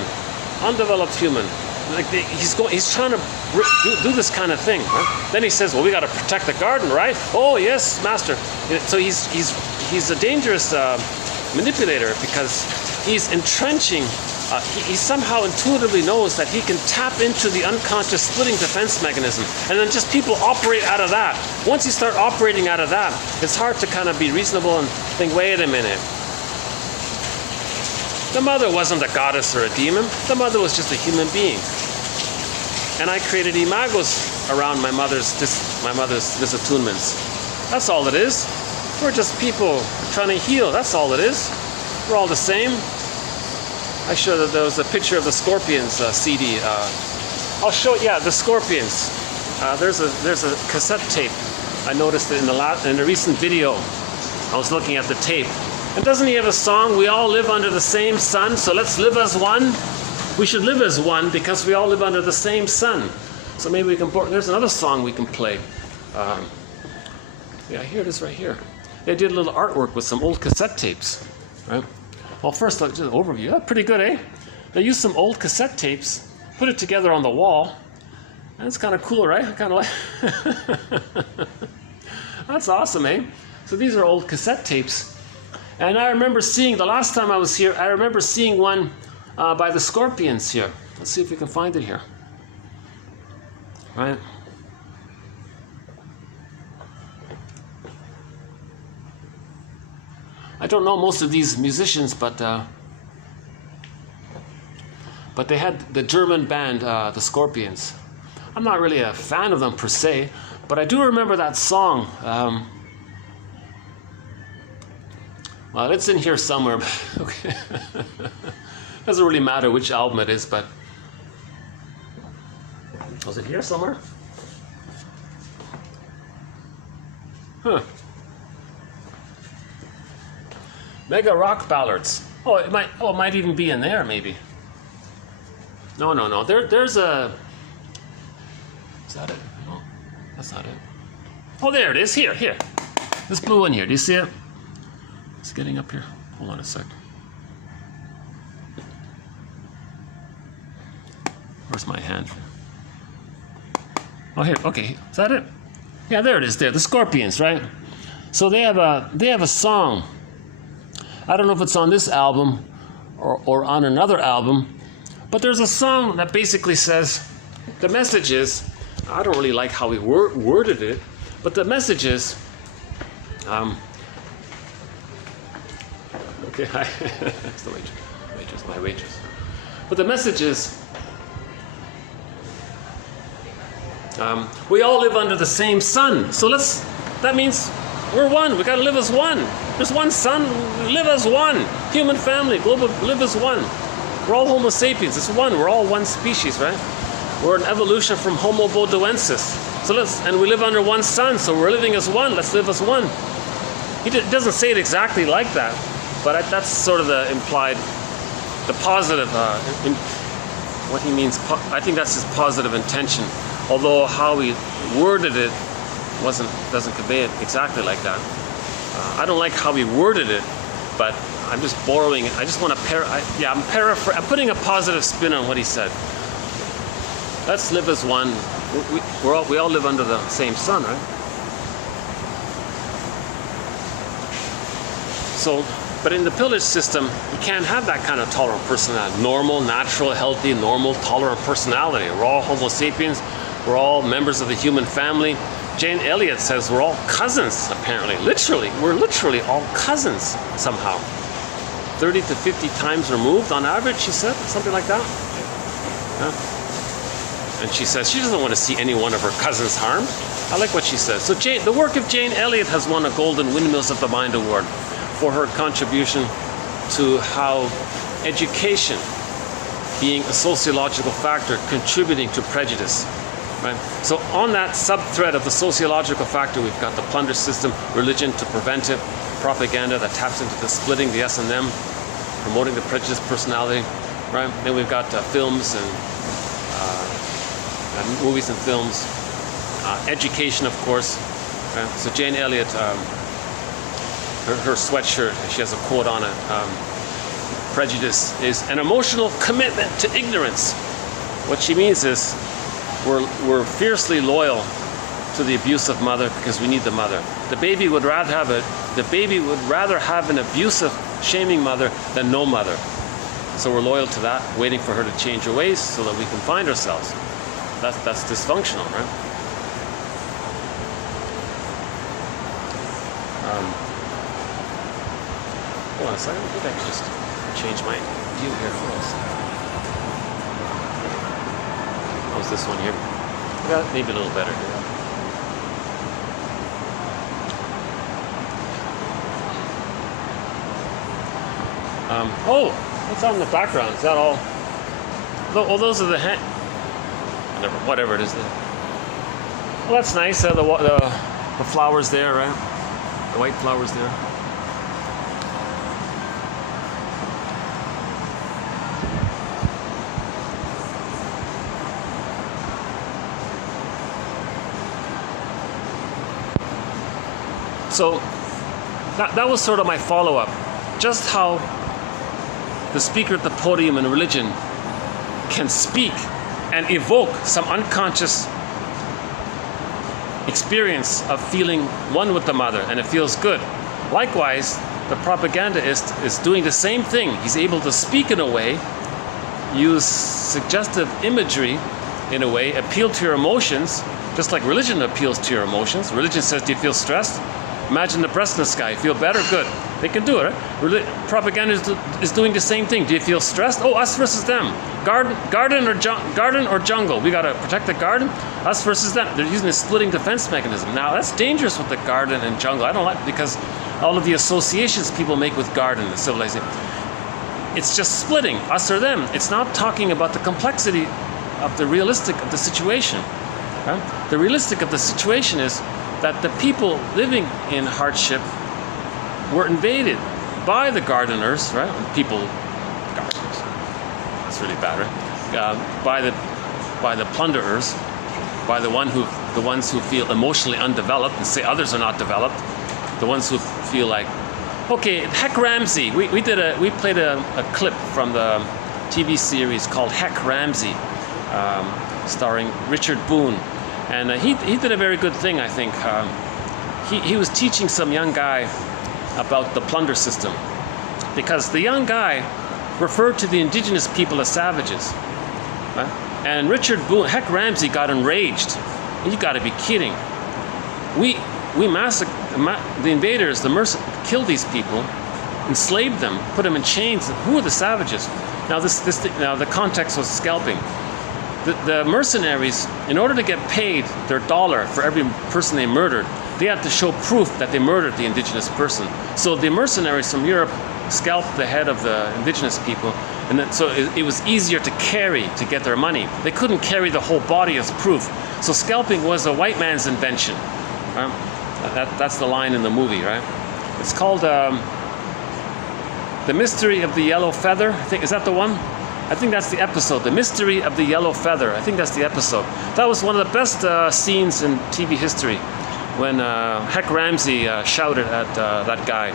undeveloped human. Like he's trying to do this kind of thing. Right? Then he says, well, we got to protect the garden, right? Oh, yes, master. So he's a dangerous manipulator because he's entrenching. He somehow intuitively knows that he can tap into the unconscious splitting defense mechanism, and then just people operate out of that. Once you start operating out of that, it's hard to kind of be reasonable and think, wait a minute. The mother wasn't a goddess or a demon. The mother was just a human being. And I created imagos around my mother's disattunements. That's all it is. We're just people trying to heal. That's all it is. We're all the same. I showed that there was a picture of the Scorpions CD. I'll show it. Yeah, the Scorpions. There's a cassette tape. I noticed it in the recent video. I was looking at the tape. And doesn't he have a song? We all live under the same sun, so let's live as one. We should live as one because we all live under the same sun. So maybe we can. There's another song we can play. Yeah, here it is right here. They did a little artwork with some old cassette tapes, right? Well, first, just an overview. Oh, pretty good, eh? They used some old cassette tapes, put it together on the wall. That's kind of cool, right? Kind of like. That's awesome, eh? So these are old cassette tapes. And I remember seeing, the last time I was here, I remember seeing one by the Scorpions here. Let's see if we can find it here. Right? I don't know most of these musicians, but they had the German band, the Scorpions. I'm not really a fan of them per se, but I do remember that song. Well, it's in here somewhere. Okay. Doesn't really matter which album it is, but was it here somewhere? Huh. Mega rock ballads. Oh, it might even be in there, maybe. No. There's a. Is that it? No, that's not it. Oh, there it is. Here. This blue one here. Do you see it? It's getting up here. Hold on a sec. Where's my hand? Oh, here. Okay. Is that it? Yeah, there it is. There, the Scorpions, right? So they have a song. I don't know if it's on this album or on another album, but there's a song that basically says, the message is, I don't really like how he worded it, but the message is, okay, that's the waitress, my waitress. But the message is, we all live under the same sun. So that means we're one. We gotta live as one. There's one sun, we live as one. Human family, global, live as one. We're all Homo sapiens, it's one. We're all one species, right? We're an evolution from Homo Bodoensis. And we live under one sun, so we're living as one. Let's live as one. He doesn't say it exactly like that, but that's sort of the implied, the positive, what he means. I think that's his positive intention. Although how he worded it doesn't convey it exactly like that. I don't like how he worded it, but I'm just borrowing it. I just want to I'm putting a positive spin on what he said. Let's live as one. We all live under the same sun, right? So, but in the pillage system, you can't have that kind of tolerant personality. Normal, natural, healthy, normal, tolerant personality. We're all Homo sapiens. We're all members of the human family. Jane Elliott says we're all cousins, apparently. We're literally all cousins somehow. 30 to 50 times removed on average, she said, something like that. Yeah. And she says she doesn't want to see any one of her cousins harmed. I like what she says. So the work of Jane Elliott has won a Golden Windmills of the Mind Award for her contribution to how education being a sociological factor contributing to prejudice. Right? So on that sub-thread of the sociological factor, we've got the plunder system, religion to preventive, propaganda that taps into the splitting, the S&M, promoting the prejudiced personality. Right? Then we've got films and movies and films, education, of course. Right? So Jane Elliott, her sweatshirt, she has a quote on it. Prejudice is an emotional commitment to ignorance. What she means is we're fiercely loyal to the abusive mother because we need the mother. The baby would rather have an abusive, shaming mother than no mother. So we're loyal to that, waiting for her to change her ways so that we can find ourselves. That's dysfunctional, right? Hold on a second. I think I can just change my view here. How's this one here? Yeah, maybe a little better here. Oh, what's out in the background? Is that all? Oh, those are the whatever it is. Well, that's nice. The flowers there, right? The white flowers there. So that was sort of my follow-up. Just how the speaker at the podium in religion can speak and evoke some unconscious experience of feeling one with the mother, and it feels good. Likewise, the propagandist is doing the same thing. He's able to speak in a way, use suggestive imagery in a way, appeal to your emotions, just like religion appeals to your emotions. Religion says, do you feel stressed? Imagine the breast in the sky. Feel better? Good. They can do it, right? Propaganda is doing the same thing. Do you feel stressed? Oh, us versus them. Garden or jungle. We got to protect the garden. Us versus them. They're using a splitting defense mechanism. Now, that's dangerous with the garden and jungle. I don't like it because all of the associations people make with garden and civilization. It's just splitting, us or them. It's not talking about the complexity of the realistic of the situation. Right? The realistic of the situation is that the people living in hardship were invaded by the gardeners, right? Gardeners. That's really bad, right? By the plunderers, by the ones who feel emotionally undeveloped and say others are not developed, the ones who feel like, okay, Heck Ramsey. We played a clip from the TV series called Heck Ramsey, starring Richard Boone. And he did a very good thing, I think. He was teaching some young guy about the plunder system, because the young guy referred to the indigenous people as savages. Right? And Richard Boone, Heck Ramsey got enraged. You got to be kidding! We massacred the invaders, killed these people, enslaved them, put them in chains. Who are the savages? Now now the context was scalping. The mercenaries, in order to get paid their dollar for every person they murdered, they had to show proof that they murdered the indigenous person. So the mercenaries from Europe scalped the head of the indigenous people, and so it was easier to carry to get their money. They couldn't carry the whole body as proof. So scalping was a white man's invention. Right? That's the line in the movie, right? It's called The Mystery of the Yellow Feather. Is that the one? I think that's the episode, The Mystery of the Yellow Feather. I think that's the episode. That was one of the best scenes in TV history, when Heck Ramsey shouted at that guy.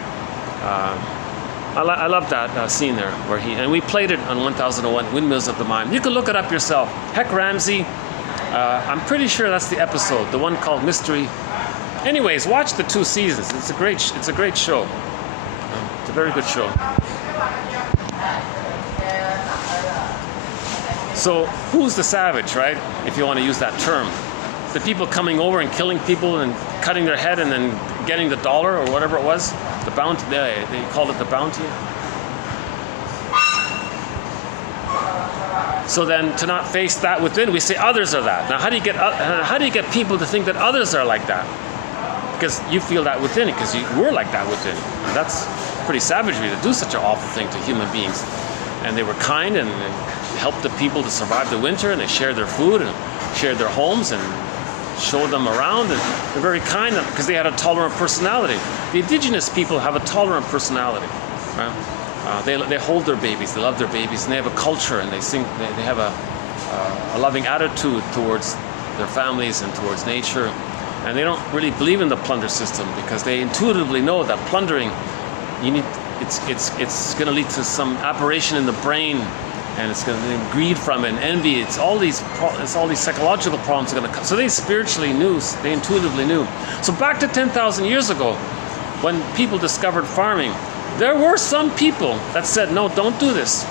I love that scene there, and we played it on 1001 Windmills of the Mind. You can look it up yourself. Heck Ramsey, I'm pretty sure that's the episode, the one called Mystery. Anyways, watch the 2 seasons. It's a great show. It's a very good show. So who's the savage, right? If you want to use that term. The people coming over and killing people and cutting their head and then getting the dollar or whatever it was. The bounty, they called it the bounty. So then to not face that within, we say others are that. Now how do you get people to think that others are like that? Because you feel that within, because you were like that within. And that's pretty savagery to do such an awful thing to human beings. And they were kind and helped the people to survive the winter, and they shared their food and shared their homes and showed them around, and they're very kind because they had a tolerant personality. The indigenous people have a tolerant personality. Right? They hold their babies, they love their babies, and they have a culture, and they have a loving attitude towards their families and towards nature. And they don't really believe in the plunder system because they intuitively know that plundering, it's going to lead to some aberration in the brain, and it's going to be greed from it, and envy. It's all these psychological problems are going to come. So they spiritually knew, they intuitively knew. So back to 10,000 years ago, when people discovered farming, there were some people that said, no, don't do this.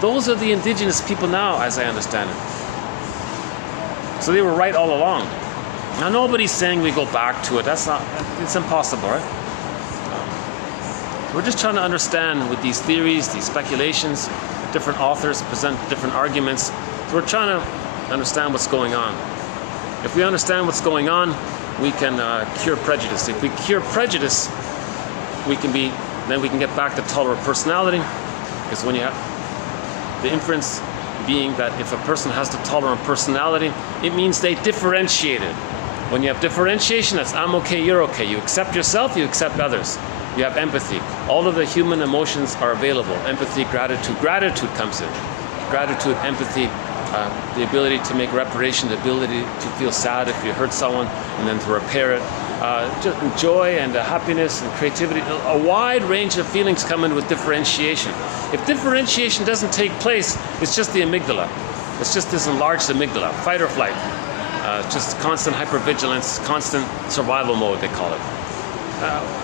Those are the indigenous people now, as I understand it. So they were right all along. Now nobody's saying we go back to it. It's impossible, right? We're just trying to understand with these theories, these speculations, different authors present different arguments. So we're trying to understand what's going on. If we understand what's going on, we can cure prejudice. If we cure prejudice, then we can get back to tolerant personality. Because when you have the inference being that if a person has the tolerant personality, it means they differentiated. When you have differentiation, that's I'm okay, you're okay. You accept yourself, you accept others. You have empathy. All of the human emotions are available. Empathy, gratitude. Gratitude comes in. Gratitude, empathy, the ability to make reparation, the ability to feel sad if you hurt someone and then to repair it. Just joy and happiness and creativity. A wide range of feelings come in with differentiation. If differentiation doesn't take place, it's just the amygdala. It's just this enlarged amygdala. Fight or flight. Just constant hypervigilance, constant survival mode, they call it.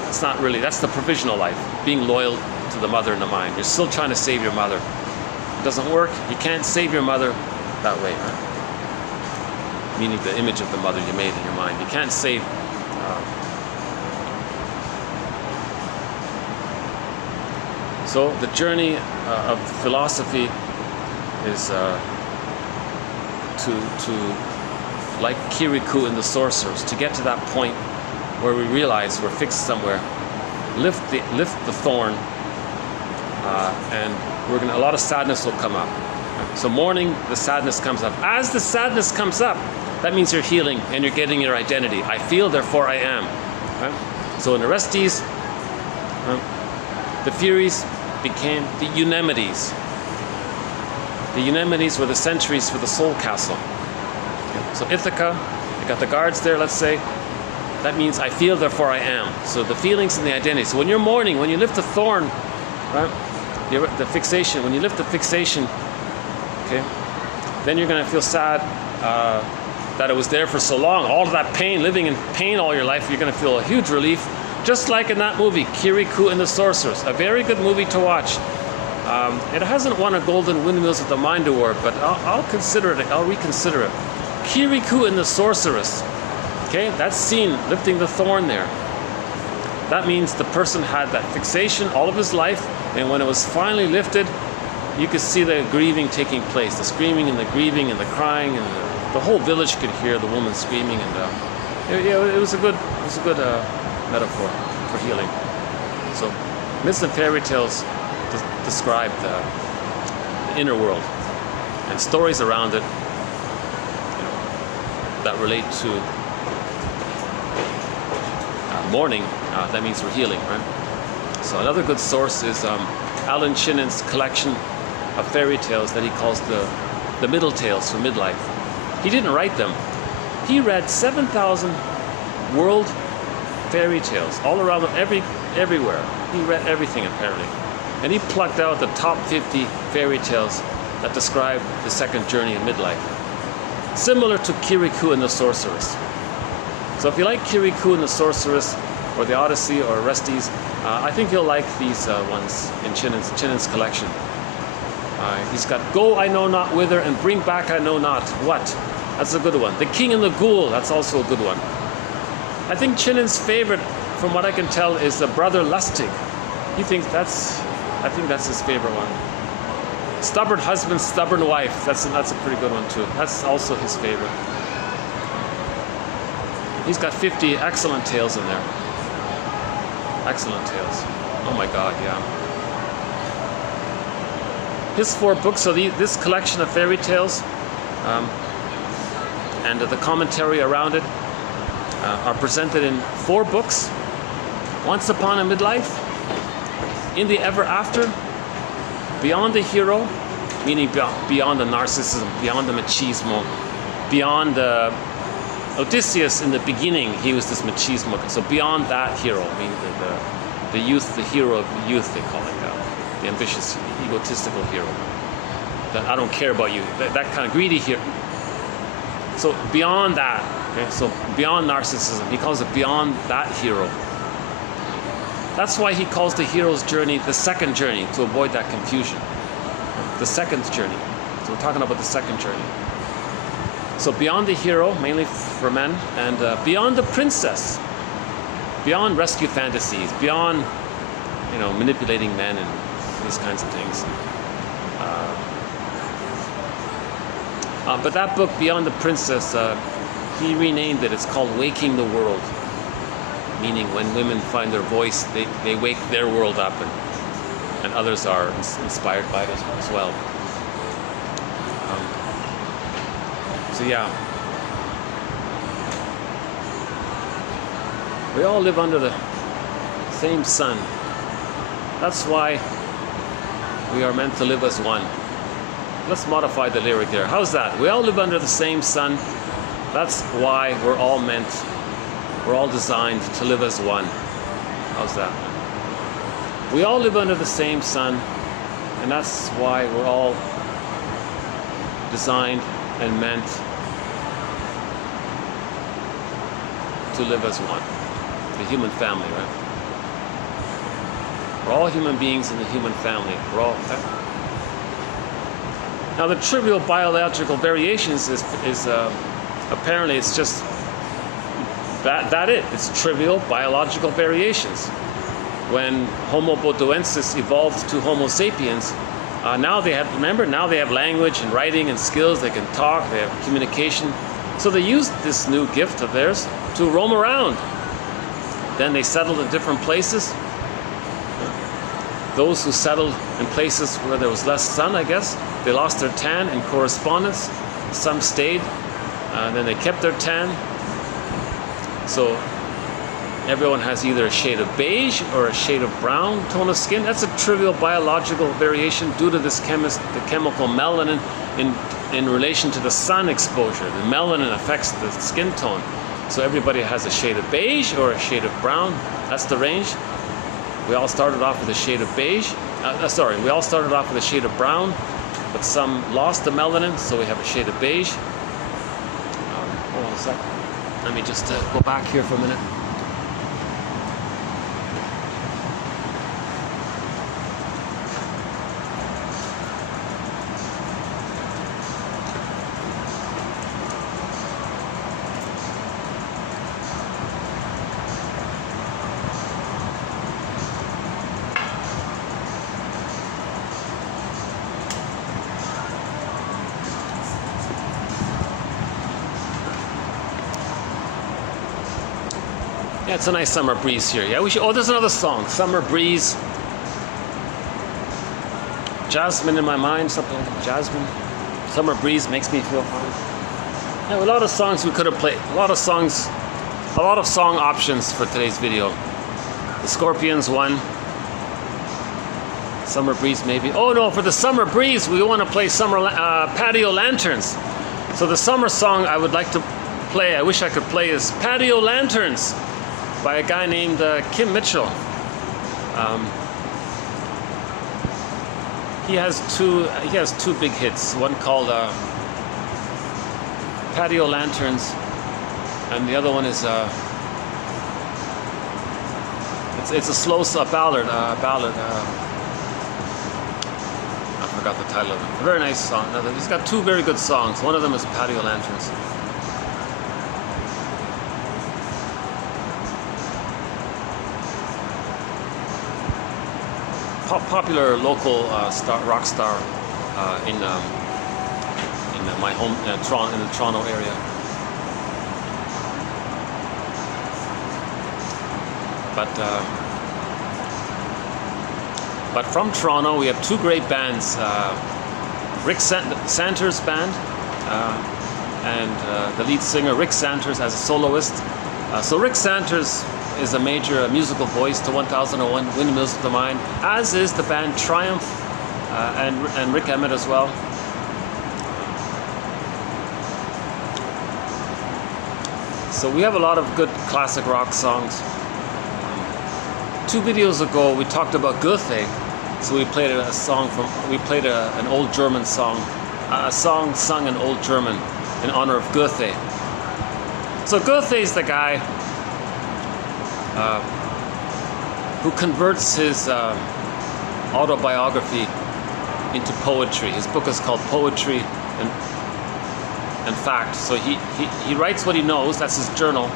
It's not really, that's the provisional life, being loyal to the mother and the mind. You're still trying to save your mother. It doesn't work. You can't save your mother that way, right? Meaning the image of the mother you made in your mind. You can't save. So the journey of philosophy is to like Kirikou in the Sorcerers, to get to that point where we realize we're fixed somewhere, lift the thorn, and a lot of sadness will come up. So mourning, the sadness comes up. As the sadness comes up, that means you're healing and you're getting your identity. I feel, therefore I am. Right? So in Orestes, the Furies became the Eunemonides. The Eunemonides were the sentries for the soul castle. So Ithaca, you got the guards there, let's say. That means I feel, therefore I am. So the feelings and the identity. So when you're mourning, when you lift the thorn, right, the fixation, when you lift the fixation, okay, then you're going to feel sad that it was there for so long. All of that pain, living in pain all your life, you're going to feel a huge relief. Just like in that movie, Kirikou and the Sorcerers. A very good movie to watch. It hasn't won a Golden Windmills of the Mind Award, but I'll consider it. I'll reconsider it. Kirikou and the Sorceress. Okay, that scene, lifting the thorn there. That means the person had that fixation all of his life, and when it was finally lifted, you could see the grieving taking place, the screaming and the grieving and the crying, and the whole village could hear the woman screaming, and it was a good metaphor for healing. So, myths and fairy tales describe the inner world, and stories around it that relate to mourning. That means we're healing, right? So another good source is Alan Chinnon's collection of fairy tales that he calls the middle tales for midlife. He didn't write them. He read 7,000 world fairy tales all around everywhere. He read everything apparently, and he plucked out the top 50 fairy tales that describe the second journey of midlife, similar to Kirikou and the Sorceress. So if you like Kirikou and the Sorceress, or the Odyssey, or Orestes, I think you'll like these ones in Chinnon's collection. He's got Go I Know Not Whither and Bring Back I Know Not What. That's a good one. The King and the Ghoul, that's also a good one. I think Chinnon's favorite, from what I can tell, is the Brother Lustig. I think that's his favorite one. Stubborn Husband, Stubborn Wife, that's a pretty good one too. That's also his favorite. He's got 50 excellent tales in there. Excellent tales. Oh my God, yeah. his 4 books, so this collection of fairy tales and the commentary around it are presented in 4 books. Once Upon a Midlife, In the Ever After, Beyond the Hero, meaning beyond the narcissism, beyond the machismo, beyond the Odysseus in the beginning, he was this machismo. So beyond that hero, meaning the youth, the hero of youth, they call it, the ambitious, egotistical hero. That I don't care about you, that kind of greedy hero. So beyond that, okay, so beyond narcissism, he calls it beyond that hero. That's why he calls the hero's journey the second journey, to avoid that confusion. The second journey. So we're talking about the second journey. So beyond the hero, mainly for men, and beyond the princess, beyond rescue fantasies, beyond, manipulating men and these kinds of things. But that book, Beyond the Princess, he renamed it. It's called Waking the World, meaning when women find their voice, they wake their world up, and others are inspired by it as well. So yeah, we all live under the same sun. That's why we are meant to live as one. Let's modify the lyric there. How's that? We all live under the same sun. That's why we're all designed to live as one. How's that? We all live under the same sun, and that's why we're all designed and meant to live as one. The human family, right? We're all human beings in the human family. We're all. Now, the trivial biological variations is apparently it's just that it. It's trivial biological variations. When Homo Bodoensis evolved to Homo sapiens, now they have language and writing and skills. They can talk. They have communication. So they used this new gift of theirs to roam around. Then they settled in different places. Those who settled in places where there was less sun, I guess, they lost their tan in correspondence. Some stayed, then they kept their tan. So everyone has either a shade of beige or a shade of brown tone of skin. That's a trivial biological variation due to this the chemical melanin in relation to the sun exposure. The melanin affects the skin tone. So everybody has a shade of beige or a shade of brown. That's the range. We all started off with a shade of beige. We all started off with a shade of brown, but some lost the melanin, so we have a shade of beige. Hold on a sec. Let me just go back here for a minute. Yeah, it's a nice summer breeze here. Yeah, we should. Oh, there's another song. Summer breeze. Jasmine in my mind, something like Jasmine. Summer breeze makes me feel fine. Yeah, a lot of songs we could have played. A lot of song options for today's video. The Scorpions won. Summer breeze maybe. Oh no, for the summer breeze we want to play Patio Lanterns. So the summer song I would like to play, I wish I could play, is Patio Lanterns by a guy named Kim Mitchell. He has two big hits. One called Patio Lanterns, and the other one is it's a slow ballad. I forgot the title of it. A very nice song. He's got two very good songs. One of them is Patio Lanterns. Popular local rock star in my home, Toronto, in the Toronto area. But But from Toronto, we have two great bands, Rick Santer's band, and the lead singer, Rick Santers, as a soloist. So Rick Santers is a major musical voice to 1001 Windmills of the Mind, as is the band Triumph, and Rick Emmett as well. So we have a lot of good classic rock songs. 2 videos ago we talked about Goethe, so we played an old German song, a song sung in Old German in honor of Goethe. So Goethe is the guy who converts his autobiography into poetry. His book is called Poetry and Fact. So he writes what he knows, that's his journal,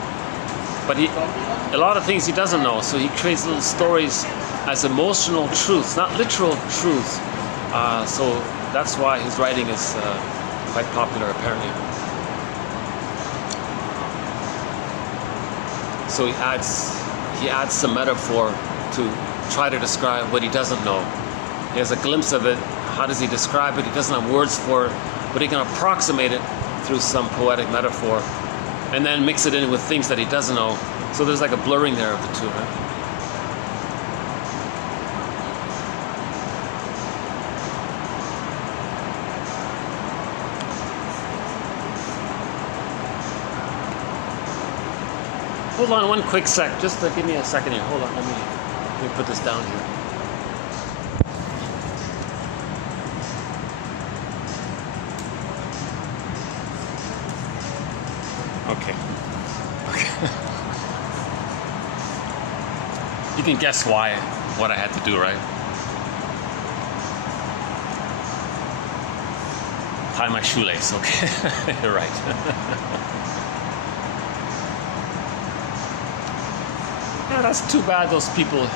but a lot of things he doesn't know, so he creates little stories as emotional truths, not literal truths. So that's why his writing is quite popular, apparently. So he adds some metaphor to try to describe what he doesn't know. He has a glimpse of it. How does he describe it? He doesn't have words for it, but he can approximate it through some poetic metaphor, and then mix it in with things that he doesn't know. So there's like a blurring there of the two, right? Hold on one quick sec, just give me a second here. Hold on, let me put this down here. Okay. You can guess what I had to do, right? Tie my shoelace, okay. You're right. Yeah, that's too bad, those people.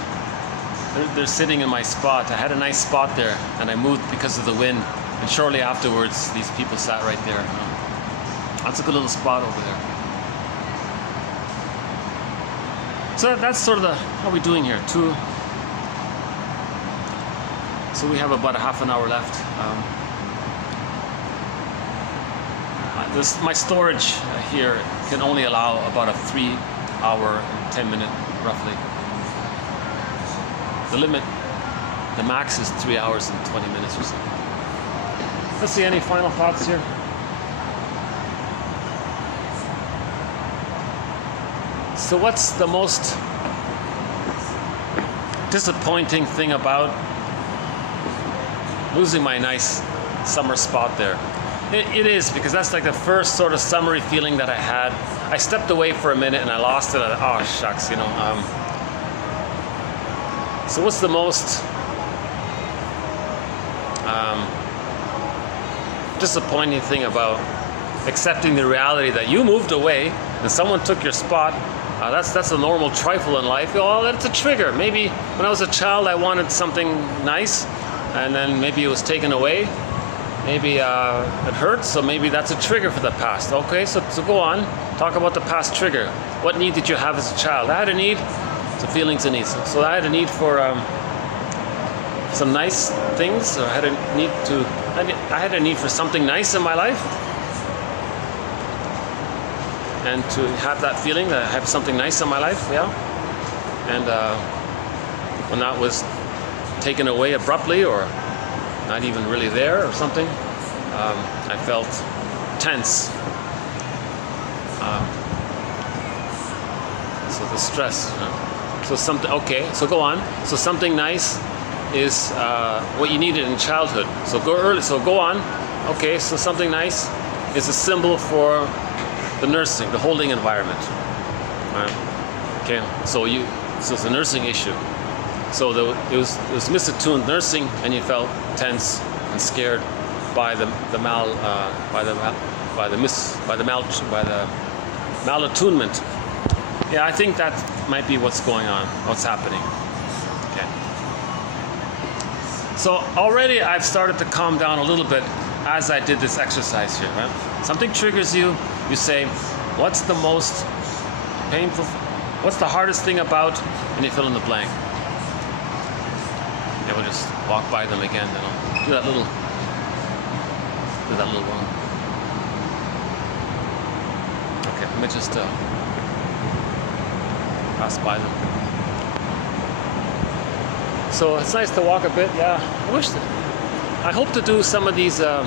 They're sitting in my spot. I had a nice spot there, and I moved because of the wind. And shortly afterwards, these people sat right there. That's a good little spot over there. So that's sort of how are we doing here? So we have about a half an hour left. My storage here can only allow about a 3 hour and 10 minute, roughly. The max is 3 hours and 20 minutes or something. Let's see, any final thoughts here? So what's the most disappointing thing about losing my nice summer spot there? It is, because that's like the first sort of summery feeling that I had. I stepped away for a minute and I lost it. Oh shucks, you know. So what's the most disappointing thing about accepting the reality that you moved away and someone took your spot? That's a normal trifle in life. Oh, that's a trigger. Maybe when I was a child I wanted something nice, and then maybe it was taken away. Maybe it hurts, so maybe that's a trigger for the past. Okay, so go on. Talk about the past trigger. What need did you have as a child? I had a need. So feelings and needs. So I had a need for some nice things, or I had a need for something nice in my life. And to have that feeling that I have something nice in my life, yeah. And when that was taken away abruptly, or not even really there, or something, I felt tense. So the stress. So something. Okay. So go on. So something nice is what you needed in childhood. So go early. So go on. Okay. So something nice is a symbol for the nursing, the holding environment. Right. Okay. So it's a nursing issue. So it was misattuned nursing, and you felt tense and scared by the malattunement. Yeah, I think that might be what's going on, what's happening. Okay. So already I've started to calm down a little bit as I did this exercise here. Right? Something triggers you. You say, "What's the most painful? What's the hardest thing about?" And you fill in the blank. Yeah, we'll just walk by them again, then I'll do that little one. Okay, let me just pass by them. So it's nice to walk a bit. Yeah, I hope to do some of these. I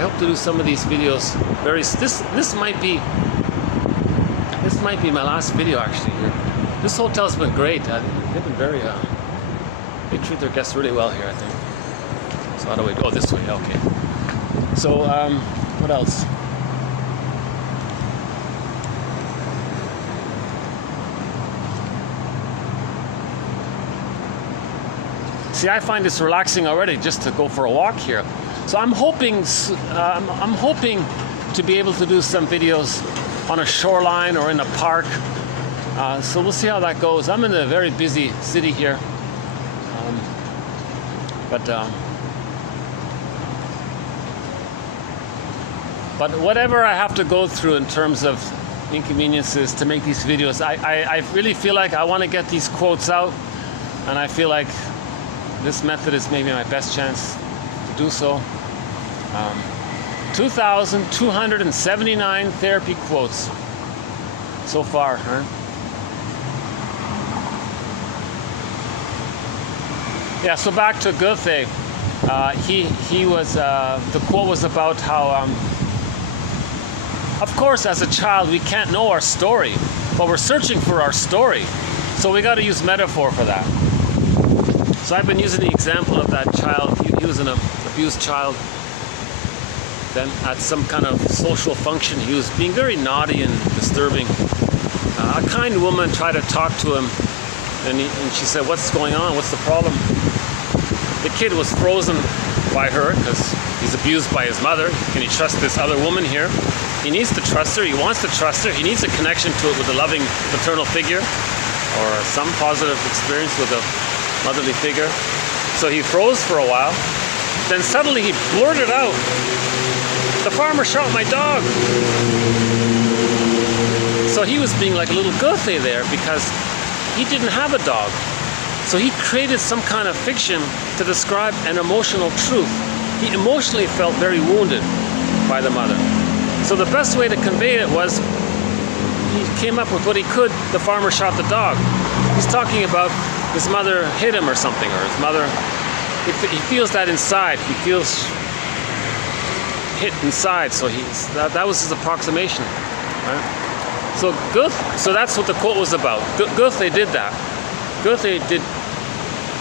hope to do some of these videos. This might be my last video actually. Here. This hotel's been great. They've been very. They treat their guests really well here, I think. So how do we go? Oh, this way. Okay. So what else? See, I find this relaxing already just to go for a walk here. So I'm hoping to be able to do some videos on a shoreline or in a park. So we'll see how that goes. I'm in a very busy city here, but whatever I have to go through in terms of inconveniences to make these videos, I really feel like I want to get these quotes out, and I feel like this method is maybe my best chance to do so. 2,279 therapy quotes so far, huh? Yeah, so back to Goethe. He was, the quote was about how, of course, as a child, we can't know our story, but we're searching for our story. So we got to use metaphor for that. So I've been using the example of that child. He was an abused child. Then at some kind of social function, he was being very naughty and disturbing. A kind woman tried to talk to him, and she said, "What's going on? What's the problem?" The kid was frozen by her because he's abused by his mother. Can he trust this other woman here? He needs to trust her. He wants to trust her. He needs a connection to it with a loving paternal figure or some positive experience with a motherly figure. So he froze for a while. Then suddenly he blurted out, "The farmer shot my dog." So he was being like a little Goethe there because he didn't have a dog. So he created some kind of fiction to describe an emotional truth. He emotionally felt very wounded by the mother. So the best way to convey it was he came up with what he could. The farmer shot the dog. He's talking about his mother hit him or something, or his mother, he feels that inside. He feels hit inside, so that was his approximation. Right? So that's what the quote was about. Goethe did that. Goethe did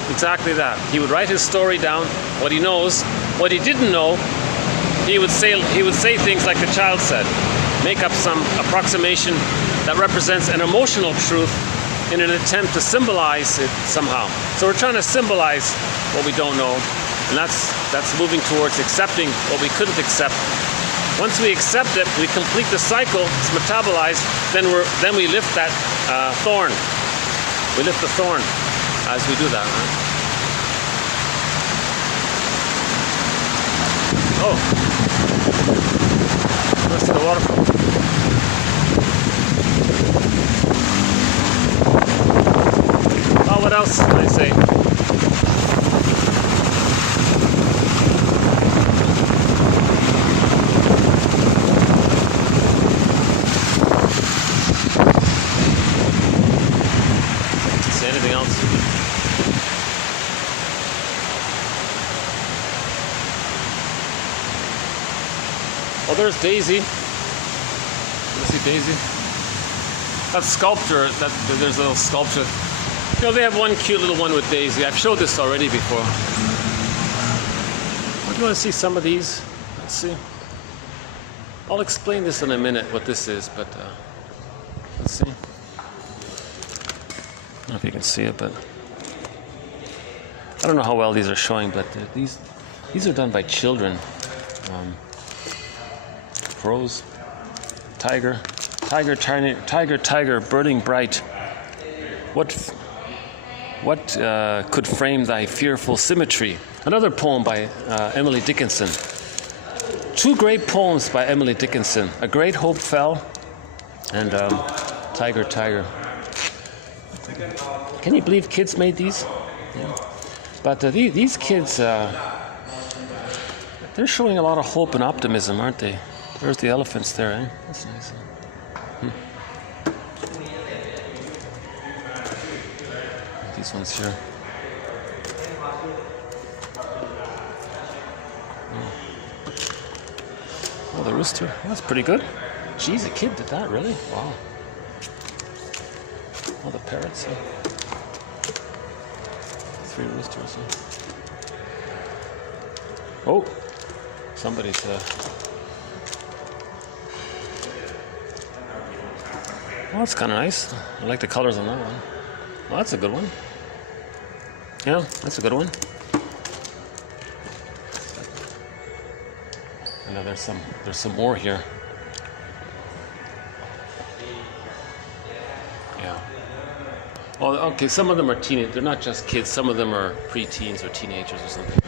exactly that. He would write his story down, what he knows, what he didn't know. He would say things like the child said, make up some approximation that represents an emotional truth in an attempt to symbolize it somehow. So we're trying to symbolize what we don't know, and that's moving towards accepting what we couldn't accept. Once we accept it, we complete the cycle, it's metabolized, then we lift that thorn. We lift the thorn as we do that. Right? Oh, let's see the waterfall. Oh, what else can I say? Say anything else? Oh, there's Daisy. You see Daisy? That sculpture, there's a little sculpture. You know, they have one cute little one with Daisy. I've showed this already before. Do you want to see some of these? Let's see. I'll explain this in a minute, what this is, but let's see. I don't know if you can see it, but I don't know how well these are showing, but these are done by children. Crows, tiger, burning bright. What could frame thy fearful symmetry? Another poem by Emily Dickinson. Two great poems by Emily Dickinson. A Great Hope Fell and Tiger. Can you believe kids made these? Yeah. But these kids, they're showing a lot of hope and optimism, aren't they? There's the elephants there, eh? That's nice. These ones here. Oh, the rooster. That's pretty good. Geez, a kid did that, really? Wow. Oh, the parrots. Yeah. 3 roosters. Yeah. Oh, somebody's. Oh, that's kind of nice. I like the colors on that one. Well, that's a good one. Yeah, that's a good one. I know there's some more here. Yeah. Oh, okay. Some of them are teenage. They're not just kids. Some of them are pre-teens or teenagers or something.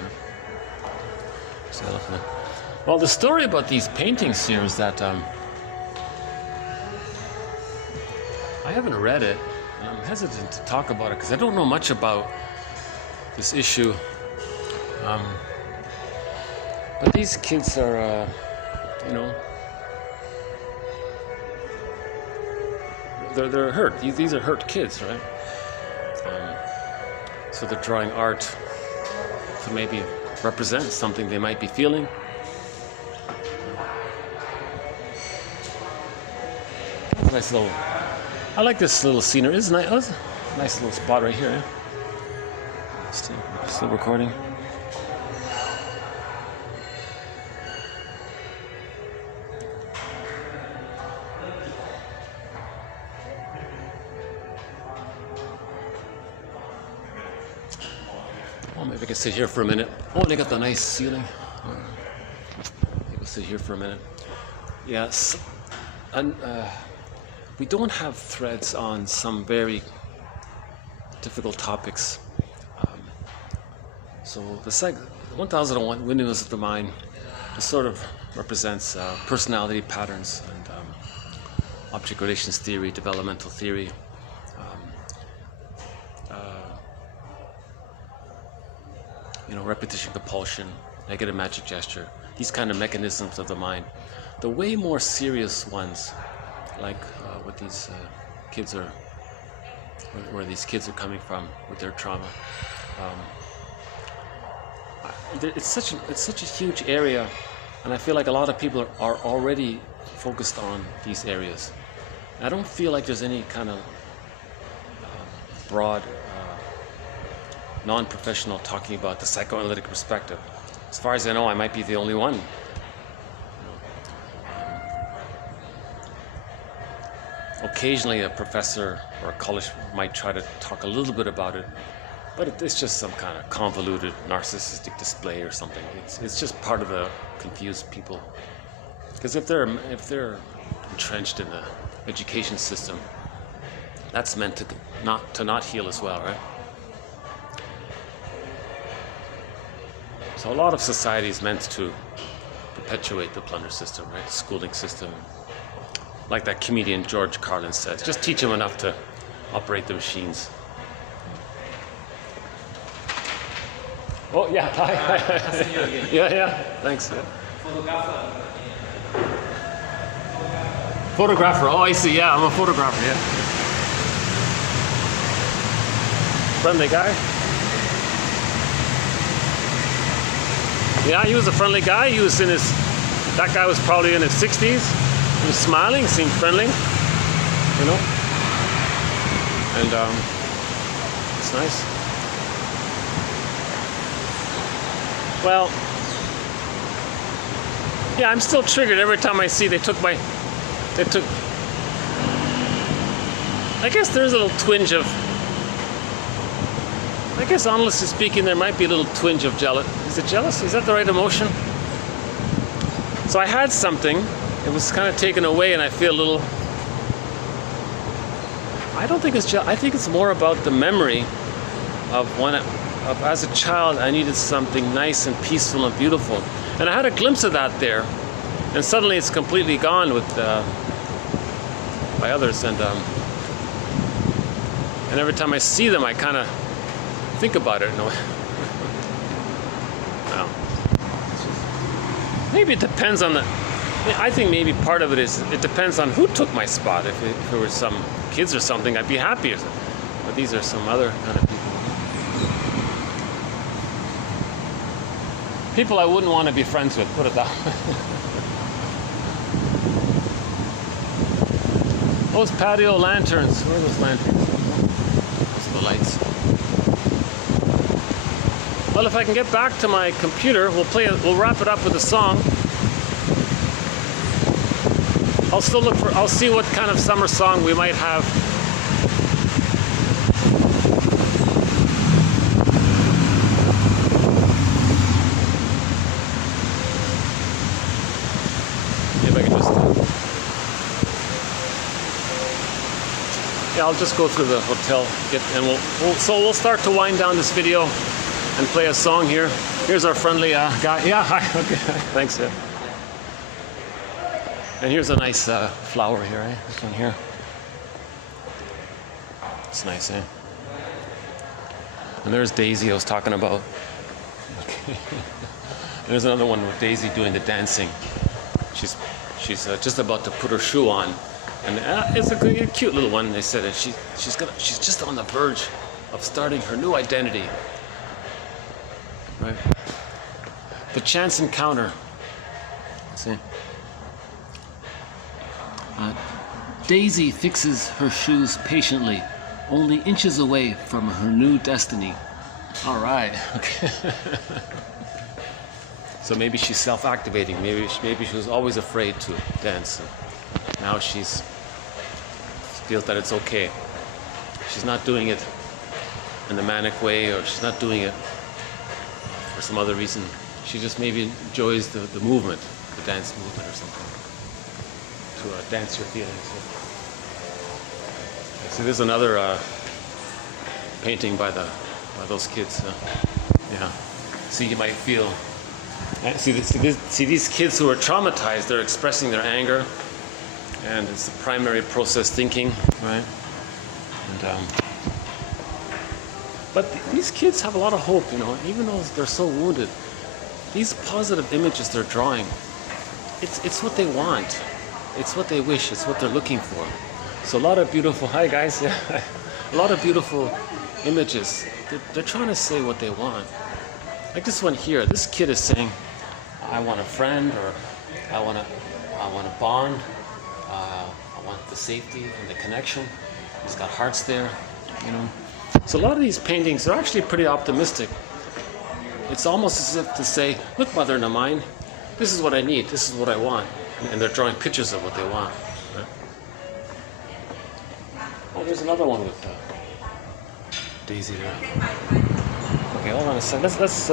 Well, the story about these paintings here is that I haven't read it, and I'm hesitant to talk about it because I don't know much about this issue. But these kids are, they're hurt. These are hurt kids, right? So they're drawing art to maybe represent something they might be feeling. Nice little. I like this little scenery. It's nice. Oh, it's a nice little spot right here. Eh? Still recording. Oh, maybe I can sit here for a minute. Oh, they got the nice ceiling. Maybe sit here for a minute. Yes, and we don't have threads on some very difficult topics. So the 1001 Windmills of the Mind sort of represents personality patterns and object relations theory, developmental theory, repetition compulsion, negative magic gesture, these kind of mechanisms of the mind. The way more serious ones, like what these kids are, where these kids are coming from with their trauma. It's such a huge area, and I feel like a lot of people are already focused on these areas. I don't feel like there's any kind of broad, non-professional talking about the psychoanalytic perspective. As far as I know, I might be the only one. Occasionally a professor or a college might try to talk a little bit about it, but it's just some kind of convoluted narcissistic display or something. It's just part of the confused people. Because if they're entrenched in the education system, that's meant to not heal as well, right? So a lot of society is meant to perpetuate the plunder system, right? The schooling system. Like that comedian George Carlin says, just teach them enough to operate the machines. Oh, yeah, hi. I'll see you again. Yeah, thanks. Yeah. Photographer, oh, I see, yeah, I'm a photographer, yeah. Friendly guy. Yeah, he was a friendly guy. That guy was probably in his 60s. He was smiling, seemed friendly, and it's nice. Well, yeah, I'm still triggered every time I see I guess there's a little twinge of, I guess honestly speaking, there might be a little twinge of jealous. Is it jealous? Is that the right emotion? So I had something, it was kind of taken away, and I feel a little, I don't think it's jealous. I think it's more about the memory of as a child, I needed something nice and peaceful and beautiful. And I had a glimpse of that there, and suddenly it's completely gone by others. And every time I see them, I kind of think about it in a way. maybe it depends on the. I think maybe part of it is it depends on who took my spot. If it were some kids or something, I'd be happier. But these are some other kind of people. People I wouldn't want to be friends with, put it that way. Those patio lanterns. Where are those lanterns? Those are the lights. Well, if I can get back to my computer, we'll wrap it up with a song. I'll see what kind of summer song we might have. Maybe I can just, I'll just go through the hotel, and we'll start to wind down this video and play a song here. Here's our friendly guy. Yeah, hi. Okay, thanks. Yeah. And here's a nice flower here, eh? This one here. It's nice, eh? And there's Daisy I was talking about. Okay. There's another one with Daisy doing the dancing. She's just about to put her shoe on, and it's a cute little one. They said she's just on the verge of starting her new identity. Right? The chance encounter. See. Daisy fixes her shoes patiently, only inches away from her new destiny. All right. Okay. So maybe she's self-activating. Maybe she was always afraid to dance. Now she feels that it's okay. She's not doing it in the manic way, or she's not doing it for some other reason. She just maybe enjoys the movement, the dance movement or something. To dance your feelings. See, there's another painting by those kids. Yeah. See, you might feel. See, these kids who are traumatized, they're expressing their anger, and it's the primary process thinking, right? And but these kids have a lot of hope, you know, even though they're so wounded. These positive images they're drawing, it's what they want. It's what they wish, it's what they're looking for. So a lot of beautiful, hi guys, yeah, a lot of beautiful images. They're trying to say what they want. Like this one here, this kid is saying, I want a friend, or I want a bond, I want the safety and the connection. He's got hearts there, you know. So a lot of these paintings are actually pretty optimistic. It's almost as if to say, look, mother of mine, this is what I need, this is what I want. And they're drawing pictures of what they want. Right? Oh, there's another one with Daisy there. Okay, hold on a second. Let's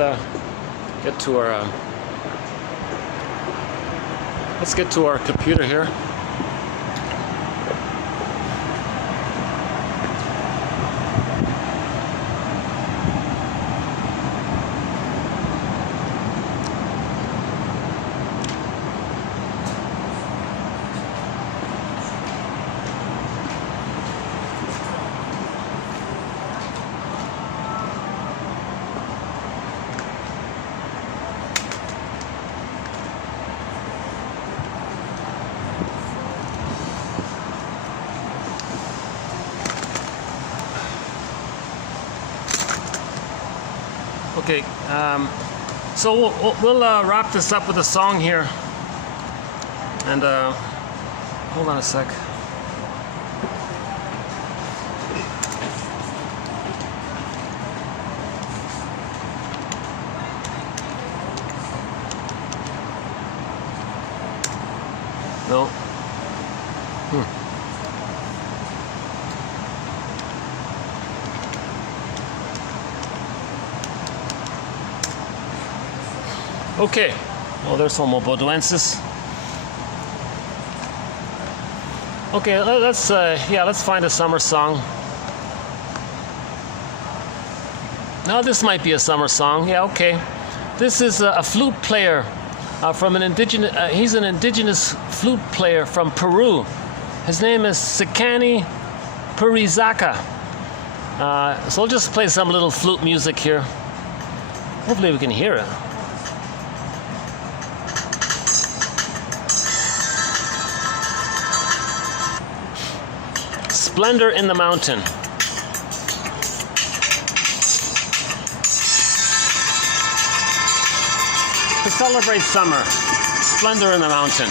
get to our computer here. Okay, so we'll wrap this up with a song here, and hold on a sec. No. Okay, well, there's Homo Bodoensis. Okay, let's find a summer song. Now this might be a summer song. Yeah, okay. This is a flute player from an indigenous. He's an indigenous flute player from Peru. His name is Sikani Purizaka. So we'll just play some little flute music here. Hopefully we can hear it. Splendor in the mountain. To celebrate summer, splendor in the mountain.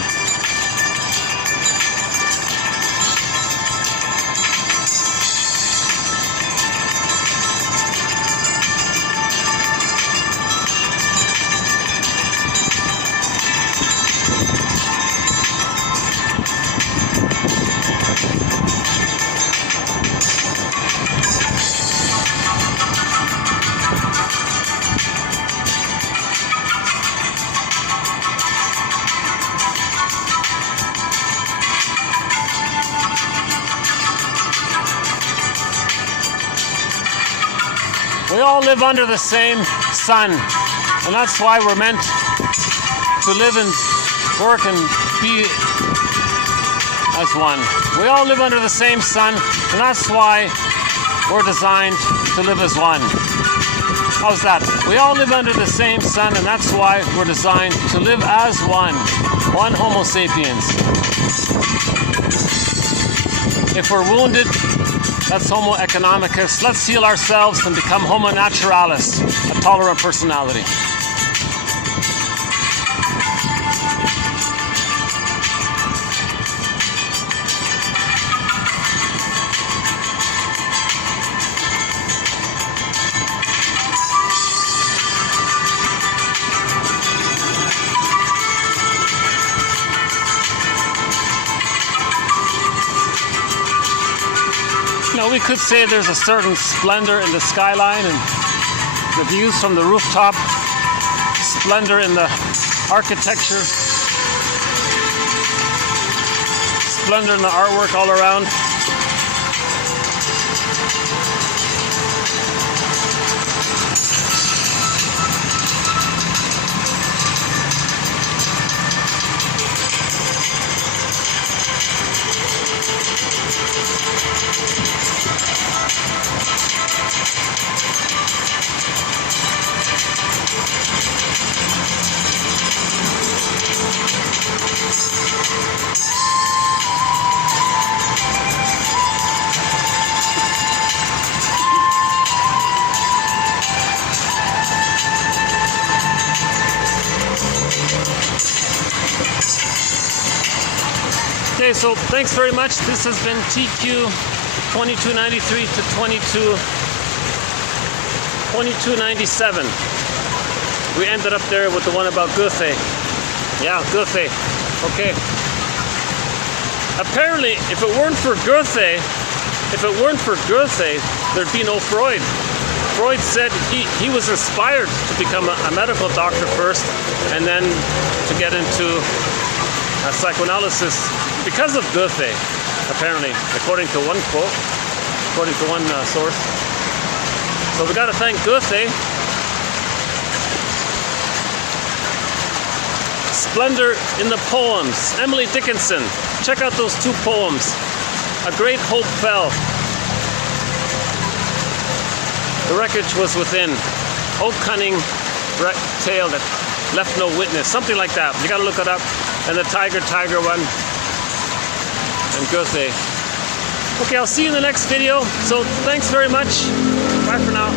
We all live under the same sun, and that's why we're meant to live and work and be as one. We all live under the same sun, and that's why we're designed to live as one. How's that? We all live under the same sun, and that's why we're designed to live as one. One Homo sapiens. If we're wounded, that's Homo economicus. Let's heal ourselves and become Homo naturalis, a tolerant personality. We could say there's a certain splendor in the skyline and the views from the rooftop, splendor in the architecture, splendor in the artwork all around. Okay, so thanks very much. This has been TQ 2293 to 2297. We ended up there with the one about Goethe. Yeah, Goethe. Okay. Apparently, if it weren't for Goethe, there'd be no Freud. Freud said he was inspired to become a medical doctor first, and then to get into psychoanalysis because of Goethe, apparently, according to one quote, according to one source. So we got to thank Goethe. Splendor in the poems. Emily Dickinson. Check out those two poems. A great hope fell. The wreckage was within. Oh, cunning tale that left no witness. Something like that. You got to look it up. And the tiger one. And Goethe. Okay, I'll see you in the next video. So thanks very much. Bye for now.